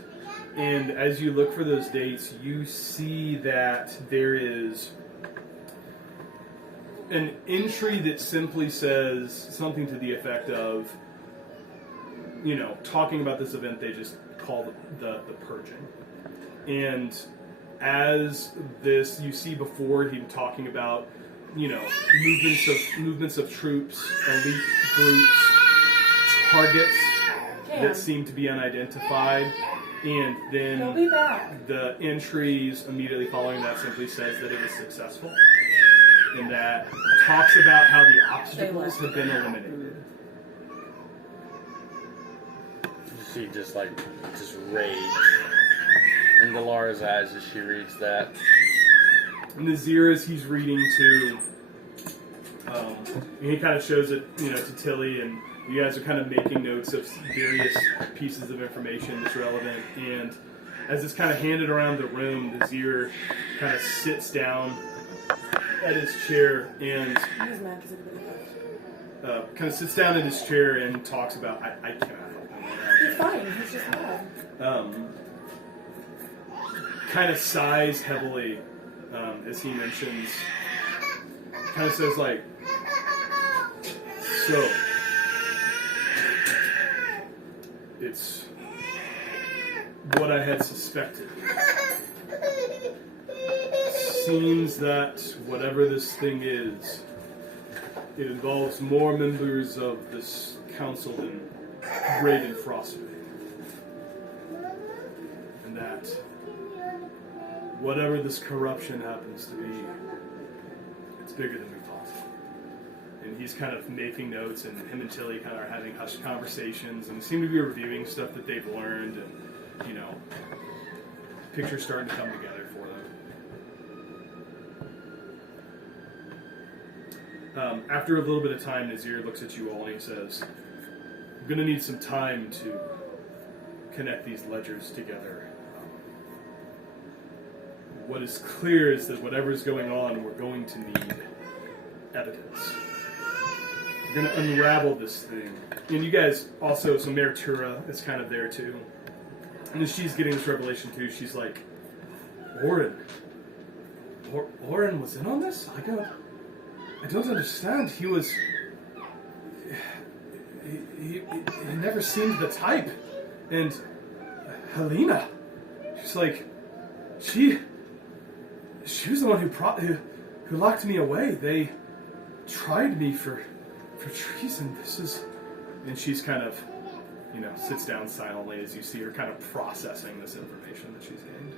And as you look for those dates, you see that there is an entry that simply says something to the effect of, you know, talking about this event they just call the purging. And as this, you see before him talking about, you know, movements of troops, elite groups, targets that seem to be unidentified, and then the entries immediately following that simply says that it was successful, and that talks about how the obstacles have been eliminated. You see just rage in Delara's eyes as she reads that. Nazir, as he's reading to, and he kind of shows it, you know, to Tilly, and you guys are kind of making notes of various pieces of information that's relevant. And as it's kind of handed around the room, Nazir kind of sits down at his chair and kind of sits down in his chair and talks about, I cannot help him. He's fine. He's just mad. Kind of sighs heavily as he mentions, kind of says like, so it's what I had suspected. Seems that whatever this thing is, it involves more members of this council than Raven Frostbane. And that whatever this corruption happens to be, it's bigger than we thought. And he's kind of making notes, and him and Tilly kind of are having hushed conversations, and seem to be reviewing stuff that they've learned, and, you know, pictures starting to come together for them. After a little bit of time, Nazir looks at you all and he says, I'm going to need some time to connect these ledgers together. What is clear is that whatever's going on, we're going to need evidence. We're going to unravel this thing. And you guys also, so Mayor Tura is kind of there too. And as she's getting this revelation too, she's like, Oren was in on this? I don't understand. He was... He never seemed the type. And Helena, she's like, she was the one who locked me away. They tried me for treason. This is... And she's kind of, you know, sits down silently as you see her kind of processing this information that she's gained.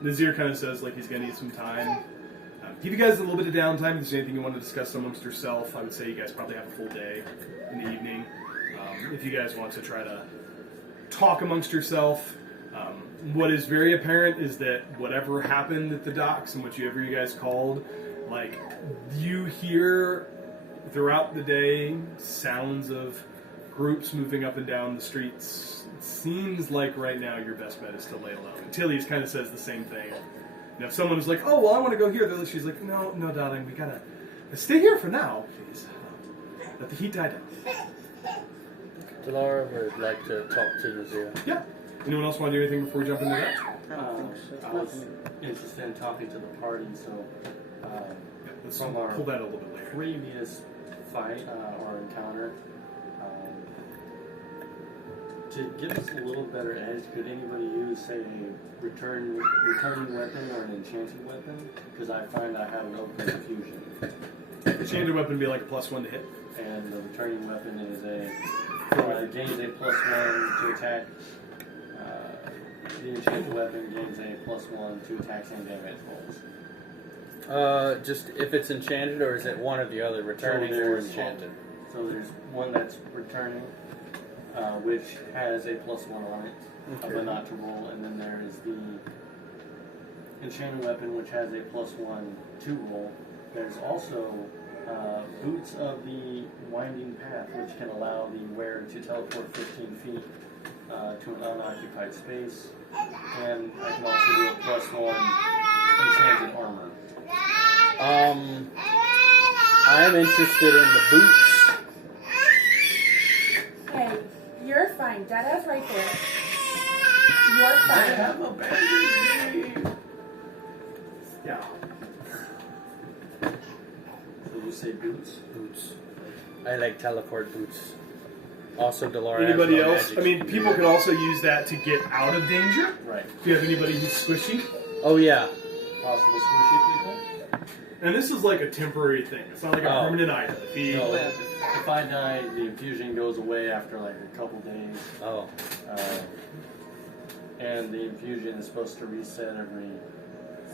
Nazir kind of says, like, he's going to need some time. Give you guys a little bit of downtime. If there's anything you want to discuss amongst yourself, I would say you guys probably have a full day in the evening. If you guys want to try to talk amongst yourself, what is very apparent is that whatever happened at the docks and whatever you guys called, like, you hear throughout the day sounds of groups moving up and down the streets. It seems like right now your best bet is to lay low. And Tilly kind of says the same thing. You know, if someone was like, oh, well, I want to go here, she's like, no, darling, we gotta stay here for now, please. But the heat died down. Delara would like to talk to Nazir. Yeah. Anyone else want to do anything before we jump into that? I don't think so. It's I not was for me. interested in talking to the party, so Let's from our pull that a little bit later. previous fight or encounter, to give us a little better edge, could anybody use, say, a returning weapon or an enchanted weapon? Because I find I have an open infusion, The enchanted weapon would be like a +1 to hit. and the returning weapon is gains a +1 to attack. The enchanted weapon gains a +1 to attacks and damage rolls. Just if it's enchanted, or is it one or the other, returning or there's- enchanted? So there's one that's returning, which has a +1 on it, Okay. but not to roll, and then there is the enchanted weapon, which has a +1 to roll. There's also Boots of the Winding Path, which can allow the wearer to teleport 15 feet to an unoccupied space, and I can also do a +1 enchanted armor. I'm interested in the boots. Hey, you're fine. Dada's right there. You're fine. abandoned me! Yeah. So you say boots? Boots. I like teleport boots. Also, Delara. has Anybody no else? magic. I mean, people could also use that to get out of danger. Right. If you have anybody who's squishy. Oh yeah. Possible squishy people? And this is like a temporary thing. It's not like a Oh. permanent item. If he, No. If I die, the infusion goes away after like a couple days. Oh. And the infusion is supposed to reset every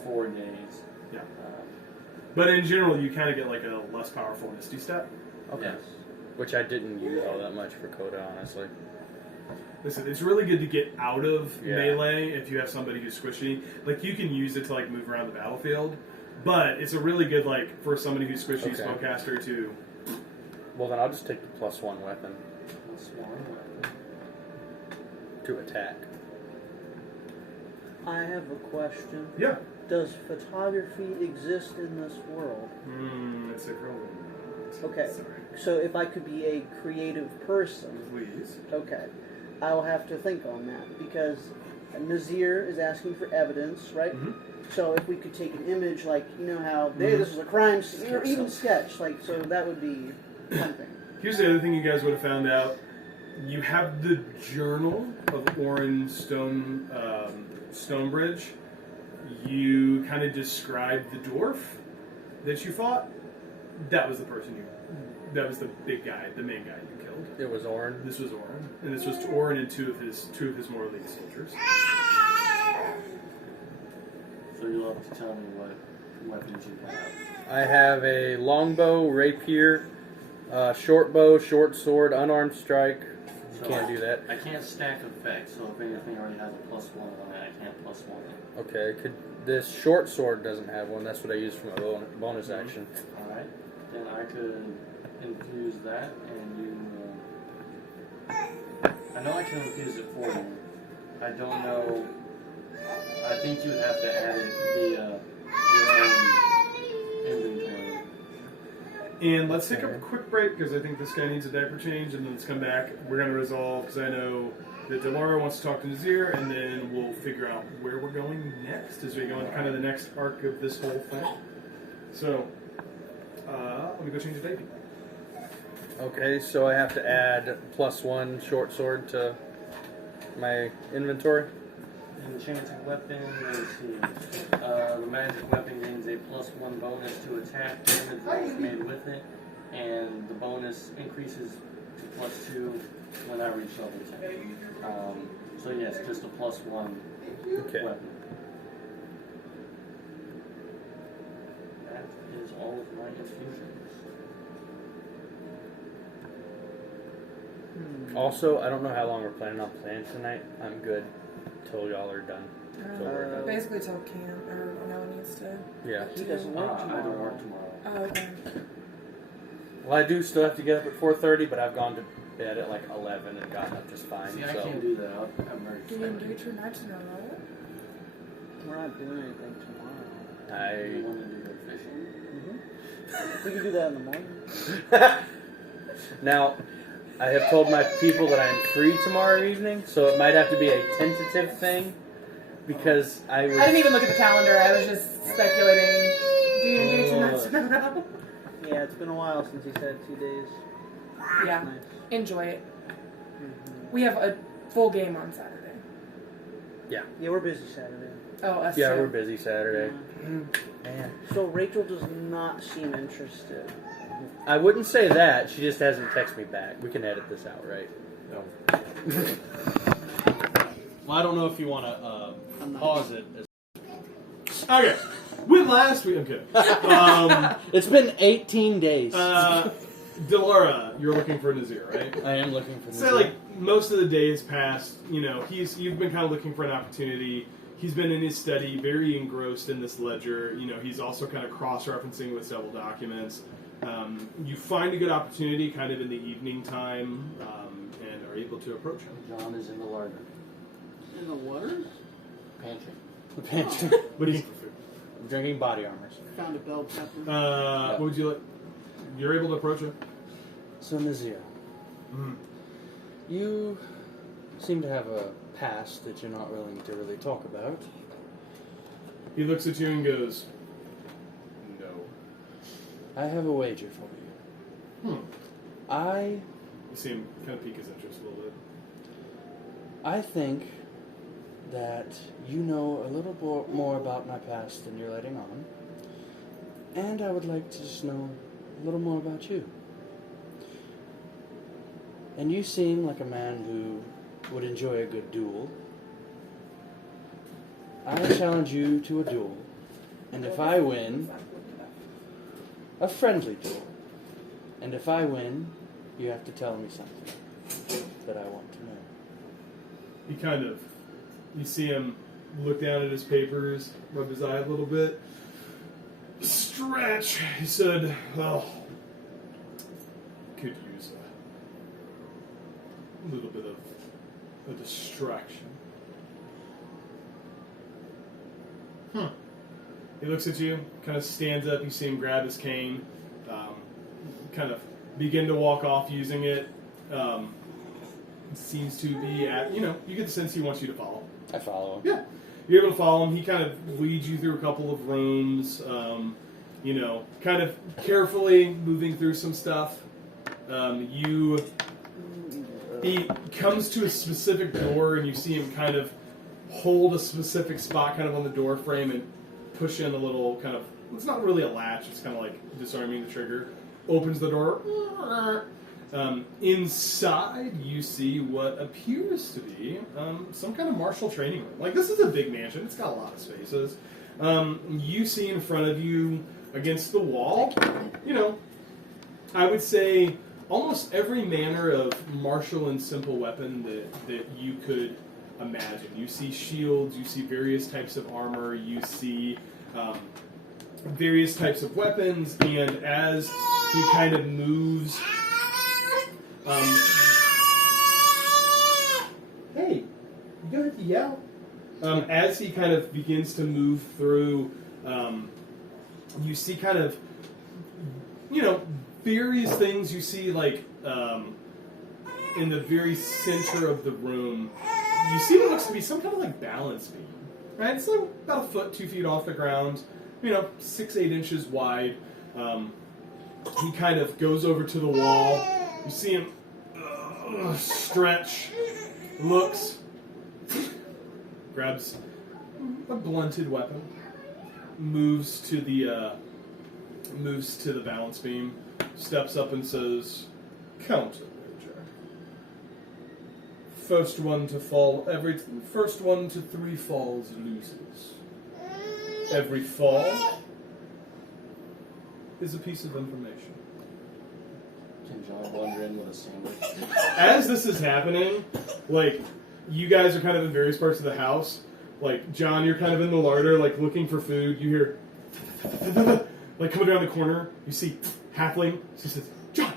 4 days. Yeah. Uh, But in general, you kind of get like a less powerful Misty Step. Okay. yes. Which I didn't use all that much for Coda, honestly. Listen, it's really good to get out of Yeah. melee if you have somebody who's squishy. Like, you can use it to, like, move around the battlefield. But it's a really good, like, for somebody who's squishy Okay. spellcaster to... Well, then I'll just take the +1 weapon +1 weapon. to attack. I have a question. Yeah. Does photography exist in this world? It's a girl. Okay. Sorry. So if I could be a creative person, Please. okay, I'll have to think on that because Nazir is asking for evidence, right? Mhm. So if we could take an image, like you know how this is a crime scene, or even sketch, like so that would be something. Here's the other thing you guys would have found out. You have the journal of Orin Stonebridge. You kind of described the dwarf that you fought. That was the person that was the big guy, the main guy you killed. It was Orin. This was Orin, and this was Orin and two of his more elite soldiers. So you'll have to tell me what weapons you have. I have a longbow, rapier, short bow, short sword, unarmed strike. You So can't do that. I can't stack effects, so if anything already has a +1 on it, I can't +1 it. Okay, this short sword doesn't have one. That's what I use for my bonus action. Alright. Then I could infuse that, and you... I know I can infuse it for you. I don't know... I think you would have to add it via your own inventory. And let's take a quick break because I think this guy needs a diaper change, and then let's come back. We're going to resolve because I know that Delara wants to talk to Nazir, and then we'll figure out where we're going next as we go into kind of the next arc of this whole thing. So, let me go change the diaper. Okay, so I have to add +1 short sword to my inventory. Enchanted weapon, let's see. The magic weapon gains a +1 bonus to attack damage rolls made with it, and the bonus increases to +2 when I reach level 10. So yes, just a +1 Okay. weapon. That is all of my infusions. Also, I don't know how long we're planning on playing tonight. I'm good till y'all are done. Till we're done. Basically, till Cam or no one needs to. Yeah. He doesn't work I don't work tomorrow. tomorrow. Oh, okay. Well, I do still have to get up at 4:30, but I've gone to bed at like 11 and gotten up just fine. See, I So can't do that. I'm very Do you engage your nights in a row? We're not doing anything tomorrow. You I wanted to go fishing? We can do that in the morning. Now, I have told my people that I am free tomorrow evening, so it might have to be a tentative thing, because I was... I didn't even look at the calendar. I was just speculating. Do you need to not tomorrow? Yeah, it's been a while since he's had 2 days. Yeah. Nice. Enjoy it. Mm-hmm. We have a full game on Saturday. Yeah. Yeah, we're busy Saturday. Oh, us Yeah, too. we're busy Saturday. Yeah. Man. So Rachel does not seem interested. I wouldn't say that. She just hasn't texted me back. We can edit this out, right? No. Well, I don't know if you want to pause it. Okay. When last week... Okay. It's been 18 days. Delara, you're looking for Nazir, right? I am looking for Say, Nazir. like, most of the day has passed. You know, you've been kind of looking for an opportunity. He's been in his study, very engrossed in this ledger. You know, he's also kind of cross-referencing with several documents. You find a good opportunity kind of in the evening time and are able to approach him. John is in the larder. In the water? Pantry. The pantry. Looking for food. Drinking body armors. Found a bell pepper. What would you like? You're able to approach him? So, Nazir, Mm-hmm. you seem to have a past that you're not willing to really talk about. He looks at you and goes, no. I have a wager for you. You see him kind of pique his interest a little bit. I think that you know a little more about my past than you're letting on. And I would like to just know a little more about you. And you seem like a man who would enjoy a good duel. I challenge you to a duel. And if I win, a friendly duel. And if I win, you have to tell me something that I want to know. He kind of, you see him look down at his papers, rub his eye a little bit. Stretch, he said, well, could use a little bit of a distraction. He looks at you, kind of stands up, you see him grab his cane, kind of begin to walk off using it. Seems to be at, you get the sense he wants you to follow. I follow him. Yeah. You're able to follow him. He kind of leads you through a couple of rooms, kind of carefully moving through some stuff. He comes to a specific door, and you see him kind of hold a specific spot kind of on the door frame and push in a little kind of, it's not really a latch, it's kind of like disarming the trigger. Opens the door. Inside, you see what appears to be some kind of martial training room. Like, this is a big mansion. It's got a lot of spaces. You see in front of you, against the wall, I would say almost every manner of martial and simple weapon that you could imagine. You see shields, you see various types of armor, you see various types of weapons, and as he kind of moves... hey, you don't have to yell. As he kind of begins to move through, you see kind of, various things. You see, like, in the very center of the room, you see what looks to be some kind of, like, balance beam. Right? It's like about a foot, 2 feet off the ground, 6-8 inches wide. He kind of goes over to the wall. You see him stretch, looks, grabs a blunted weapon, moves to the balance beam, steps up and says, "Count it, Major. First one to 3 falls loses. Every fall is a piece of information." Can John blunder in with a sandwich? As this is happening, like, you guys are kind of in various parts of the house. Like, John, you're kind of in the larder, like, looking for food. You hear, like, coming around the corner. You see Halfling. She says, "John,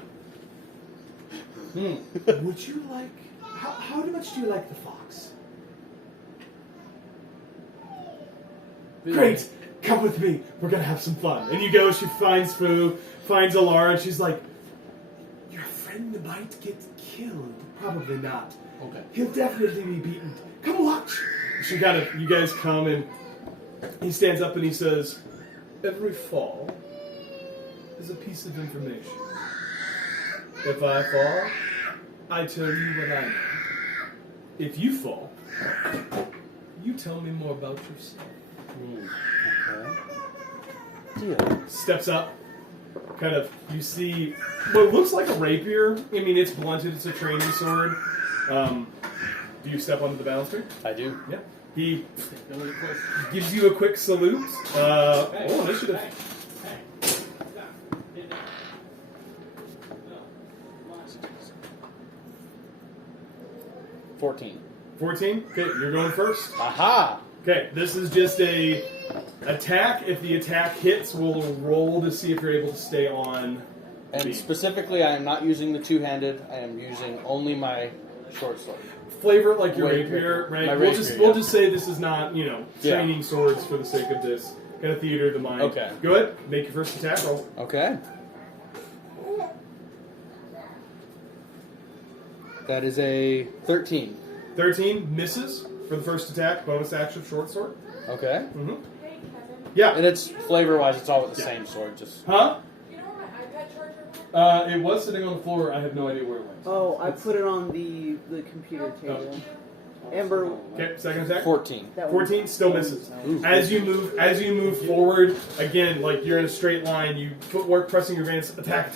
would you like, how much do you like the fox?" "Great, come with me. We're going to have some fun." And you go, she finds food, finds Alara, and she's like, "You're a friend. friend might get killed. Probably not. Okay. He'll definitely be beaten. Come watch. So you guys come and he stands up and he says, every fall is a piece of information. If I fall, I tell you what I know. If you fall, you tell me more about yourself. Okay. Deal. Steps up, kind of, you see what looks like a rapier. I mean, it's blunted, it's a training sword. Do you step onto the balustrade? I do. Yeah. He gives you a quick salute. Initiative. 14. 14? Okay, you're going first. Aha! Okay, this is just a attack. If the attack hits, we'll roll to see if you're able to stay on. And specifically, I am not using the two-handed. I am using only my short sword. Flavor it like your Wait, rapier, right? my We'll rapier, we'll yeah. just say this is not, Yeah. training swords for the sake of this kind of theater of the mind. Okay. Go ahead, make your first attack roll. Okay. That is a 13. 13 misses for the first attack. Bonus action, short sword. Okay. Mm-hmm. Yeah. And it's flavor-wise, it's all with the same sword. Just Huh? You know where my iPad charger went? It was sitting on the floor. I have no idea where it went. Oh, I put it on the computer table. Amber, Okay, second attack. 14. that one. 14 still misses. Ooh. As you move forward, again, like you're in a straight line, you footwork, pressing your advance, attack,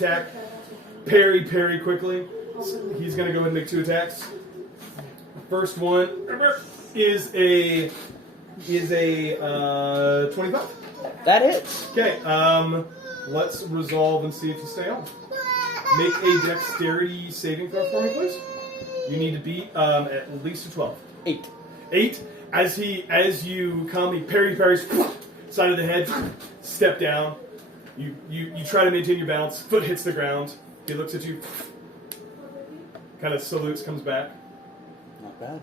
parry quickly. He's gonna go ahead and make 2 attacks. First one is a 25. That hits. Okay, let's resolve and see if you stay on. Make a dexterity saving throw for me, please. You need to beat at least a 12. 8. 8. As you come, he parries side of the head, step down. You try to maintain your balance. Foot hits the ground. He looks at you, kind of salutes, comes back, Not bad.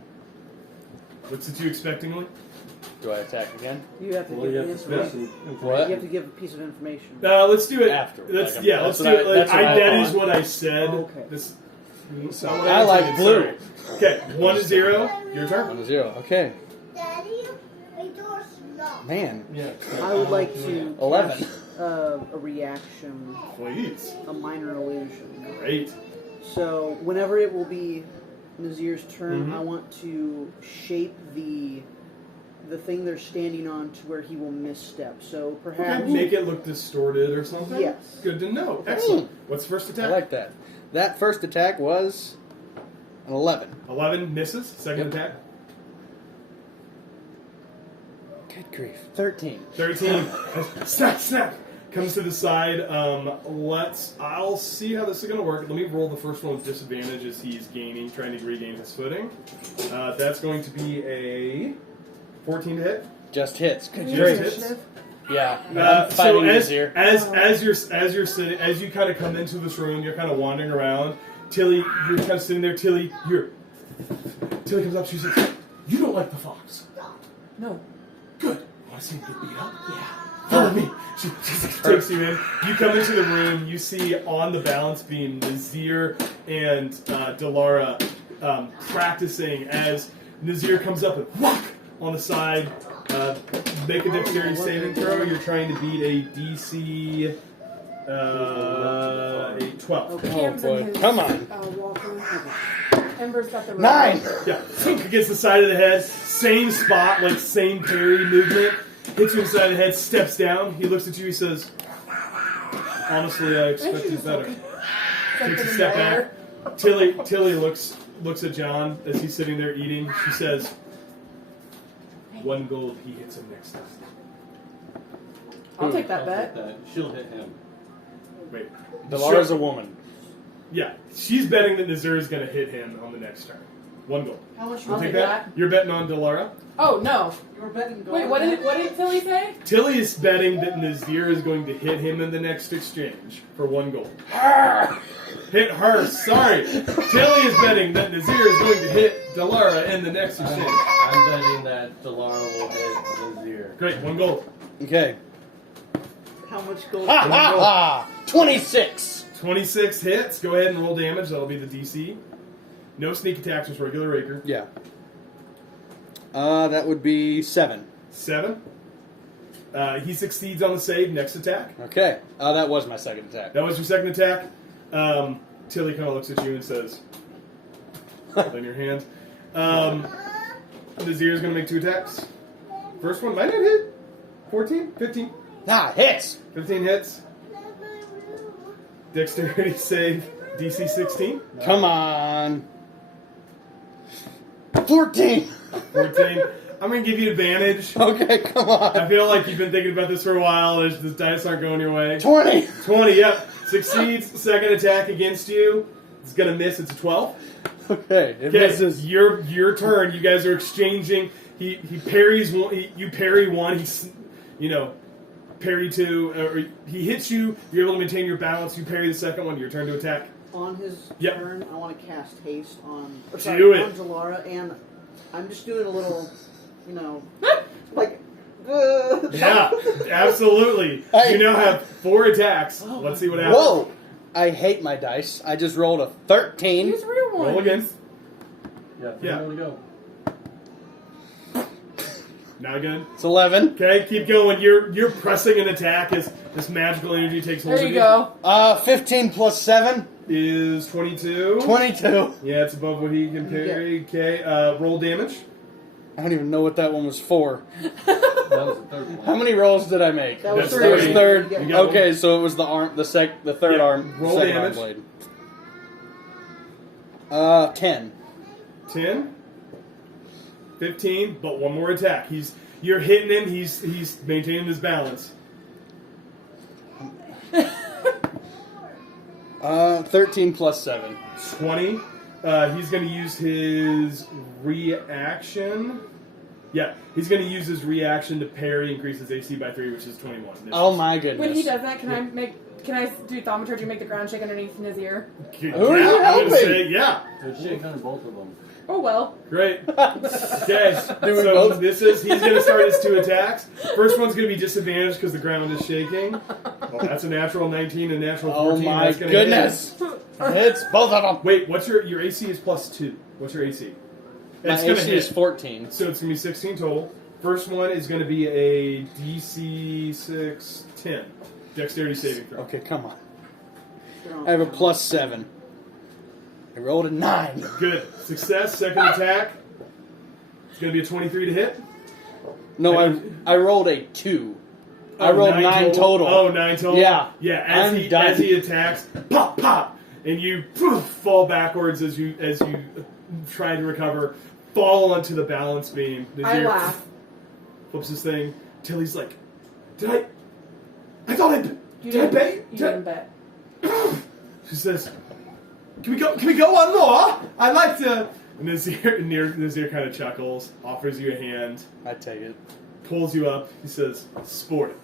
looks at you expectingly. Do I attack again? You have to Well, you give have to information. specify. What? You have to give a piece of information. Let's do it After. Let's Like, yeah. that's Let's what do I- it. that's what I That thought. is what I said. Oh, okay. This. I like blue. Okay, 1-0. Your turn. 1-0. Okay. Daddy, my door's locked. Man. Yeah. I would like to 11. cast, a reaction, Please. a minor illusion. Great. So whenever it will be Nazir's turn, Mhm. I want to shape the thing they're standing on to where he will misstep. So perhaps Okay, make it look distorted or something. Yes. Good to know. Excellent. What's the first attack? I like that. That first attack was an 11. 11 misses. Second Yep. attack. Good grief. 13. 13. Snap. Comes to the side. I'll see how this is going to work. Let me roll the first one with disadvantage as he's trying to regain his footing. That's going to be a 14 to hit. Just hits. Good Just grief. hits. Yeah. I'm So fighting as Nazir. you're sitting, as you kind of come into this room, you're kind of wandering around. Tilly, you're kind of sitting there. Tilly comes up. She says, "You don't like the fox? No. Good. Want to see him get beat up? Yeah. Follow me." She takes you in. You come into the room. You see on the balance beam Nazir and Delara practicing as Nazir comes up and whack on the side. Make a dexterity saving throw. You're trying to beat a DC a 12. Okay. Cam's boy. in his, Come on. Walker. Ember's got the 9. Yeah, thunk against the side of the head. Same spot, like same parry movement. Hits you in the side of the head, steps down. He looks at you, he says, "Honestly, I expected better." Takes a step back. Tilly looks at John as he's sitting there eating. She says, "1 gold, he hits him next time." I'll take that I'll bet. take that. She'll hit him. Wait. Delara's a woman. Yeah, she's betting that Nazir is going to hit him on the next turn. 1 gold. How much? I'll Take take that? You're betting on Delara? Oh, no. You're betting gold. Wait, what did Tilly say? Tilly is betting that Nazir is going to hit him in the next exchange for 1 gold. Hit her, sorry. Tilly is betting that Nazir is going to hit Delara in the next exchange. I'm betting that Delara will hit Nazir. Great, 1 gold. Okay. How much gold? Ha ha ha! 26. 26 hits. Go ahead and roll damage. That'll be the DC. No sneak attacks, just regular raker. Yeah. That would be 7. 7. He succeeds on the save. Next attack. Okay. That was my second attack. That was your second attack. Tilly kind of looks at you and says, "Hold in your hand." Nazir's going to make 2 attacks. First one might not hit. 14? 15? Ah, hits! 15 hits. Dexterity save. DC 16. Come on. 14! 14. I'm going to give you advantage. Okay, come on. I feel like you've been thinking about this for a while. The dice aren't going your way. 20! 20, yep. Succeeds. Second attack against you. It's going to miss. It's a 12. Okay, it Okay, misses. your turn. You guys are exchanging. He parries one. You parry one. Parry 2. Or he hits you. You're able to maintain your balance. You parry the second one. Your turn to attack. On his Yep. turn, I want to cast haste on. Do it. On Zalara, and I'm just doing a little, like. Yeah, absolutely. You now have 4 attacks. Let's see what happens. Whoa! I hate my dice. I just rolled a 13. Use real one. Roll again. Yeah, Yeah. more to go. Not good. It's 11. Okay, keep going. You're pressing an attack as this magical energy takes hold There of you go. 15 plus 7. Is 22. 22. Yeah, it's above what he can parry. Okay, roll damage. I don't even know what that one was for. That was the third one. How many rolls did I make? That was That's It was 3. third. You got Okay, so it was the arm, the third Yeah, arm, roll second arm damage. blade. 10. 10. 15, but one more attack. You're hitting him, he's maintaining his balance. 13 plus 7. 20. He's going to use his reaction. Yeah, he's going to use his reaction to parry, increase his AC by 3, which is 21. Oh my goodness. When he does that, can I do thaumaturgy, make the ground shake underneath Nazir? Yeah, Who are you I'm gonna helping? say, yeah. So shake on both of them. Oh well. Great. Okay, Doing so both? he's going to start his 2 attacks. First one's going to be disadvantaged because the ground is shaking. Well, that's a natural 19 and a natural 14. Oh my That's gonna goodness. It's both of them. hit. Wait, what's your AC is +2. What's your AC? My It's going to AC hit. is 14. So it's going to be 16 total. First one is going to be a DC 10. Dexterity saving throw. Okay, come on. I have a plus 7. I rolled a 9. Good. Success. Second attack. It's going to be a 23 to hit. No, I rolled a 2. I Oh, rolled 9 total. Oh, 9 total? Yeah. Yeah, I'm done. as he attacks, pop, pop, and you poof, fall backwards as you try to recover, fall onto the balance beam. I Nazir laugh. flips his thing. Tilly's like, I thought You did I didn't, bet? you didn't bet. She says, Can we go one more? I'd like to. And Nazir kind of chuckles, offers you a hand, I take it. pulls you up. He says, "Sport it."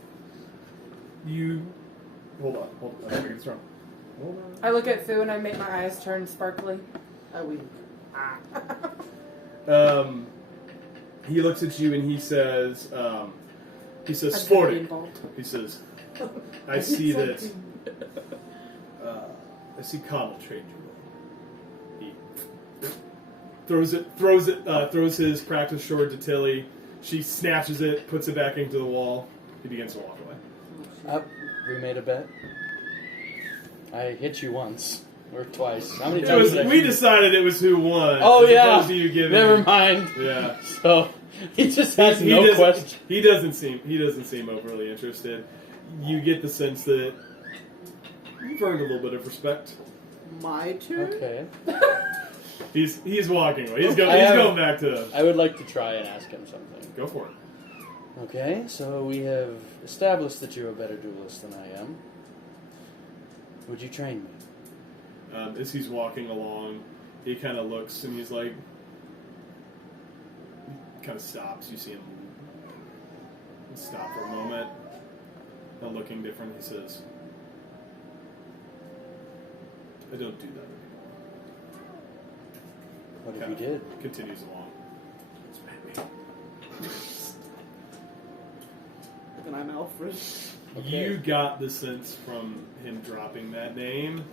You hold on. I think it's wrong. Hold on. I look at Fu and I make my eyes turn sparkly. I wink. He looks at you and he says, I'm "Sport gonna be it." involved. He says, "I see that. I see Kamal trained you well." He throws his practice sword to Tilly. She snatches it, puts it back into the wall. He begins to walk away. We made a bet. I hit you once. Or twice. How many times did I We hit you? decided it was who won. Oh, as yeah. opposed to you giving. Never mind. Yeah. So, he just has He no doesn't- question. He doesn't seem overly interested. You get the sense that you've earned a little bit of respect. My turn? Okay. He's walking away. He's I have- going back to. I would like to try and ask him something. Go for it. Okay, so we have established that you're a better duelist than I am. Would you train me? As he's walking along, he kind of looks and he's like, kind of stops. You see him stop for a moment. Then looking different, he says, "I don't do that anymore." What if you did? Continues along. Then I'm Alfred. Okay. You got the sense from him dropping that name.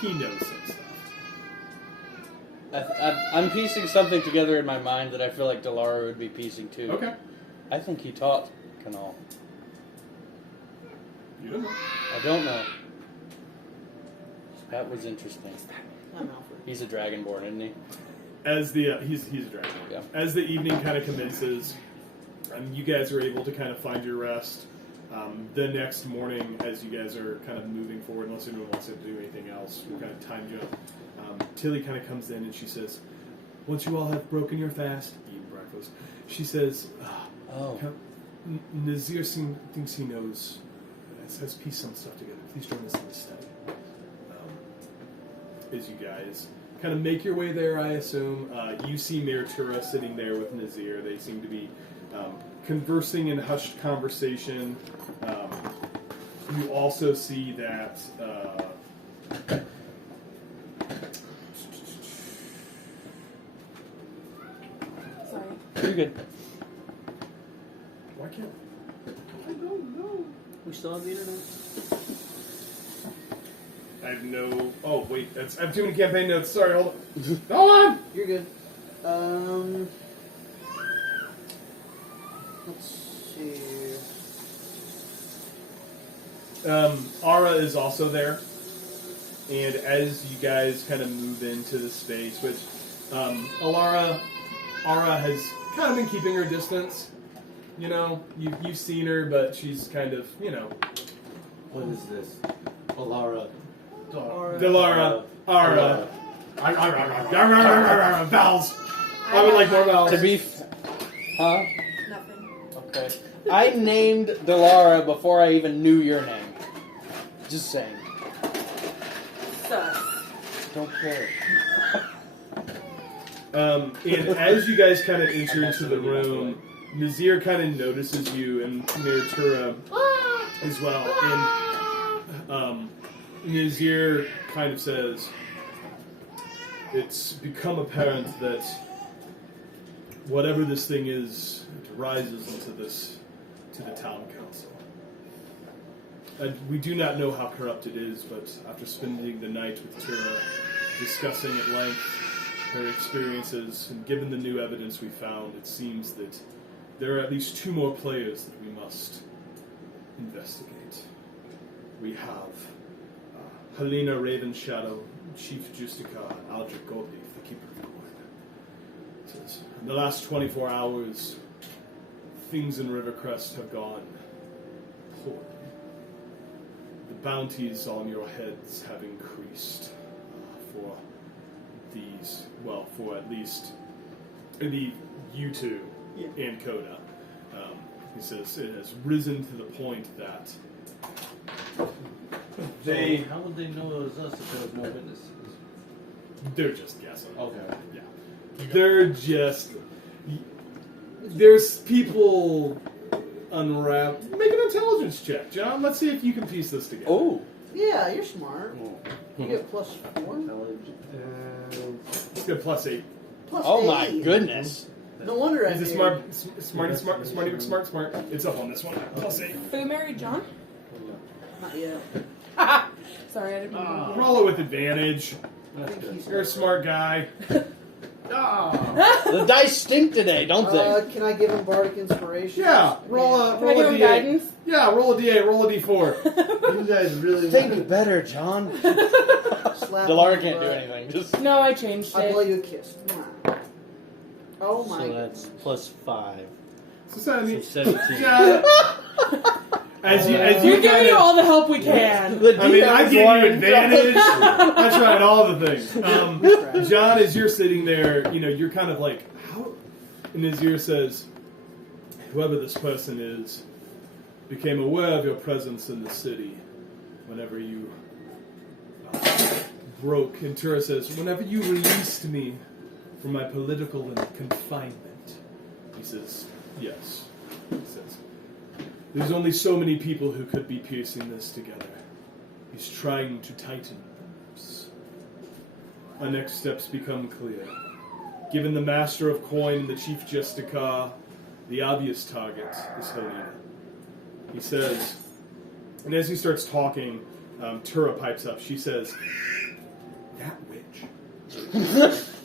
He knows some stuff. I'm piecing something together in my mind that I feel like Delara would be piecing too. Okay. I think he taught Canal. You don't know. I don't know. That was interesting. I'm Alfred. He's a dragonborn, isn't he? As the he's a dragon. Yeah. As the evening kind of commences, you guys are able to kind of find your rest. The next morning, as you guys are kind of moving forward, unless anyone wants to do anything else, we'll kind of time jump. Tilly kind of comes in and she says, "Once you all have broken your fast, eaten breakfast," she says, "Nazir thinks he knows, has pieced some stuff together. Please join us in the study." As you guys kind of make your way there, I assume. You see Meritura sitting there with Nazir. They seem to be conversing in hushed conversation. You also see that... Sorry. Pretty good. Why can't... I don't know. We still have the internet. I have no... Oh, wait. I have too many campaign notes. Sorry, hold on. Hold on! You're good. Let's see. Ara is also there. And as you guys kind of move into the space, which Ara has kind of been keeping her distance. You know, you've seen her, but she's kind of, you know. What is this? Alara. Delara. Ara. Vowels. I would like more vowels. To be... Huh? Nothing. Okay. I named Delara before I even knew your name. Just saying. Sus. Don't care. And as you guys kind of enter into the room, Nazir kind of notices you and Meritura as well. And Nazir kind of says, "It's become apparent that whatever this thing is, it rises into the town council. We do not know how corrupt it is, but after spending the night with Tura, discussing at length her experiences, and given the new evidence we found, it seems that there are at least 2 more players that we must investigate. We have Helena Ravenshadow, Chief Justica, and Aldrich Goldleaf, the Keeper of Coin. It says, in the last 24 hours, things in Rivercrest have gone poorly. The bounties on your heads have increased for these, well, for at least you two and Coda. He says it has risen to the point that How would they know it was us if there was no witnesses? they're just guessing. Okay. Yeah. They're just... There's people unwrap... Make an intelligence check, John. Let's see if you can piece this together. Oh. Yeah, you're smart. You get +4. Let's get +8. Oh +8. my goodness. No wonder I Is it married. smart? It's up on this one. +8. Who married John? Not yet. Sorry, I didn't mean to. Roll it with advantage. I think he's You're a smart guy. The dice stink today, don't they? Can I give him bardic inspiration? Yeah, roll a Can I give him D8. guidance? Yeah, roll a D8, roll a D4. You guys really Think better, John. Slap Delara him, can't do but anything. Just No, I changed I'll blow it. you a kiss. Oh my. So that's +5. So 17. So 17. Yeah. As you We're giving kind you of, all the help we can. the I mean, I DM's give you lying. advantage. I tried all the things. John, as you're sitting there, you know, you're kind of like, how? And Nazir says, whoever this person is became aware of your presence in the city whenever you broke. And Tura says, whenever you released me from my political confinement. He says, yes. He says, there's only so many people who could be piecing this together. He's trying to tighten things. Our next steps become clear. Given the Master of Coin and the Chief Justica, the obvious target is Helena. He says, and as he starts talking, Tura pipes up. She says, "That witch,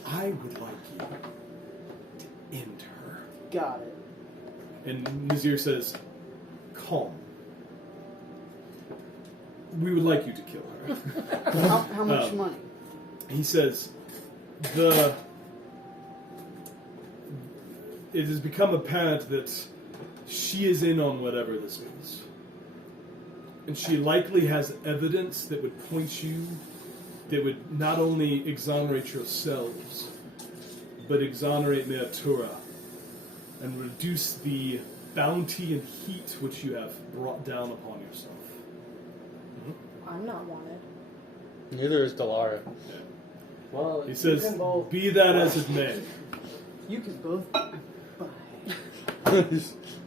I would like you to end her." Got it. And Nazir says, "Calm. We would like you to kill her." How much money? He says, it has become apparent that she is in on whatever this is. And she likely has evidence that would point you, that would not only exonerate yourselves, but exonerate Meatura, and reduce the bounty and heat which you have brought down upon yourself. I'm not wanted. Neither is Delara. Well, He says, you can both- "Be that as it may, You can both buy.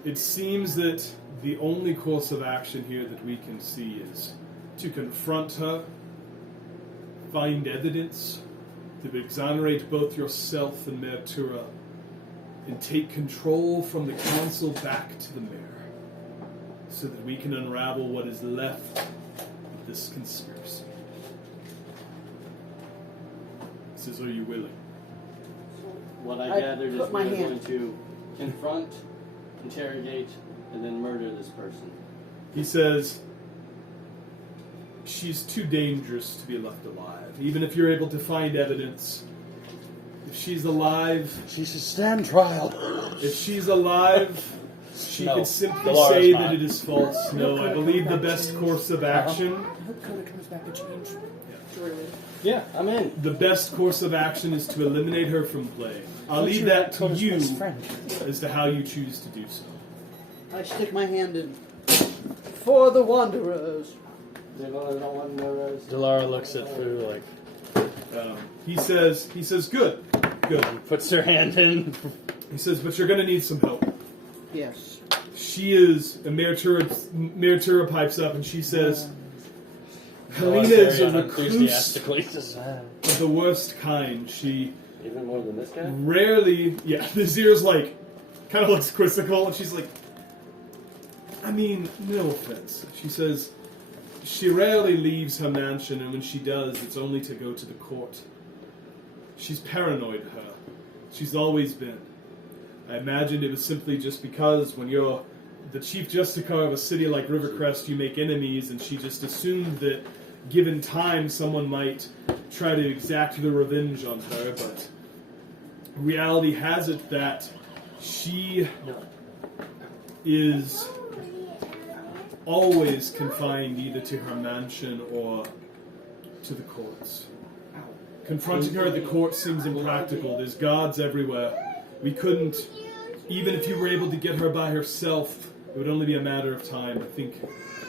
it seems that the only course of action here that we can see is to confront her, find evidence, to exonerate both yourself and Meatura, and take control from the council back to the mayor, so that we can unravel what is left of this conspiracy." He says, "Are you willing?" What I I gathered is put my we're hand- going to confront, interrogate, and then murder this person. He says, "She's too dangerous to be left alive. Even if you're able to find evidence, if she's alive, She should stand trial. she No, could simply Delara's say not. that it is false. No, I believe the best course of action, I hope Coda comes back to change. Truly. Yeah, I'm in. the best course of action is to eliminate her from play. I'll leave that to you as to how you choose to do so." I stick my hand in. For the Wanderers. They don't want to know those. Delara looks at Fu like, He says, "Good. puts her hand in. He says, "But you're going to need some help." Yes. She is, and Meatura pipes up and she says, "Helena is a recluse Enthusiastically says, of the worst kind. She Even more than this guy? rarely," Nazir's like, kind of looks quizzical, and she's like, "I mean, no offense." She says, "She rarely leaves her mansion, and when she does, it's only to go to the court. She's paranoid, her. She's always been. I imagined it was simply just because when you're the chief justicar of a city like Rivercrest, you make enemies, and she just assumed that given time, someone might try to exact their revenge on her, but reality has it that she is always confined either to her mansion or to the courts. Confronting her at the court seems impractical. There's guards everywhere. We couldn't, even if you were able to get her by herself, it would only be a matter of time. I think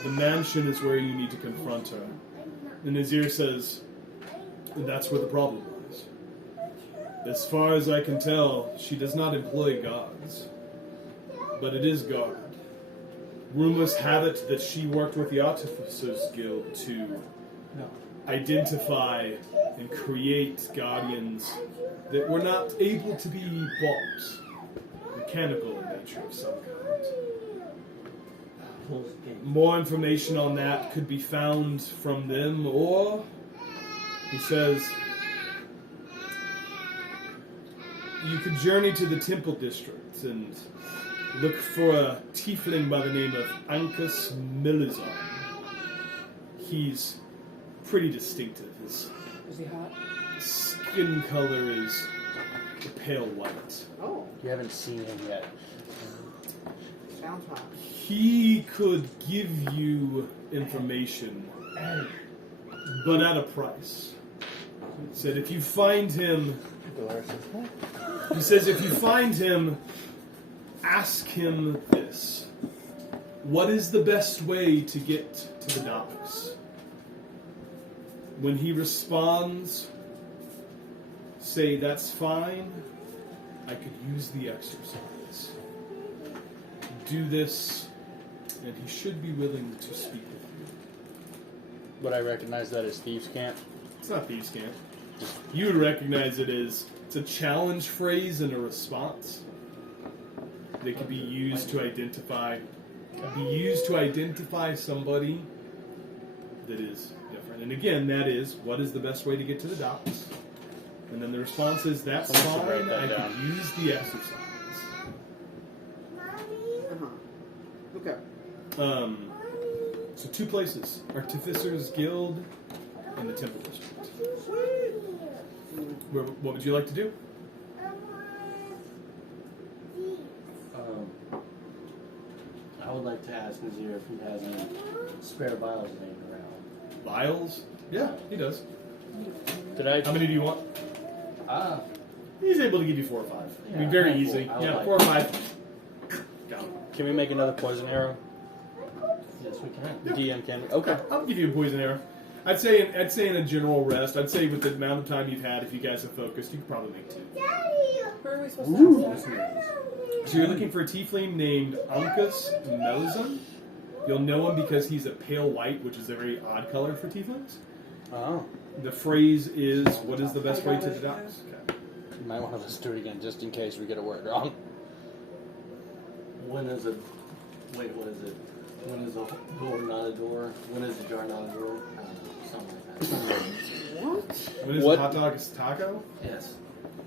the mansion is where you need to confront her." And Nazir says, "That's where the problem lies. As far as I can tell, she does not employ guards, but it is guarded. Rumors have it that she worked with the Artificers Guild to identify and create guardians that were not able to be bought, mechanical in nature of some kind. More information on that could be found from them, or," he says, "you could journey to the Temple District and look for a tiefling by the name of Ancus Milizar. He's pretty distinctive. His Is he hot? skin color is a pale white. Oh, You haven't seen him yet. sounds hot. He could give you information, but at a price. He said if you find him, he says if you find him, ask him this. What is the best way to get to the docks? When he responds, say that's fine, I could use the exercise. Do this, and he should be willing to speak with you." Would I recognize that as Thieves' Camp? It's not thieves' camp. You would recognize it as it's a challenge phrase and a response that could be used to identify be used to identify somebody that is different. And again, that is, what is the best way to get to the docks? And then the response is, that's Someone should fine, write that I down. could use the exercise. Okay. So 2 places. Artificers Guild and the Temple District. What would you like to do? I would like to ask Nazir if he has any spare vials laying around. Vials? Yeah, he does. Did I? How many do you want? He's able to give you 4 or 5. Yeah, I mean, very handful. easy. I would Yeah, like 4 or 5. Got it. Can we make another poison arrow? Yes, we can. DM can we? Okay. I'll give you a poison arrow. I'd say in a general rest, I'd say with the amount of time you've had, if you guys have focused, you could probably make 2. Where are we supposed to ask that? So you're looking for a tiefling named Uncas Melzon. You'll know him because he's a pale white, which is a very odd color for tieflings. Oh. The phrase is, what is the best way to the docks? Okay. You might want to let's do it again just in case we get a word wrong. When is a... Wait, what is it? When is a door not a door? When is a jar not a door? Something like that. What? When is What? a hot dog a taco? Yes.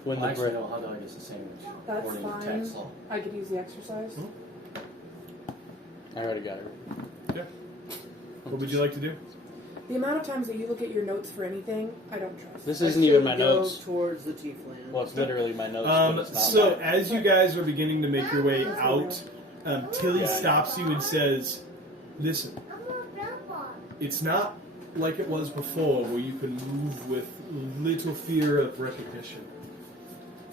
When Well, the actually, bread. no, hot dog is a sandwich. That's according to fine. text law. I could use the exercise. I already got it. Yeah. What would you like to do? The amount of times that you look at your notes for anything, I don't trust. This I isn't even my should go notes. towards the tiefling. Well, it's literally my notes. But it's not So mine. as you guys are beginning to make your way out, Tilly Yeah. stops you and says, "Listen, I'm a grandpa. it's not like it was before, where you can move with little fear of recognition.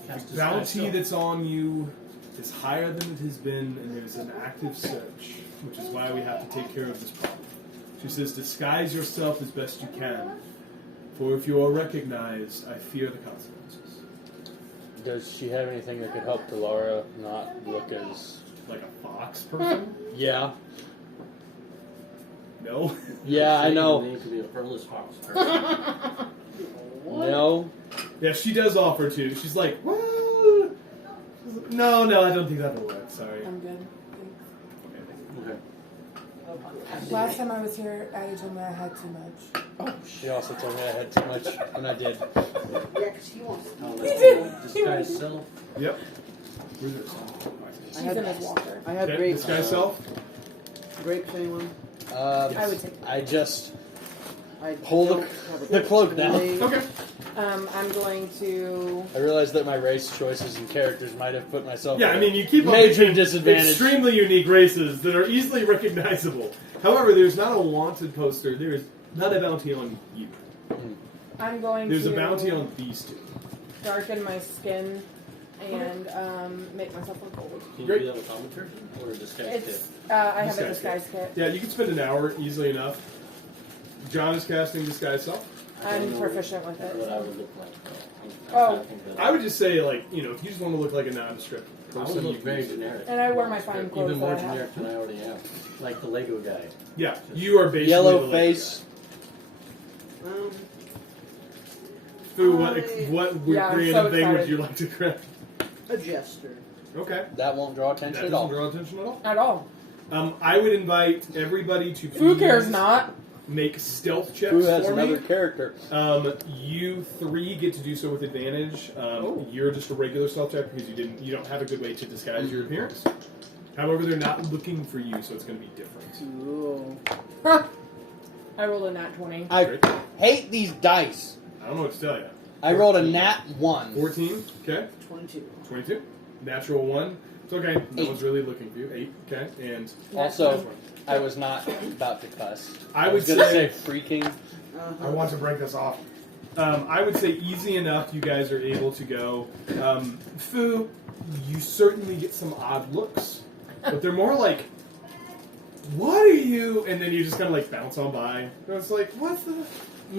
Cast The bounty disguise that's on you is higher than it has been, and there's an active search, which is why we have to take care of this problem." She says, "Disguise yourself as best you can, for if you are recognized, I fear the consequences." Does she have anything that could help Delara not look as... Like a fox person? Yeah. No. Yeah, I You know. need to be a furless fox. No. Yeah, she does offer to. She's like, "Well, no, I don't think that'll work. Sorry." I'm good. Okay. Last time I was here, Addie told me I had too much. She also told me I had too much, and I did. Yeah, because he wants to. I'll did. let disguise self. Yep. Where's it? She's in his walker. I have Okay, grapes. disguise self. Grapes, anyone? I would take I just I pull don't have a the cloak down. blade. Okay. I'm going to. I realized that my race choices and characters might have put myself Yeah, at I a mean, you keep on major picking disadvantage. extremely unique races that are easily recognizable. However, there's not a wanted poster. There is not a bounty on you. I'm going There's to. a bounty on these 2. darken my skin and make myself look old. Can you Great. do that with commentary or a disguise kit? It's. I have a Disguise disguise kit. Yeah, you can spend an hour easily enough. John is casting disguise self. I don't I'm know proficient with it. What I would look like. Though. Oh. I'm trying to think that I would just say, like, if you just want to look like a nondescript I would person, look you can very use it. generic. And I wear my fine clothes Even more that I have. generic than I already am. Like the Lego guy. Yeah, you are basically Yellow the face. Fu, what Yeah, I'm random so thing would excited. you like to craft? A jester. Okay. That won't draw That attention doesn't at all. draw attention at all. At all. I would invite everybody to Who cares please not? make stealth checks Who has for another me. character? You 3 get to do so with advantage. You're just a regular stealth check because you don't have a good way to disguise your appearance. However, they're not looking for you, so it's going to be different. Ooh. I rolled a nat 20. I Great. hate these dice. I don't know what to tell you. I rolled a nat 1. 14. Okay. 22. 22. Natural 1. It's okay. No 8. one's really looking for you. 8. Okay. And Also, I was not about to cuss. I was would going to say- say freaking. I want to break this off. I would say easy enough. You guys are able to go. Fu, you certainly get some odd looks, but they're more like, "What are you?" And then you just kind of like bounce on by. And it's like, "What's the?"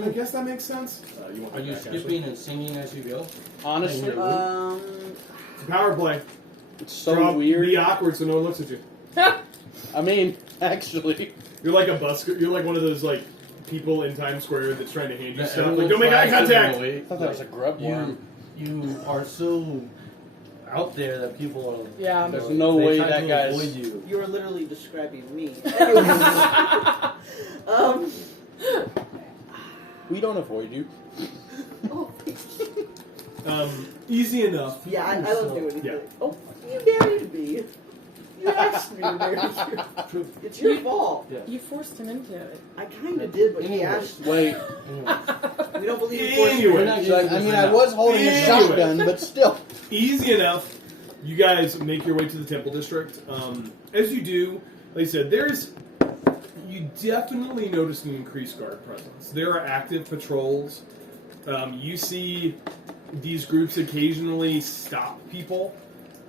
I guess that makes sense. You want Are that you back, skipping and singing as you go? Honestly, Playing your lute? It's a power play. it's so Draw- weird. Be awkward so no one looks at you. I mean, actually, You're like a busker. You're like one of those like people in Times Square that's trying to hand you That stuff. everyone Like, don't make eye tries to contact. avoid. I thought that was a grub worm. You are so out there that people are. Yeah. There's no they way try that to guy's- avoid you. You are literally describing me. Anyways, We don't avoid you. oh, Easy enough. yeah, I don't do anything. Yeah. Oh, you married me. You asked me to marry you. It's your fault. Yeah. You forced him into it. I kind of did, but he asked me. Wait. We don't believe in forced Anyway. marriage. I mean, I was holding a Anyway. shotgun, but still. Easy enough. You guys make your way to the temple district. As you do, like I said, you definitely notice an increased guard presence. There are active patrols. You see these groups occasionally stop people,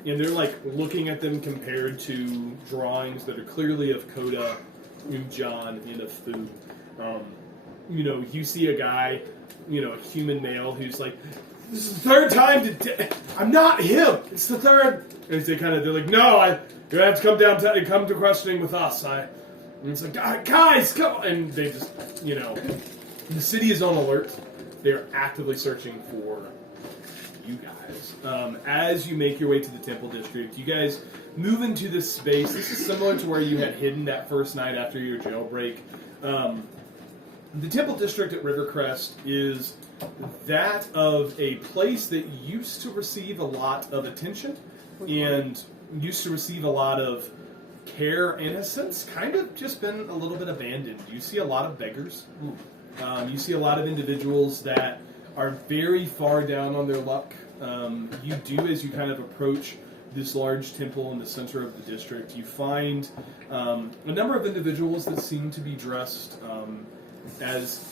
and they're like looking at them compared to drawings that are clearly of Coda, of John, and of Fu. You see a guy, a human male who's like, "This is the third time I'm not him. It's the third." And they're like, "No, you have to come down come to questioning with us." And it's like, "Guys, come on!" And they just, the city is on alert. They're actively searching for you guys. As you make your way to the temple district, you guys move into this space. This is similar to where you had hidden that first night after your jailbreak. The temple district at Rivercrest is that of a place that used to receive a lot of attention and used to receive a lot of care, and has since kind of just been a little bit abandoned. You see a lot of beggars. You see a lot of individuals that are very far down on their luck. You do, as you kind of approach this large temple in the center of the district, you find a number of individuals that seem to be dressed as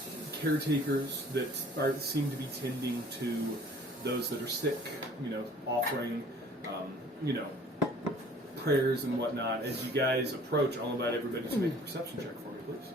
caretakers that seem to be tending to those that are sick, offering, prayers and whatnot. As you guys approach, all about everybody to make a perception check for me, please.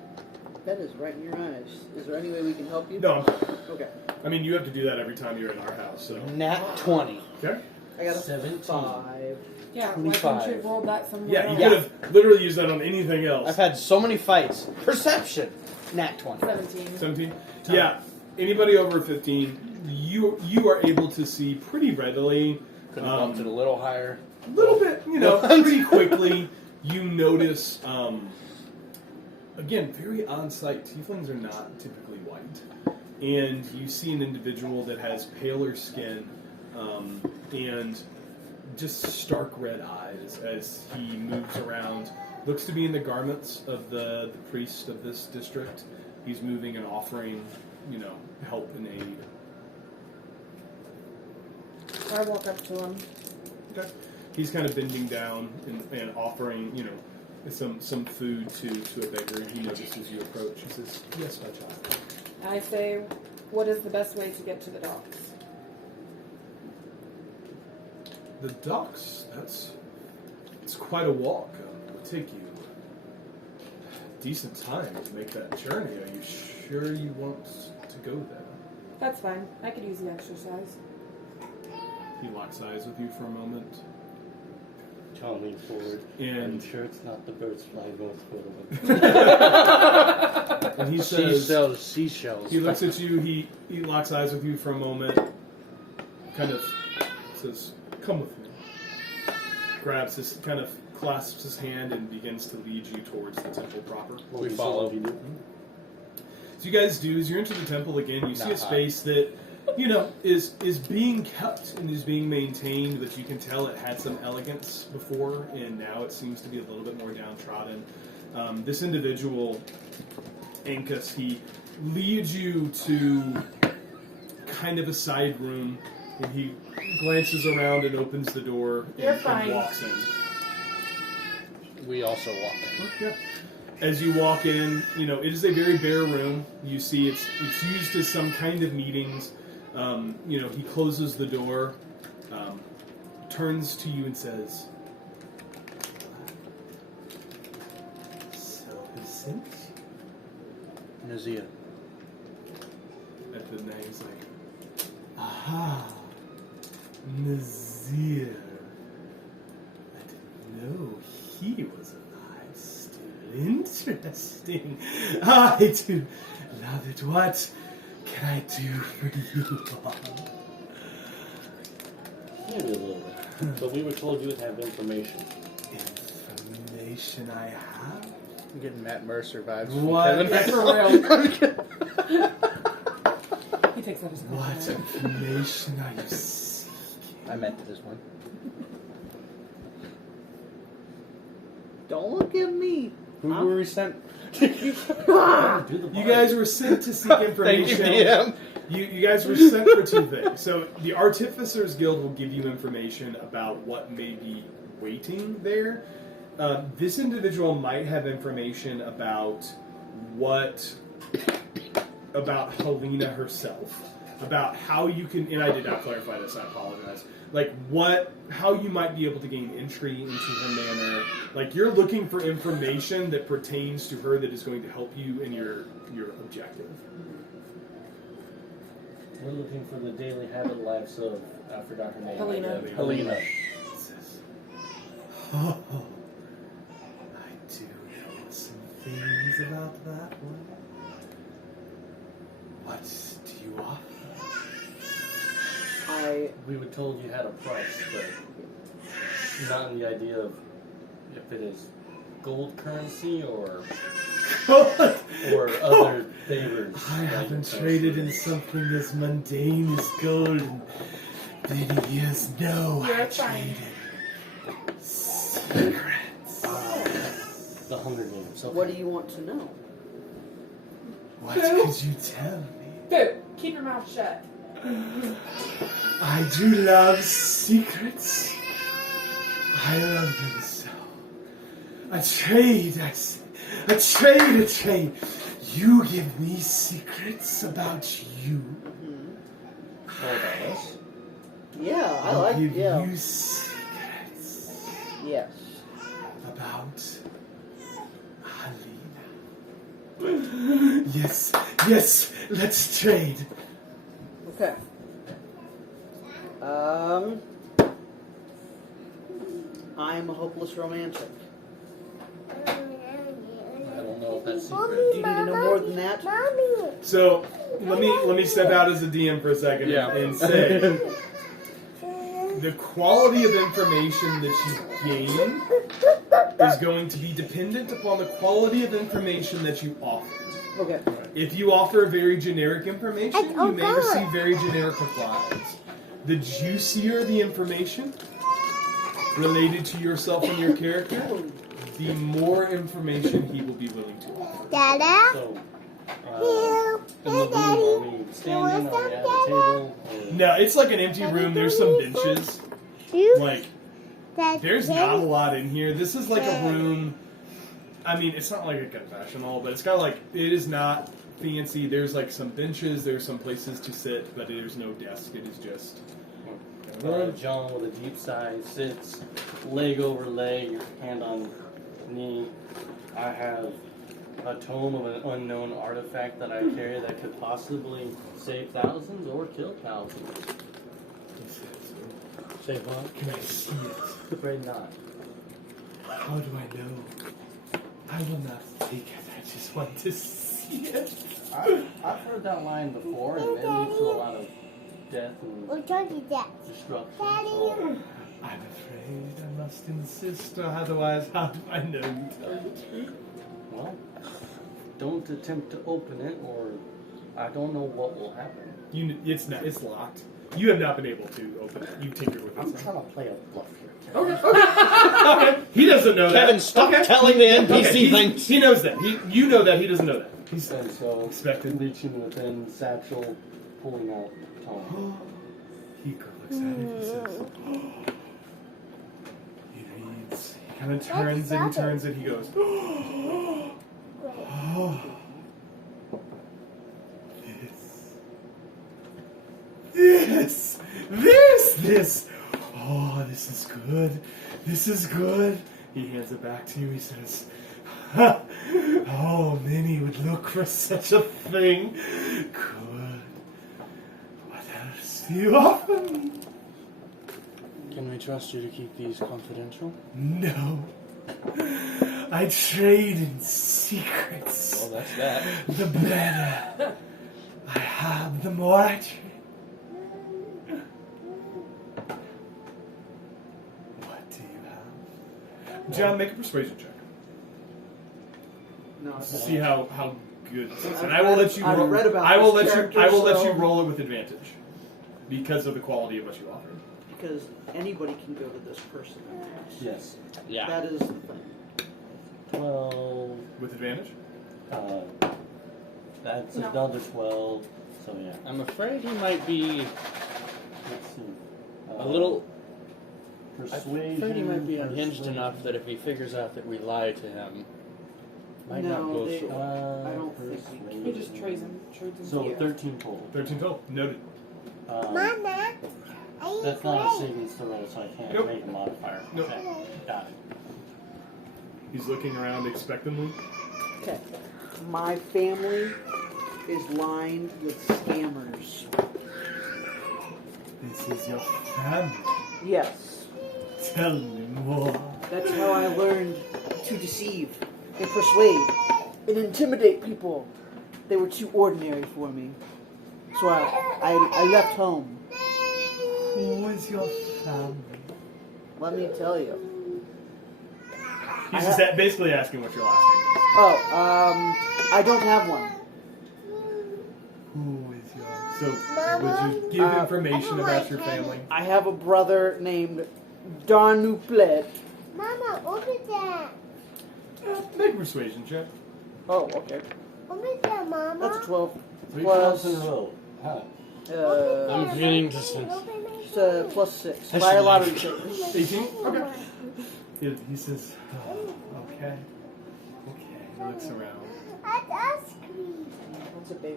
That is right in your eyes. Is there any way we can help you? No, Okay. I mean, you have to do that every time you're in our house, so. Nat 20. Okay. I got a 17. 5. Yeah, why 25. couldn't you roll that somewhere Yeah, you else? could have literally used that on anything else. I've had so many fights. Perception. Nat 20. 17. 17? Yeah. Anybody over 15, you are able to see pretty readily. Could have bumped it a little higher. A little bit, pretty quickly, you notice, again, very on-site. Tieflings are not typically white. And you see an individual that has paler skin and just stark red eyes as he moves around. Looks to be in the garments of the priest of this district. He's moving and offering, help and aid. I walk up to him. Okay. He's kind of bending down and offering, some food to a beggar. He notices you approach. He says, "Yes, my child." I say, what is the best way to get to the docks? The docks, it's quite a walk. It'll take you a decent time to make that journey. Are you sure you want to go there? That's fine. I could use the exercise. He locks eyes with you for a moment. John leans forward. And I'm sure it's not the birds flying north for and he She says, sells seashells. he looks at you, he locks eyes with you for a moment, kind of says, "Come with me." Grabs his, kind of clasps his hand and begins to lead you towards the temple proper. We follow. So you guys do, as you're into the temple again, you see Not a space that, is being kept and is being maintained, but you can tell it had some elegance before, and now it seems to be a little bit more downtrodden. This individual, Ancus, he leads you to kind of a side room, and he glances around and opens the door You're and fine. walks in. We also walk in. Yeah. As you walk in, it is a very bare room. You see it's used as some kind of meetings. He closes the door, turns to you and says, "So who sent you?" Nazir. At the name, he's like, "Aha, Nazir. I didn't know he was alive. Still interesting. I do love it. What can I do for you all?" Maybe a little bit. But we were told you would have information. Information I have? I'm getting Matt Mercer vibes from What? Kevin. For real. He takes that as a What compliment. information are you seeking? I meant this one. Don't look at me. Who were we sent? Do the You guys were sent to seek Thank you, information. DM. You guys were sent for two things. So the Artificers Guild will give you information about what may be waiting there. This individual might have information about about Helena herself, about how you can. And I did not clarify this. I apologize. Like how you might be able to gain entry into her manor. Like you're looking for information that pertains to her that is going to help you in your objective. We're looking for the daily habit lives of, I forgot her name. Helena. Helena. Oh, I do know some things about that one. What do you offer? We were told you had a price, but not in the idea of if it is gold currency or other favors. I haven't traded in something as mundane as gold in many years. No, You're I fine. traded secrets. The Hunger Games. Okay. What do you want to know? What could you tell me? Boo! Keep your mouth shut. I do love secrets. I love them so. A trade, I say. A trade. You give me secrets about you. What about us? Yeah, I I'll like. give Yeah. you secrets Yes. about Alina. Yes, let's trade. Okay. I'm a hopeless romantic. I don't know if that's secret. Do you need to know more than that? Mommy. So let me step out as a DM for a second Yeah. and say the quality of information that you gain is going to be dependent upon the quality of information that you offer. Okay. If you offer very generic information, you may receive very generic replies. The juicier the information related to yourself and your character, the more information he will be willing to offer. Dada. So, Here. in the room, are we standing? Are we at a table? Or... No, it's like an empty room. There's some benches. Like, there's not a lot in here. This is like a room. I mean, it's not like a confessional, but it's got like, it is not fancy. There's like some benches, there's some places to sit, but there's no desk. It is just. John with a deep sigh sits, leg over leg, hand on knee. I have a tome of an unknown artifact that I carry that could possibly save thousands or kill thousands. Save what? Can I see it? Afraid not. How do I know? I will not take it. I just want to see it. I've heard that line before, and it leads to a lot of death and We'll tell you that. destruction. Daddy. So, I'm afraid I must insist, or otherwise, how do I know you tell the truth? well, don't attempt to open it, or I don't know what will happen. It's locked. You have not been able to open it. You tinkered with it. I'm some. trying to play a bluff here. Okay. He doesn't know that. Kevin, stop Okay. telling the NPC Okay, things. He knows that. You know that. He doesn't know that. He's And so, expected. reaching within satchel, pulling out tome. He looks at it. He says. He reads. He kind of turns and he turns and he goes. Oh. This. Oh, this is good. This is good. He hands it back to you. He says, oh, many would look for such a thing. Good. What else do you offer me? Can we trust you to keep these confidential? No. I trade in secrets. Well, that's that. The better I have, the more I trade. John, make a persuasion check. No, To it's see how good this is. I've And I will read- let you I've roll. read about I will this let you. character, I will let so- you roll it with advantage because of the quality of what you offer. because anybody can go to this person. I guess. Yes. Yeah. That is the thing. 12. With advantage. That's No. another 12. So yeah. I'm afraid he might be Let's see. a little. Persuasion. I'm afraid he might be unhinged persuasion. enough that if he figures out that we lied to him, might No, not go they- so well. I don't think we persuasion. He just trades him So here. 13 total. 13 total. Noted. Mama, are you That's not a great? saving throw, so I can't Nope. make a modifier. Nope. Okay. Got it. He's looking around expectantly. Okay. My family is lined with scammers. This is your family. Yes. Tell me more. That's how I learned to deceive and persuade and intimidate people. They were too ordinary for me. So I left home. Who is your family? Let me tell you. He's just basically asking what your last name is. Oh, I don't have one. Who is your... So, would you give information about your family? I have a brother named Darnuplet. Mama, open that. Make a persuasion check. Oh, okay. Open that, Mama. That's a 12. 3 Plus, in a row. Huh. I'm beginning to sense. plus 6. Buy a lottery ticket. 18? Okay. He says, oh, okay. Okay. He looks around. That's ice cream. What's a bear?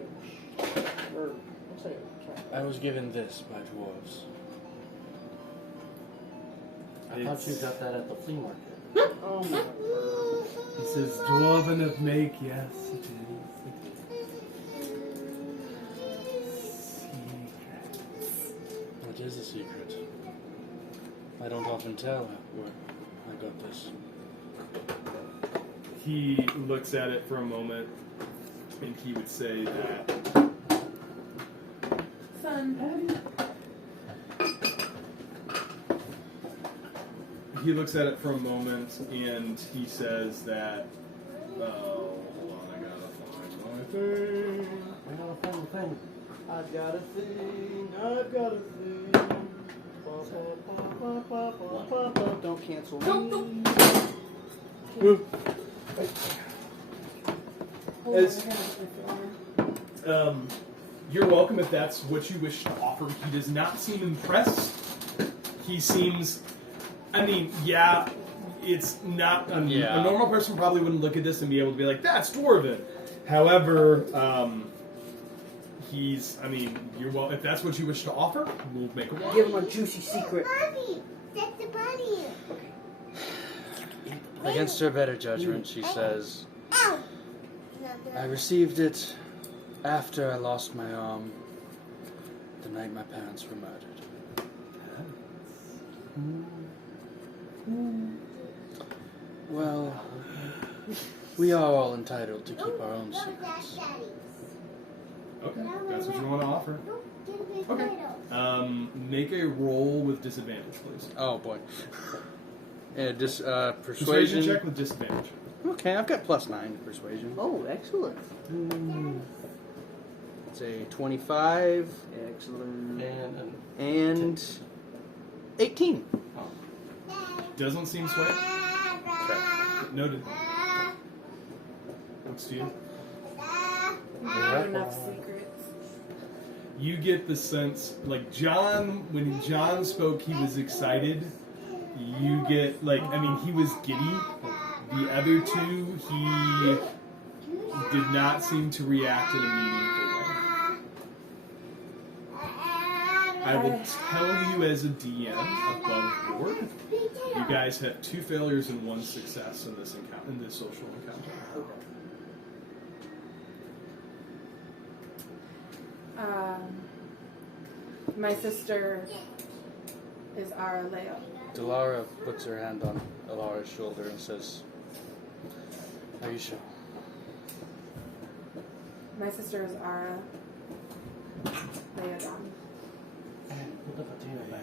Or, what's that? I was given this by dwarves. I thought you got that at the flea market. Oh my god. He says, dwarven of make, yes, it is. It is a secret. I don't often tell where I got this. He looks at it for a moment, and he would say that Son. he looks at it for a moment, and he says that. Oh, hold on, I gotta find my thing. I gotta find the thing. I've got a thing, I've got a thing. Don't cancel me. As- You're welcome if that's what you wish to offer. He does not seem impressed. He seems, I mean, yeah, it's not, a normal person probably wouldn't look at this and be able to be like, that's dwarven. However, you're well, if that's what you wish to offer, we'll make it work. Give him a juicy secret. Buddy, that's the buddy. Against her better judgment, she says, Ow. I received it after I lost my arm the night my parents were murdered. Well, we are all entitled to keep our own secrets. Okay, that's what you want to offer. Don't give me Okay. titles. Make a roll with disadvantage, please. Oh boy. Yeah, Persuasion persuasion. check with disadvantage. Okay, I've got +9 to persuasion. Oh, excellent. It's a 25 Excellent. and 18. Doesn't seem swayed. Noted. Looks to you. I have enough secrets. You get the sense, like John, when John spoke, he was excited. You get, he was giddy. The other two, he did not seem to react in a meaningful way. I will tell you as a DM above board, you guys have 2 failures and 1 success in this encounter, in this social encounter. My sister is Ara Leo. Delara puts her hand on Alara's shoulder and says, are you sure? My sister is Ara Leodon. Put the potato back.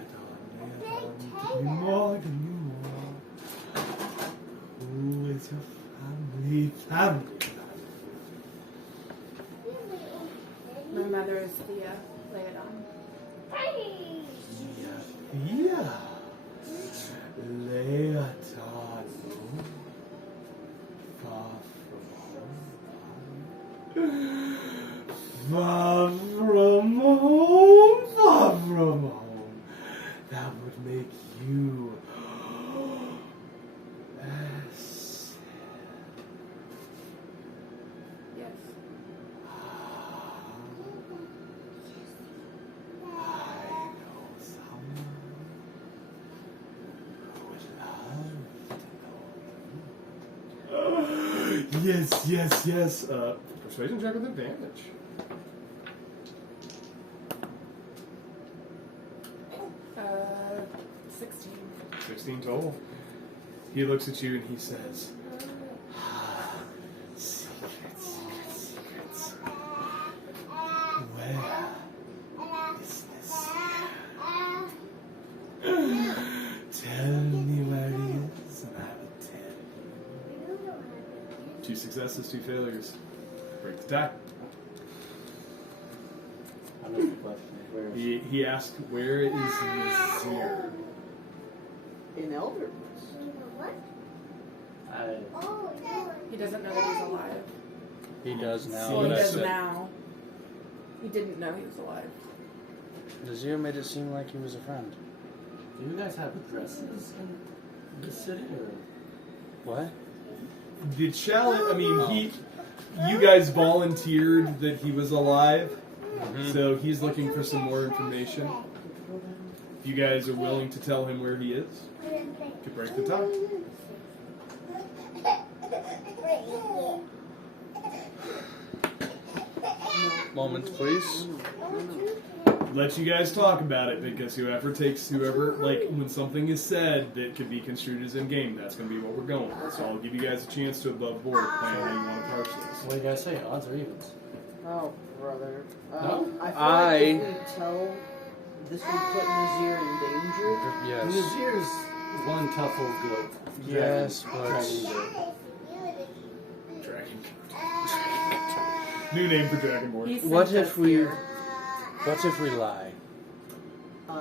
Family. My mother is Thea. Lay it on. Yeah. Leotard. Far from home. Far from home. That would make you. Yes. Yes. Persuasion check with advantage. 16. 16 total. He looks at you and he says, secrets. Where is Nazir? Tell me where he is and I will tell you. 2 successes, 2 failures. Break the tie. I know the question. Where is He asked, where is Nazir? In Elder. He doesn't know that he's alive. He does now. Well, he that's does it. now. He didn't know he was alive. Nazir made it seem like he was a friend. Do you guys have addresses in the city, or? What? The challenge, you guys volunteered that he was alive, so he's looking for some more information. If you guys are willing to tell him where he is, to break the tie. Moment, please. Let you guys talk about it, because whoever, when something is said that could be construed as in-game, that's going to be what we're going with. So I'll give you guys a chance to above board plan how you want to approach this. What do you guys say? Odds or evens? Oh, brother. No? I feel like if we tell this will put Nazir in danger. Yes. Nazir's one tough old goat. Yes, Dragon but... goat. New name for Dragonborn. He sent What us if we... here. What if we lie?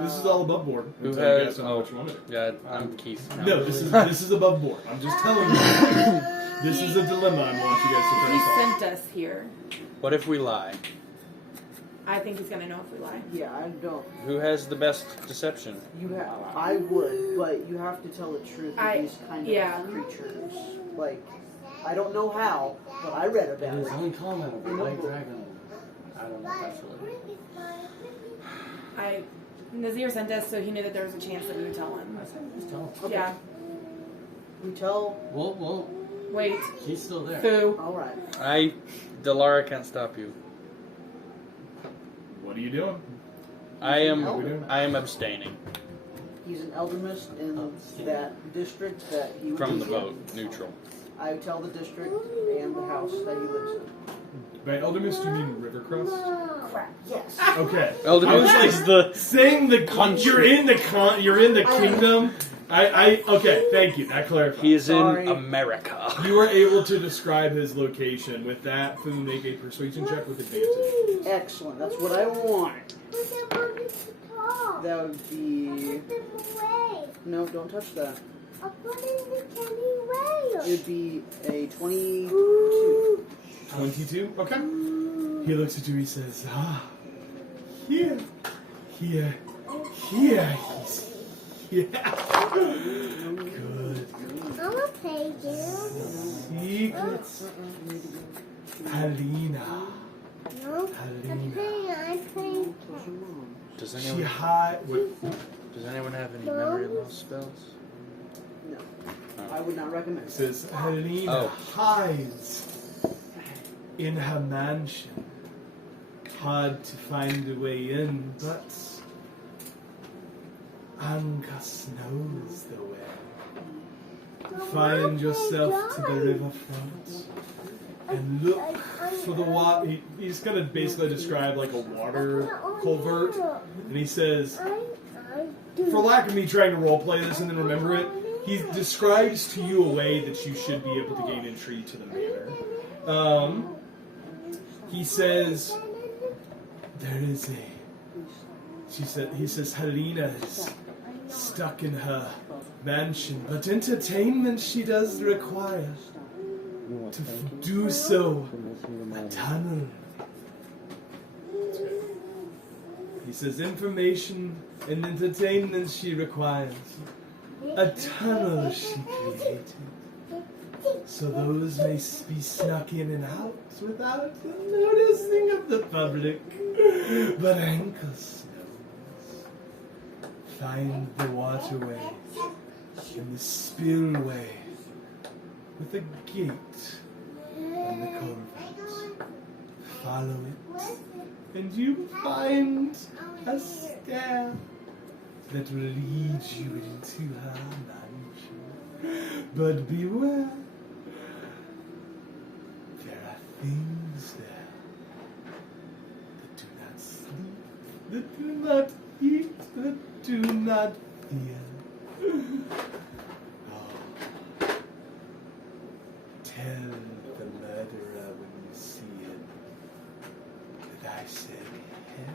This is all above board. Who Until you has... guys don't know what you want to do. Yeah, I'm Keith. No, this is above board. I'm just telling you. This is a dilemma I want you guys to try He to solve. sent us here. What if we lie? I think he's gonna know if we lie. Yeah, I don't. Who has the best deception? I would, but you have to tell the truth of these kind of creatures. Like, I don't know how, but I read about It is it. uncommon of a white dragon. I don't know if that's really. Nazir sent us, so he knew that there was a chance that we would tell him. I said, just tell him. Okay. Yeah. We tell. Well, Wait. she's still there. Foo. Alright. Delara can't stop you. What are you doing? I am abstaining He's an eldermist in that district that he would from be the in. vote. Neutral. I would tell the district and the house that he lives in. By Eldermist, you mean Rivercrest? Crap. Yes. Okay. Eldermist is the... Saying the Country. you're in the kingdom. Okay, thank you. That clarifies. He is Sorry. in America. You are able to describe his location. With that, Fu make a persuasion check with advantage. Excellent. That's what I want. That would be. No, don't touch that. It'd be a 22. 22? Okay. He looks at you, he says, here, he's here. Good. I'm gonna play you. Secrets. Alina. No, I'm playing. Does She anyone have any memory loss spells? No. I would not recommend it. says Helena hides in her mansion. Hard to find a way in, but Angus knows the way. Find yourself to the riverfront and look for the water. He's going to basically describe like a water culvert, and he says, for lack of me trying to roleplay this and then remember it, he describes to you a way that you should be able to gain entry to the manor. He says there is he says Helena is stuck in her mansion, but entertainment she does require. To do so, a tunnel. He says information and entertainment she requires. A tunnel she created. So those may be snuck in and out without the noticing of the public. But Ankles knows. Find the waterway and the spillway with a gate and the culvert. Follow it, and you find a stair that will lead you into her mansion. But beware, there are things there that do not sleep, that do not eat, that do not fear. Tell the murderer when you see him that I said him.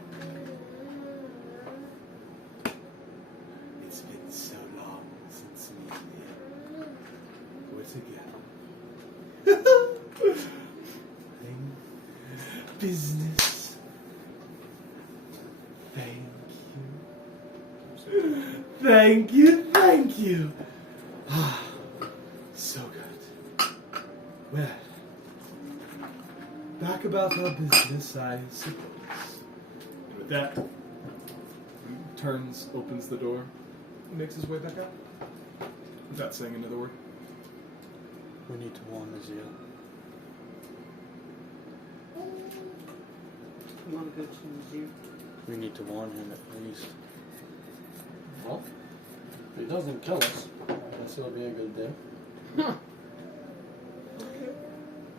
It's been so long since me and him were together. Business. Thank you. Thank you, thank you. So good. Well, back about our business, I suppose. And with that, he turns, opens the door, and makes his way back out. Without saying another word. We need to warn Nazir. You want to go to Nazir? We need to warn him at least. Well, if he doesn't kill us, I guess it'll be a good day.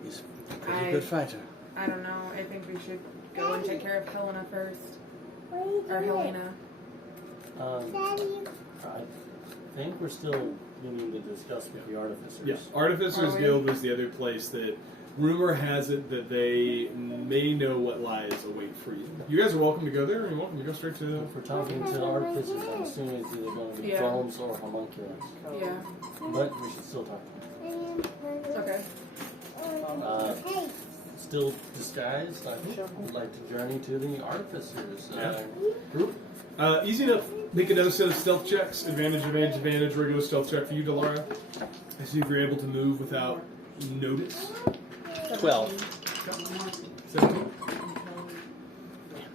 He's a pretty good fighter. I don't know. I think we should go and take care of Helena first. Or Helena. I think we're still needing to discuss with the artificers. Yes, Artificers Guild was the other place that rumor has it that they may know what lies await for you. You guys are welcome to go there, or you're welcome to go straight to. If we're talking to the artificers, I'm assuming it's either going to be drones or homunculus. Yeah. But we should still talk to them. Okay. Still disguised, I think we'd like to journey to the artificers. Group. Easy enough. Make a set of stealth checks. Advantage, advantage, advantage. Regular stealth check for you, Delara. See if you're able to move without notice. 12. 17.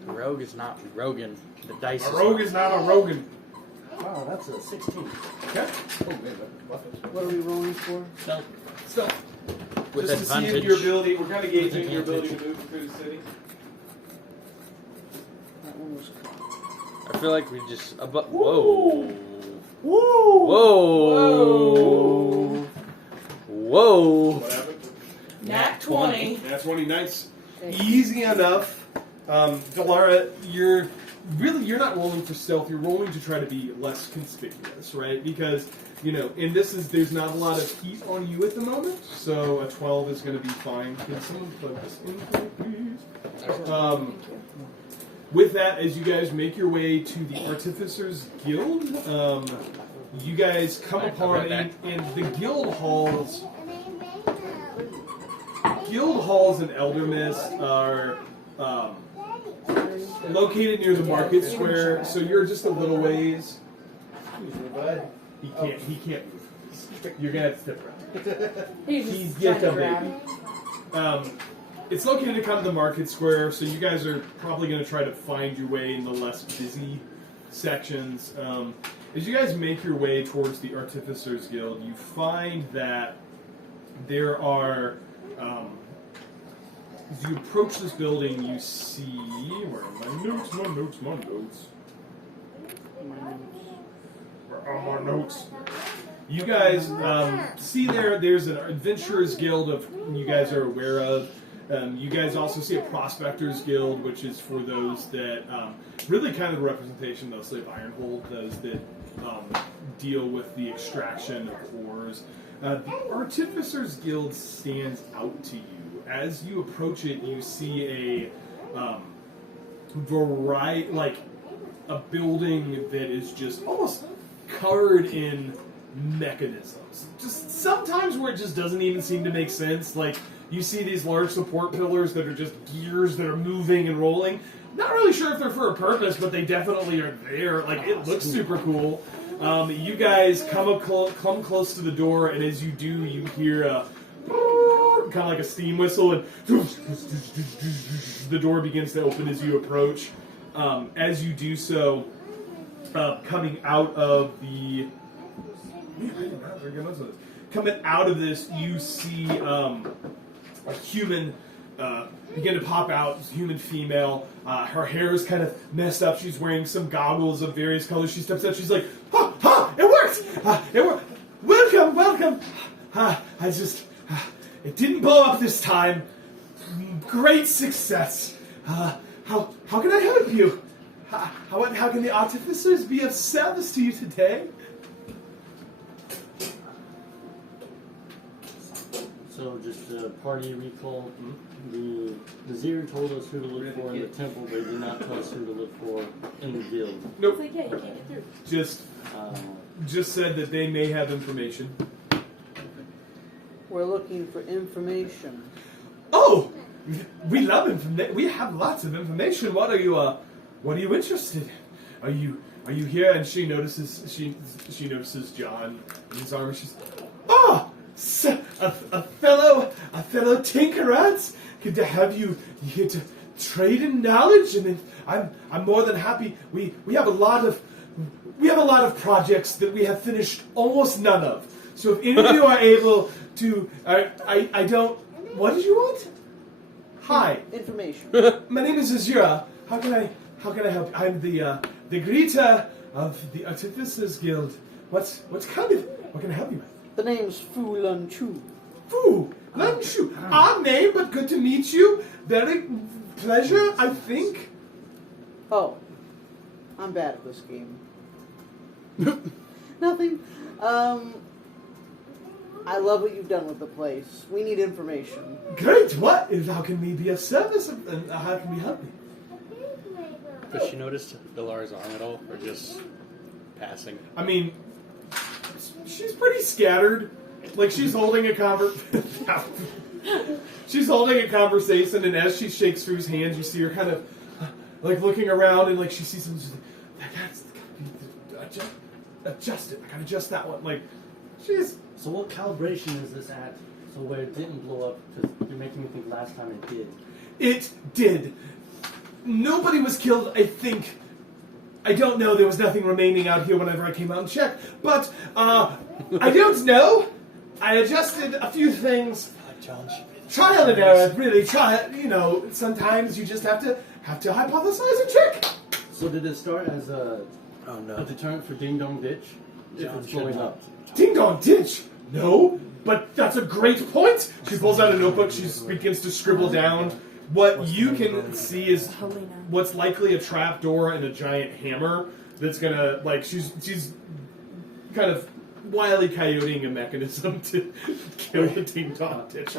Rogue is not Rogan. The dice A rogue is not a Rogan. Wow, that's a 16. Okay. Oh, wait, What are we rolling for? Stealth. Stealth. with Just to see if advantage. your ability, we're kind of gauging your ability to move through the city. That one was. I feel like we just. Whoa. Woo! Whoa. Whoa. What happened? Nat 20. That's 20. Nice. Easy enough. Delara, you're not rolling for stealth. You're rolling to try to be less conspicuous, right? Because, and there's not a lot of heat on you at the moment, so a 12 is going to be fine. Can someone plug this in for me, please? With that, as you guys make your way to the Artificers Guild, you guys come upon in the guild halls. Guild halls in Eldermist are located near the market square, so you're just a little ways. Excuse me, bud. He can't move. You're gonna have to step around. He's just trying to a grab. big. It's located in kind of the market square, so you guys are probably going to try to find your way in the less busy sections. As you guys make your way towards the Artificers Guild, you find that there are, as you approach this building, you see, where are my notes? Where are my notes? You guys see there's an Adventurers Guild of you guys are aware of. You guys also see a Prospectors Guild, which is for those that really kind of the representation, mostly of Ironhold, those that deal with the extraction of ores. The Artificers Guild stands out to you. As you approach it, you see a variety, like a building that is just almost covered in mechanisms. Just sometimes where it just doesn't even seem to make sense. Like you see these large support pillars that are just gears that are moving and rolling. Not really sure if they're for a purpose, but they definitely are there. Like it looks super cool. You guys come close to the door, and as you do, you hear a kind of like a steam whistle, and the door begins to open as you approach. As you do so, coming out of the this, you see a human begin to pop out. Human female. Her hair is kind of messed up. She's wearing some goggles of various colors. She steps up. She's like, "Ha ha! It worked! It worked! Welcome! It didn't blow up this time. Great success. How can I help you? How can the artificers be of service to you today?" So just a party recall. The Nazir told us who to look for in the temple, but did not tell us who to look for in the guild. Nope. It's like, yeah, you can't get through. Just said that they may have information. We're looking for information. Oh, we love information. We have lots of information. What are you interested in? Are you here? And she notices notices John in his armor. She's, a fellow tinkerers. Good to have you here to trade in knowledge, and I'm more than happy. We have a lot of projects that we have finished almost none of. So if any of you are able to, I don't. What did you want? Hi. Information. My name is Azura. How can I help? I'm the greeter of the Artificers Guild. What can I help you with? The name's Fu Lun Chu. Fu Lun Chu. Odd name, but good to meet you. Very pleasure, I think. Oh, I'm bad at this game. Nothing. I love what you've done with the place. We need information. Great. How can we be of service, and how can we help you? Does she notice Delara's arm at all, or just passing? I mean, she's pretty scattered. Like she's holding a she's holding a conversation, and as she shakes Fru's hands, you see her kind of like looking around, and like she sees something. She's like, "That's adjust it. I gotta adjust that one." Like she's. So what calibration is this at? So where it didn't blow up? Because you're making me think last time it did. It did. Nobody was killed, I think. I don't know. There was nothing remaining out here whenever I came out and checked. But, I don't know. I adjusted a few things. Trial and error, really. Sometimes you just have to hypothesize a trick. So did it start as a no. deterrent for Ding Dong Ditch? If it's blowing up. Ding Dong Ditch? No, but that's a great point. She pulls out a notebook. She begins to scribble down. What you can see is what's likely a trap door and a giant hammer that's gonna, like, she's kind of wily coyoting a mechanism to kill the Ding Dong Ditch.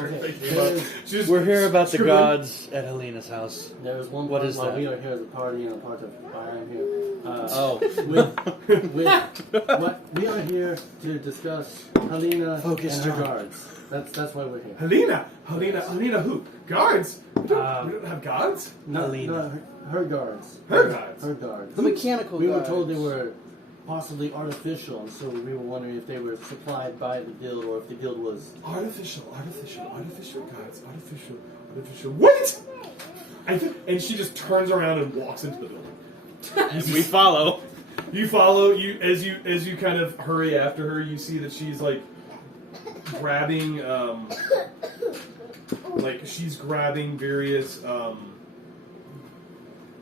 We're here about the gods at Helena's house. There was one What part is while that? we are here as a party and a part of why I'm here. We are here to discuss Helena Focus, and her John. guards. That's why we're here. Helena who? Guards? We don't have guards? No, Helena. her guards. Her guards? Her guards. The mechanical We guards. were told they were possibly artificial, and so we were wondering if they were supplied by the guild or if the guild was... Artificial guards. Wait! And she just turns around and walks into the building. We follow. You follow. As you kind of hurry after her. You see that she's like grabbing, she's grabbing various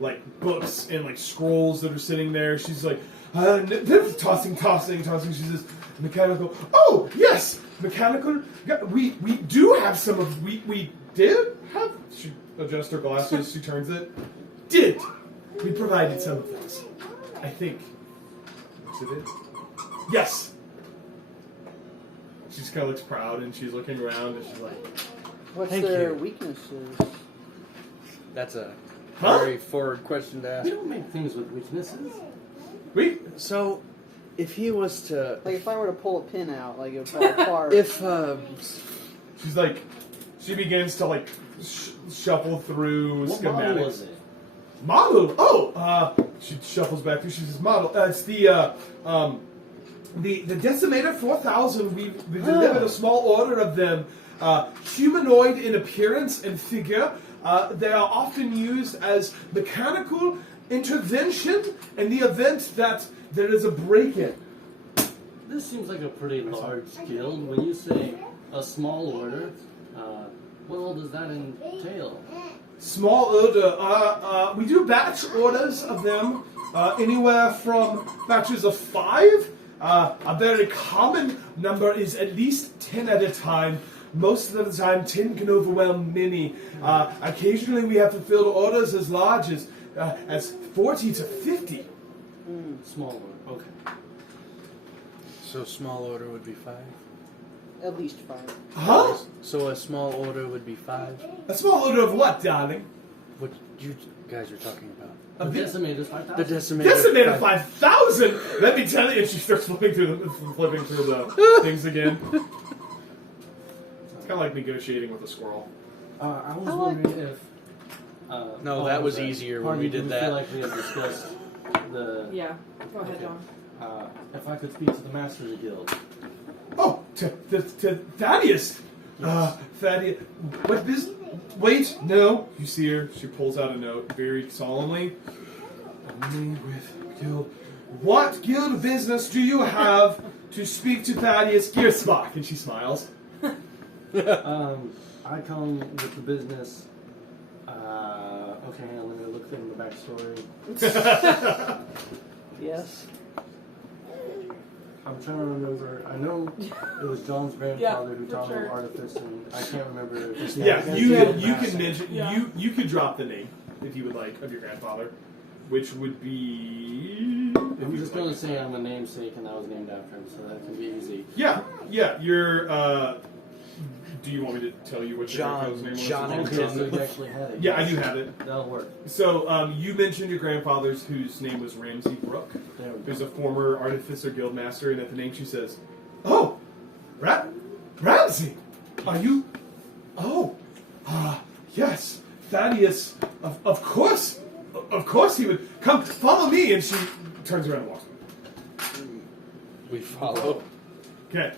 like books and like scrolls that are sitting there. She's like tossing. She says, "Mechanical. Oh yes, mechanical. We do have some of. We did have." She adjusts her glasses. She turns it. We provided some of those. I think. What's it? Yes. She just kind of looks proud, and she's looking around, and she's like, What's Thank their you. weaknesses? That's a Huh? very forward question to We ask. don't make things with weaknesses. wait. So, if he was to, Like if I were to pull a pin out, like it would fall apart. if She's like, she begins to like shuffle through What schematics. model was it? Model? Oh, she shuffles back through. She says, "Model. It's the Decimator 4000. We delivered a small order of them. Humanoid in appearance and figure. They are often used as mechanical intervention in the event that there is a break-in." This seems like a pretty large guild. When you say a small order, what all does that entail? Small order. We do batch orders of them, anywhere from batches of 5. A very common number is at least 10 at a time. Most of the time, 10 can overwhelm many. Occasionally, we have to fill orders as large as 40 to 50. Small order, okay. so small order would be 5. At least 5. Huh? So a small order would be 5. A small order of what, darling? What you guys are talking about? A The vi- decimator's 5,000. The decimator. Decimator 5,000. Let me tell you. And she starts flipping through the things again. It's kind of like negotiating with a squirrel. I was wondering if... No, that was easier when we did I that. feel like we have discussed the... Yeah. Go ahead, Okay. John. If I could speak to the master of the guild. Oh, to Thaddeus. Thaddeus. What business? Wait, no. You see her. She pulls out a note very solemnly. Only with guild. What guild business do you have to speak to Thaddeus Gearsbach? And she smiles. I come with the business... okay, hang on, let me look in the backstory. Yes. I'm trying to remember. I know it was John's grandfather who for taught sure. him artifice, and I can't remember. His name. Yeah, you Yeah. can mention Yeah. you could drop the name if you would like of your grandfather, which would be. I'm just going to say I'm a namesake, and I was named after him, so that can be easy. Yeah. You're. Do you want me to tell you what your John- grandfather's name was? John and Okay, so you actually had it. Yeah, I do have it. That'll work. So you mentioned your grandfather's, whose name was Ramsey Brooke, There we who's go. a former artificer guild master, and at the name she says, "Oh, Ramsey, are you? Oh, yes, Thaddeus. Of course he would come. Follow me." And she turns around and walks away. We follow. Okay.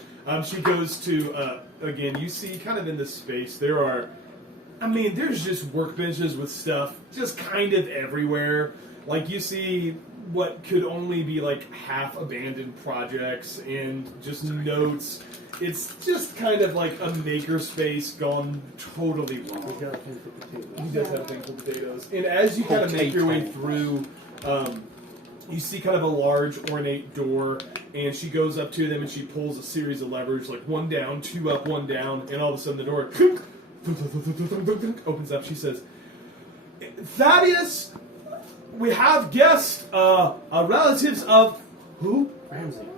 She goes to, again, you see kind of in this space, there's just workbenches with stuff just kind of everywhere. Like, you see what could only be like half abandoned projects and just notes. It's just kind of like a maker space gone totally We wrong. got a thing for potatoes. He does have a thing for potatoes. And as you kind of make your way through, you see kind of a large ornate door, and she goes up to them and she pulls a series of levers, like 1 down, 2 up, 1 down, and all of a sudden the door opens up. She says, "Thaddeus, we have guests, relatives of who?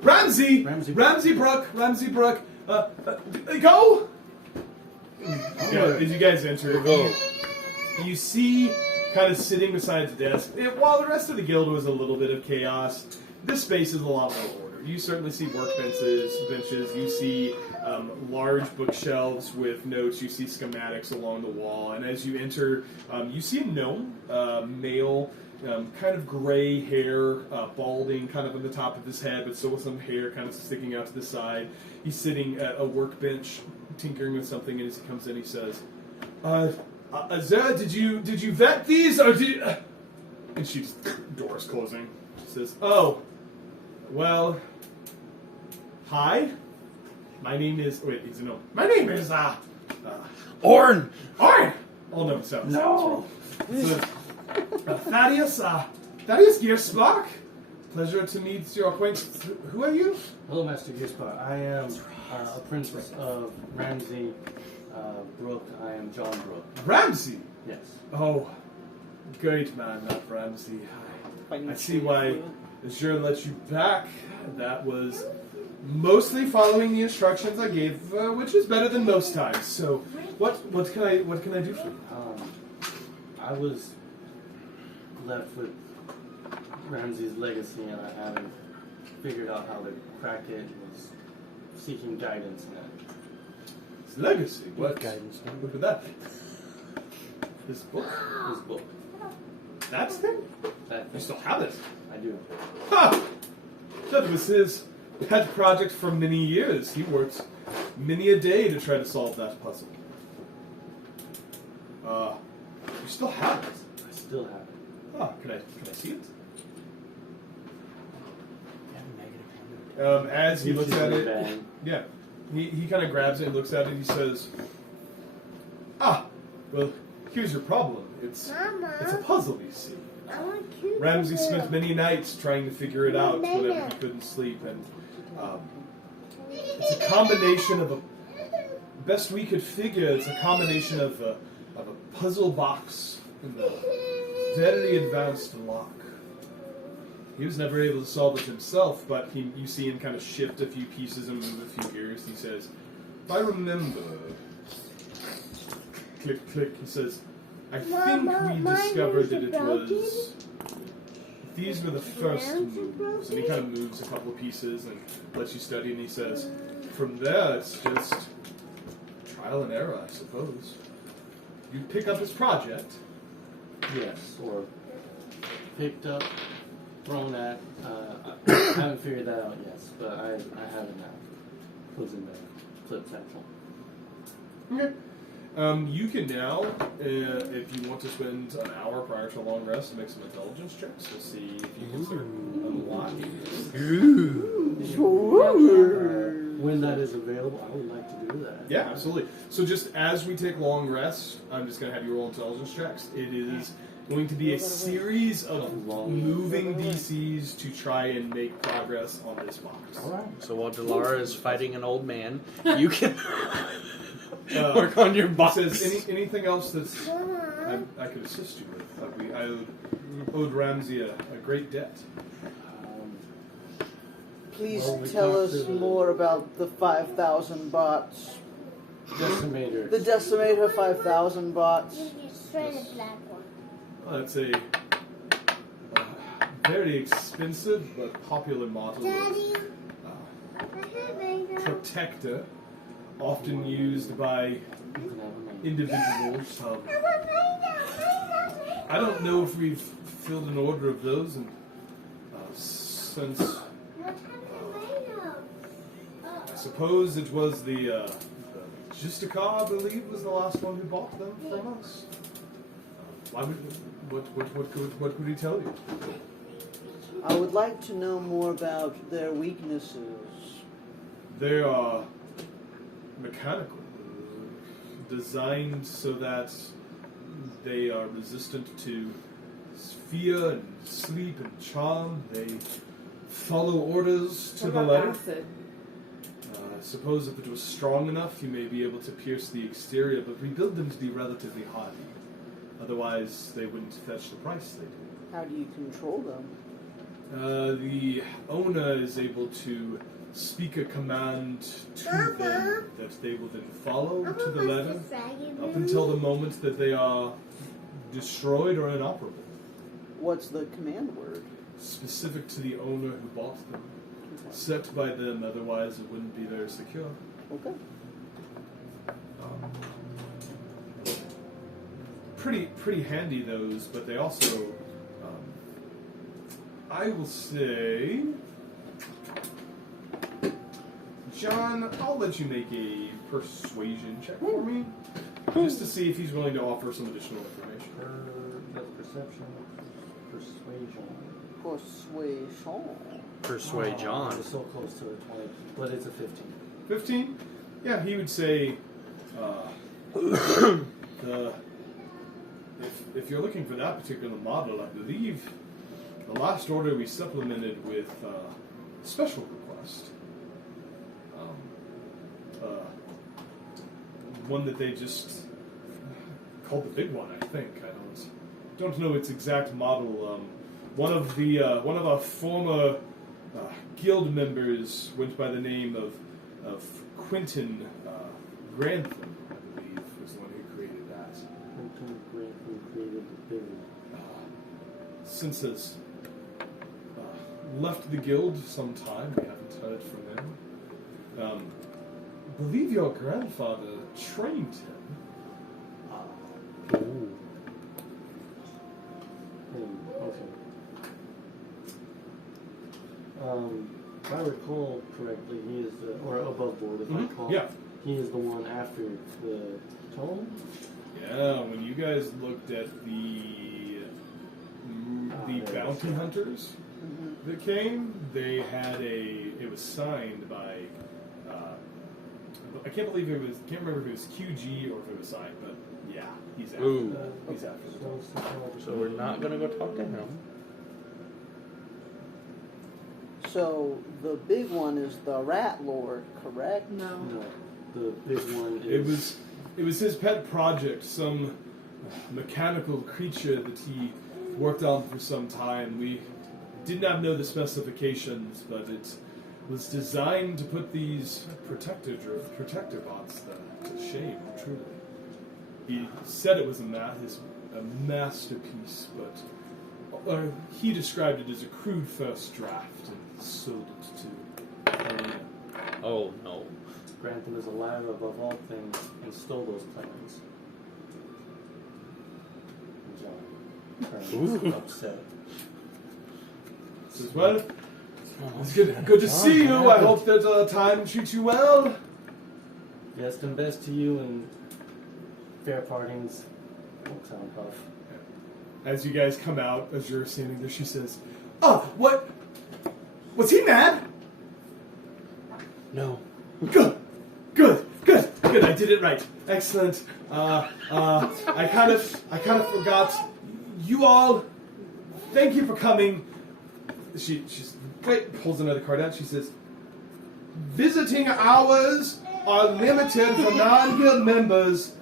Ramsey. Ramsey Brooke. Go." Yeah, as you guys enter, you see, kind of sitting beside the desk, while the rest of the guild was a little bit of chaos, this space is a lot more order. You certainly see benches. You see large bookshelves with notes. You see schematics along the wall. And as you enter, you see a gnome, male, kind of gray hair, balding kind of on the top of his head, but still with some hair kind of sticking out to the side. He's sitting at a workbench, tinkering with something, and as he comes in, he says, Azar, did you vet these, or did you... And she just, door's closing. She says, "Oh, well, hi. My name is..." Wait, it's a no. "My name is, Orn! Arn!" Oh, no, sounds wrong. So, Thaddeus Gearsbach. Pleasure to meet your acquaintance. Who are you? Hello, Master Gearspa. I am a princess of Ramsey Brooke. I am John Brooke. Ramsey. Yes. Oh, great man, that Ramsey. I see why Azure let you back. That was Mostly following the instructions I gave, which is better than most times. So, what can I do for you? I was left with Ramsey's legacy, and I haven't figured out how to crack it. Was seeking guidance in it. His legacy. What guidance? Look at that thing. This book. His book. That thing. That You thing. still have it. I do. Ha! That was his pet project for many years. He worked many a day to try to solve that puzzle. You still have it. I still have it. Ah, can I see it? Yeah, As he looks at it, Bang. yeah, he kind of grabs it and looks at it. He says, well, here's your problem. It's a Mama, puzzle, you see. I want to. Ramsey spent many nights trying to figure it out whenever he couldn't sleep, and it's a combination of best we could figure, it's a combination of a puzzle box and a very advanced lock. He was never able to solve it himself, but you see him kind of shift a few pieces and move a few gears. He says, if I remember, click, click, he says, I think Mama, we discovered that mine it is was, these were the first moves. And he kind of moves a couple of pieces and lets you study, and he says, from there, it's just trial and error, I suppose. You pick up his project. Yes, or picked up, thrown at. I haven't figured that out yet, but I have it now. Puts in the flip central. Okay. You can now, if you want to spend an hour prior to a long rest, make some intelligence checks. We'll see if you can start unlocking this. When that is available, I would like to do that. Yeah, absolutely. So just as we take long rest, I'm just going to have you roll intelligence checks. It is going to be a series of moving DCs to try and make progress on this box. All right. So while Delara is fighting an old man, you can work on your box. Says anything else that's I could assist you with. I owed Ramsey a great debt. Please Well, we tell talked us to- more about the 5,000 bots. Decimator. The Decimator 5,000 bots. You just try the black one. Well, it's a very expensive but popular model Daddy, of I have a protector, often used by individuals. I don't know if we've filled an order of those, and since I suppose it was the Justica, I believe, was the last one who bought them from us. Why would what could he tell you? I would like to know more about their weaknesses. They are mechanical, designed so that they are resistant to fear and sleep and charm. They follow orders to the letter. I suppose if it was strong enough, you may be able to pierce the exterior, but we build them to be relatively hardy. Otherwise, they wouldn't fetch the price they do. How do you control them? The owner is able to speak a command to them that they will then follow to the letter up until the moment that they are destroyed or inoperable. What's the command word? Specific to the owner who bought them. Set by them, otherwise it wouldn't be very secure. Okay. Pretty handy those, but they also, I will say, John, I'll let you make a persuasion check for me, just to see if he's willing to offer some additional information. That's perception. Persuasion. Persuasion. Oh, John. we're so close to a 20, but it's a 15. 15? Yeah, he would say, if you're looking for that particular model, I believe the last order we supplemented with a special request. One that they just called the big one, I think. I don't know its exact model. One of our former guild members went by the name of Quentin Grantham, I believe, was the one who created that. Quentin Grantham created the building. Since has left the guild some time, we haven't heard from him. Believe your grandfather trained him. Ooh. Okay. If I recall correctly, he is the, or above board, if I recall. Yeah. He is the one after the tome. Yeah, when you guys looked at the bounty hunters that came, they had it was signed by, I can't remember if it was QG or if it was signed, but yeah, he's after Ooh. he's after the So we're not gonna go talk to him. So the big one is the Rat Lord, correct? No. No, the big one is. It was his pet project, some mechanical creature that he worked on for some time. We did not know the specifications, but it was designed to put these protector bots to shame, truly. He said it was a masterpiece, but he described it as a crude first draft and sold it to. Oh no. Grantham is alive above all things and stole those plans. John turns upset. Says, well, it's good to see you. I hope that time treats you well. Best and best to you and fair partings. Won't sound tough. As you guys come out, as you're standing there, she says, "Oh, what? Was he mad? No. Good. I did it right. Excellent. I kind of forgot. You all, thank you for coming." She's pulls another card out. She says, "Visiting hours are limited for non-guild members.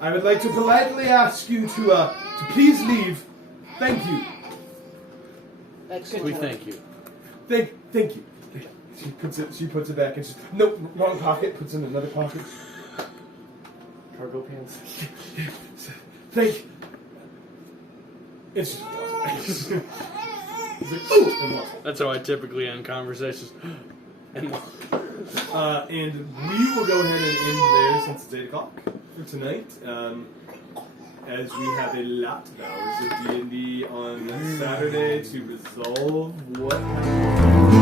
I would like to politely ask you to please leave. Thank you." Excellent. We thank you. Thank you. She puts it back and she's, nope, wrong pocket. Puts it in another pocket. Cargo pants. Thank. It's just. He's like, ooh, and walks. That's how I typically end conversations. And we will go ahead and end there since it's 8 o'clock for tonight. As we have a lot of hours of D&D on Saturday to resolve what happened.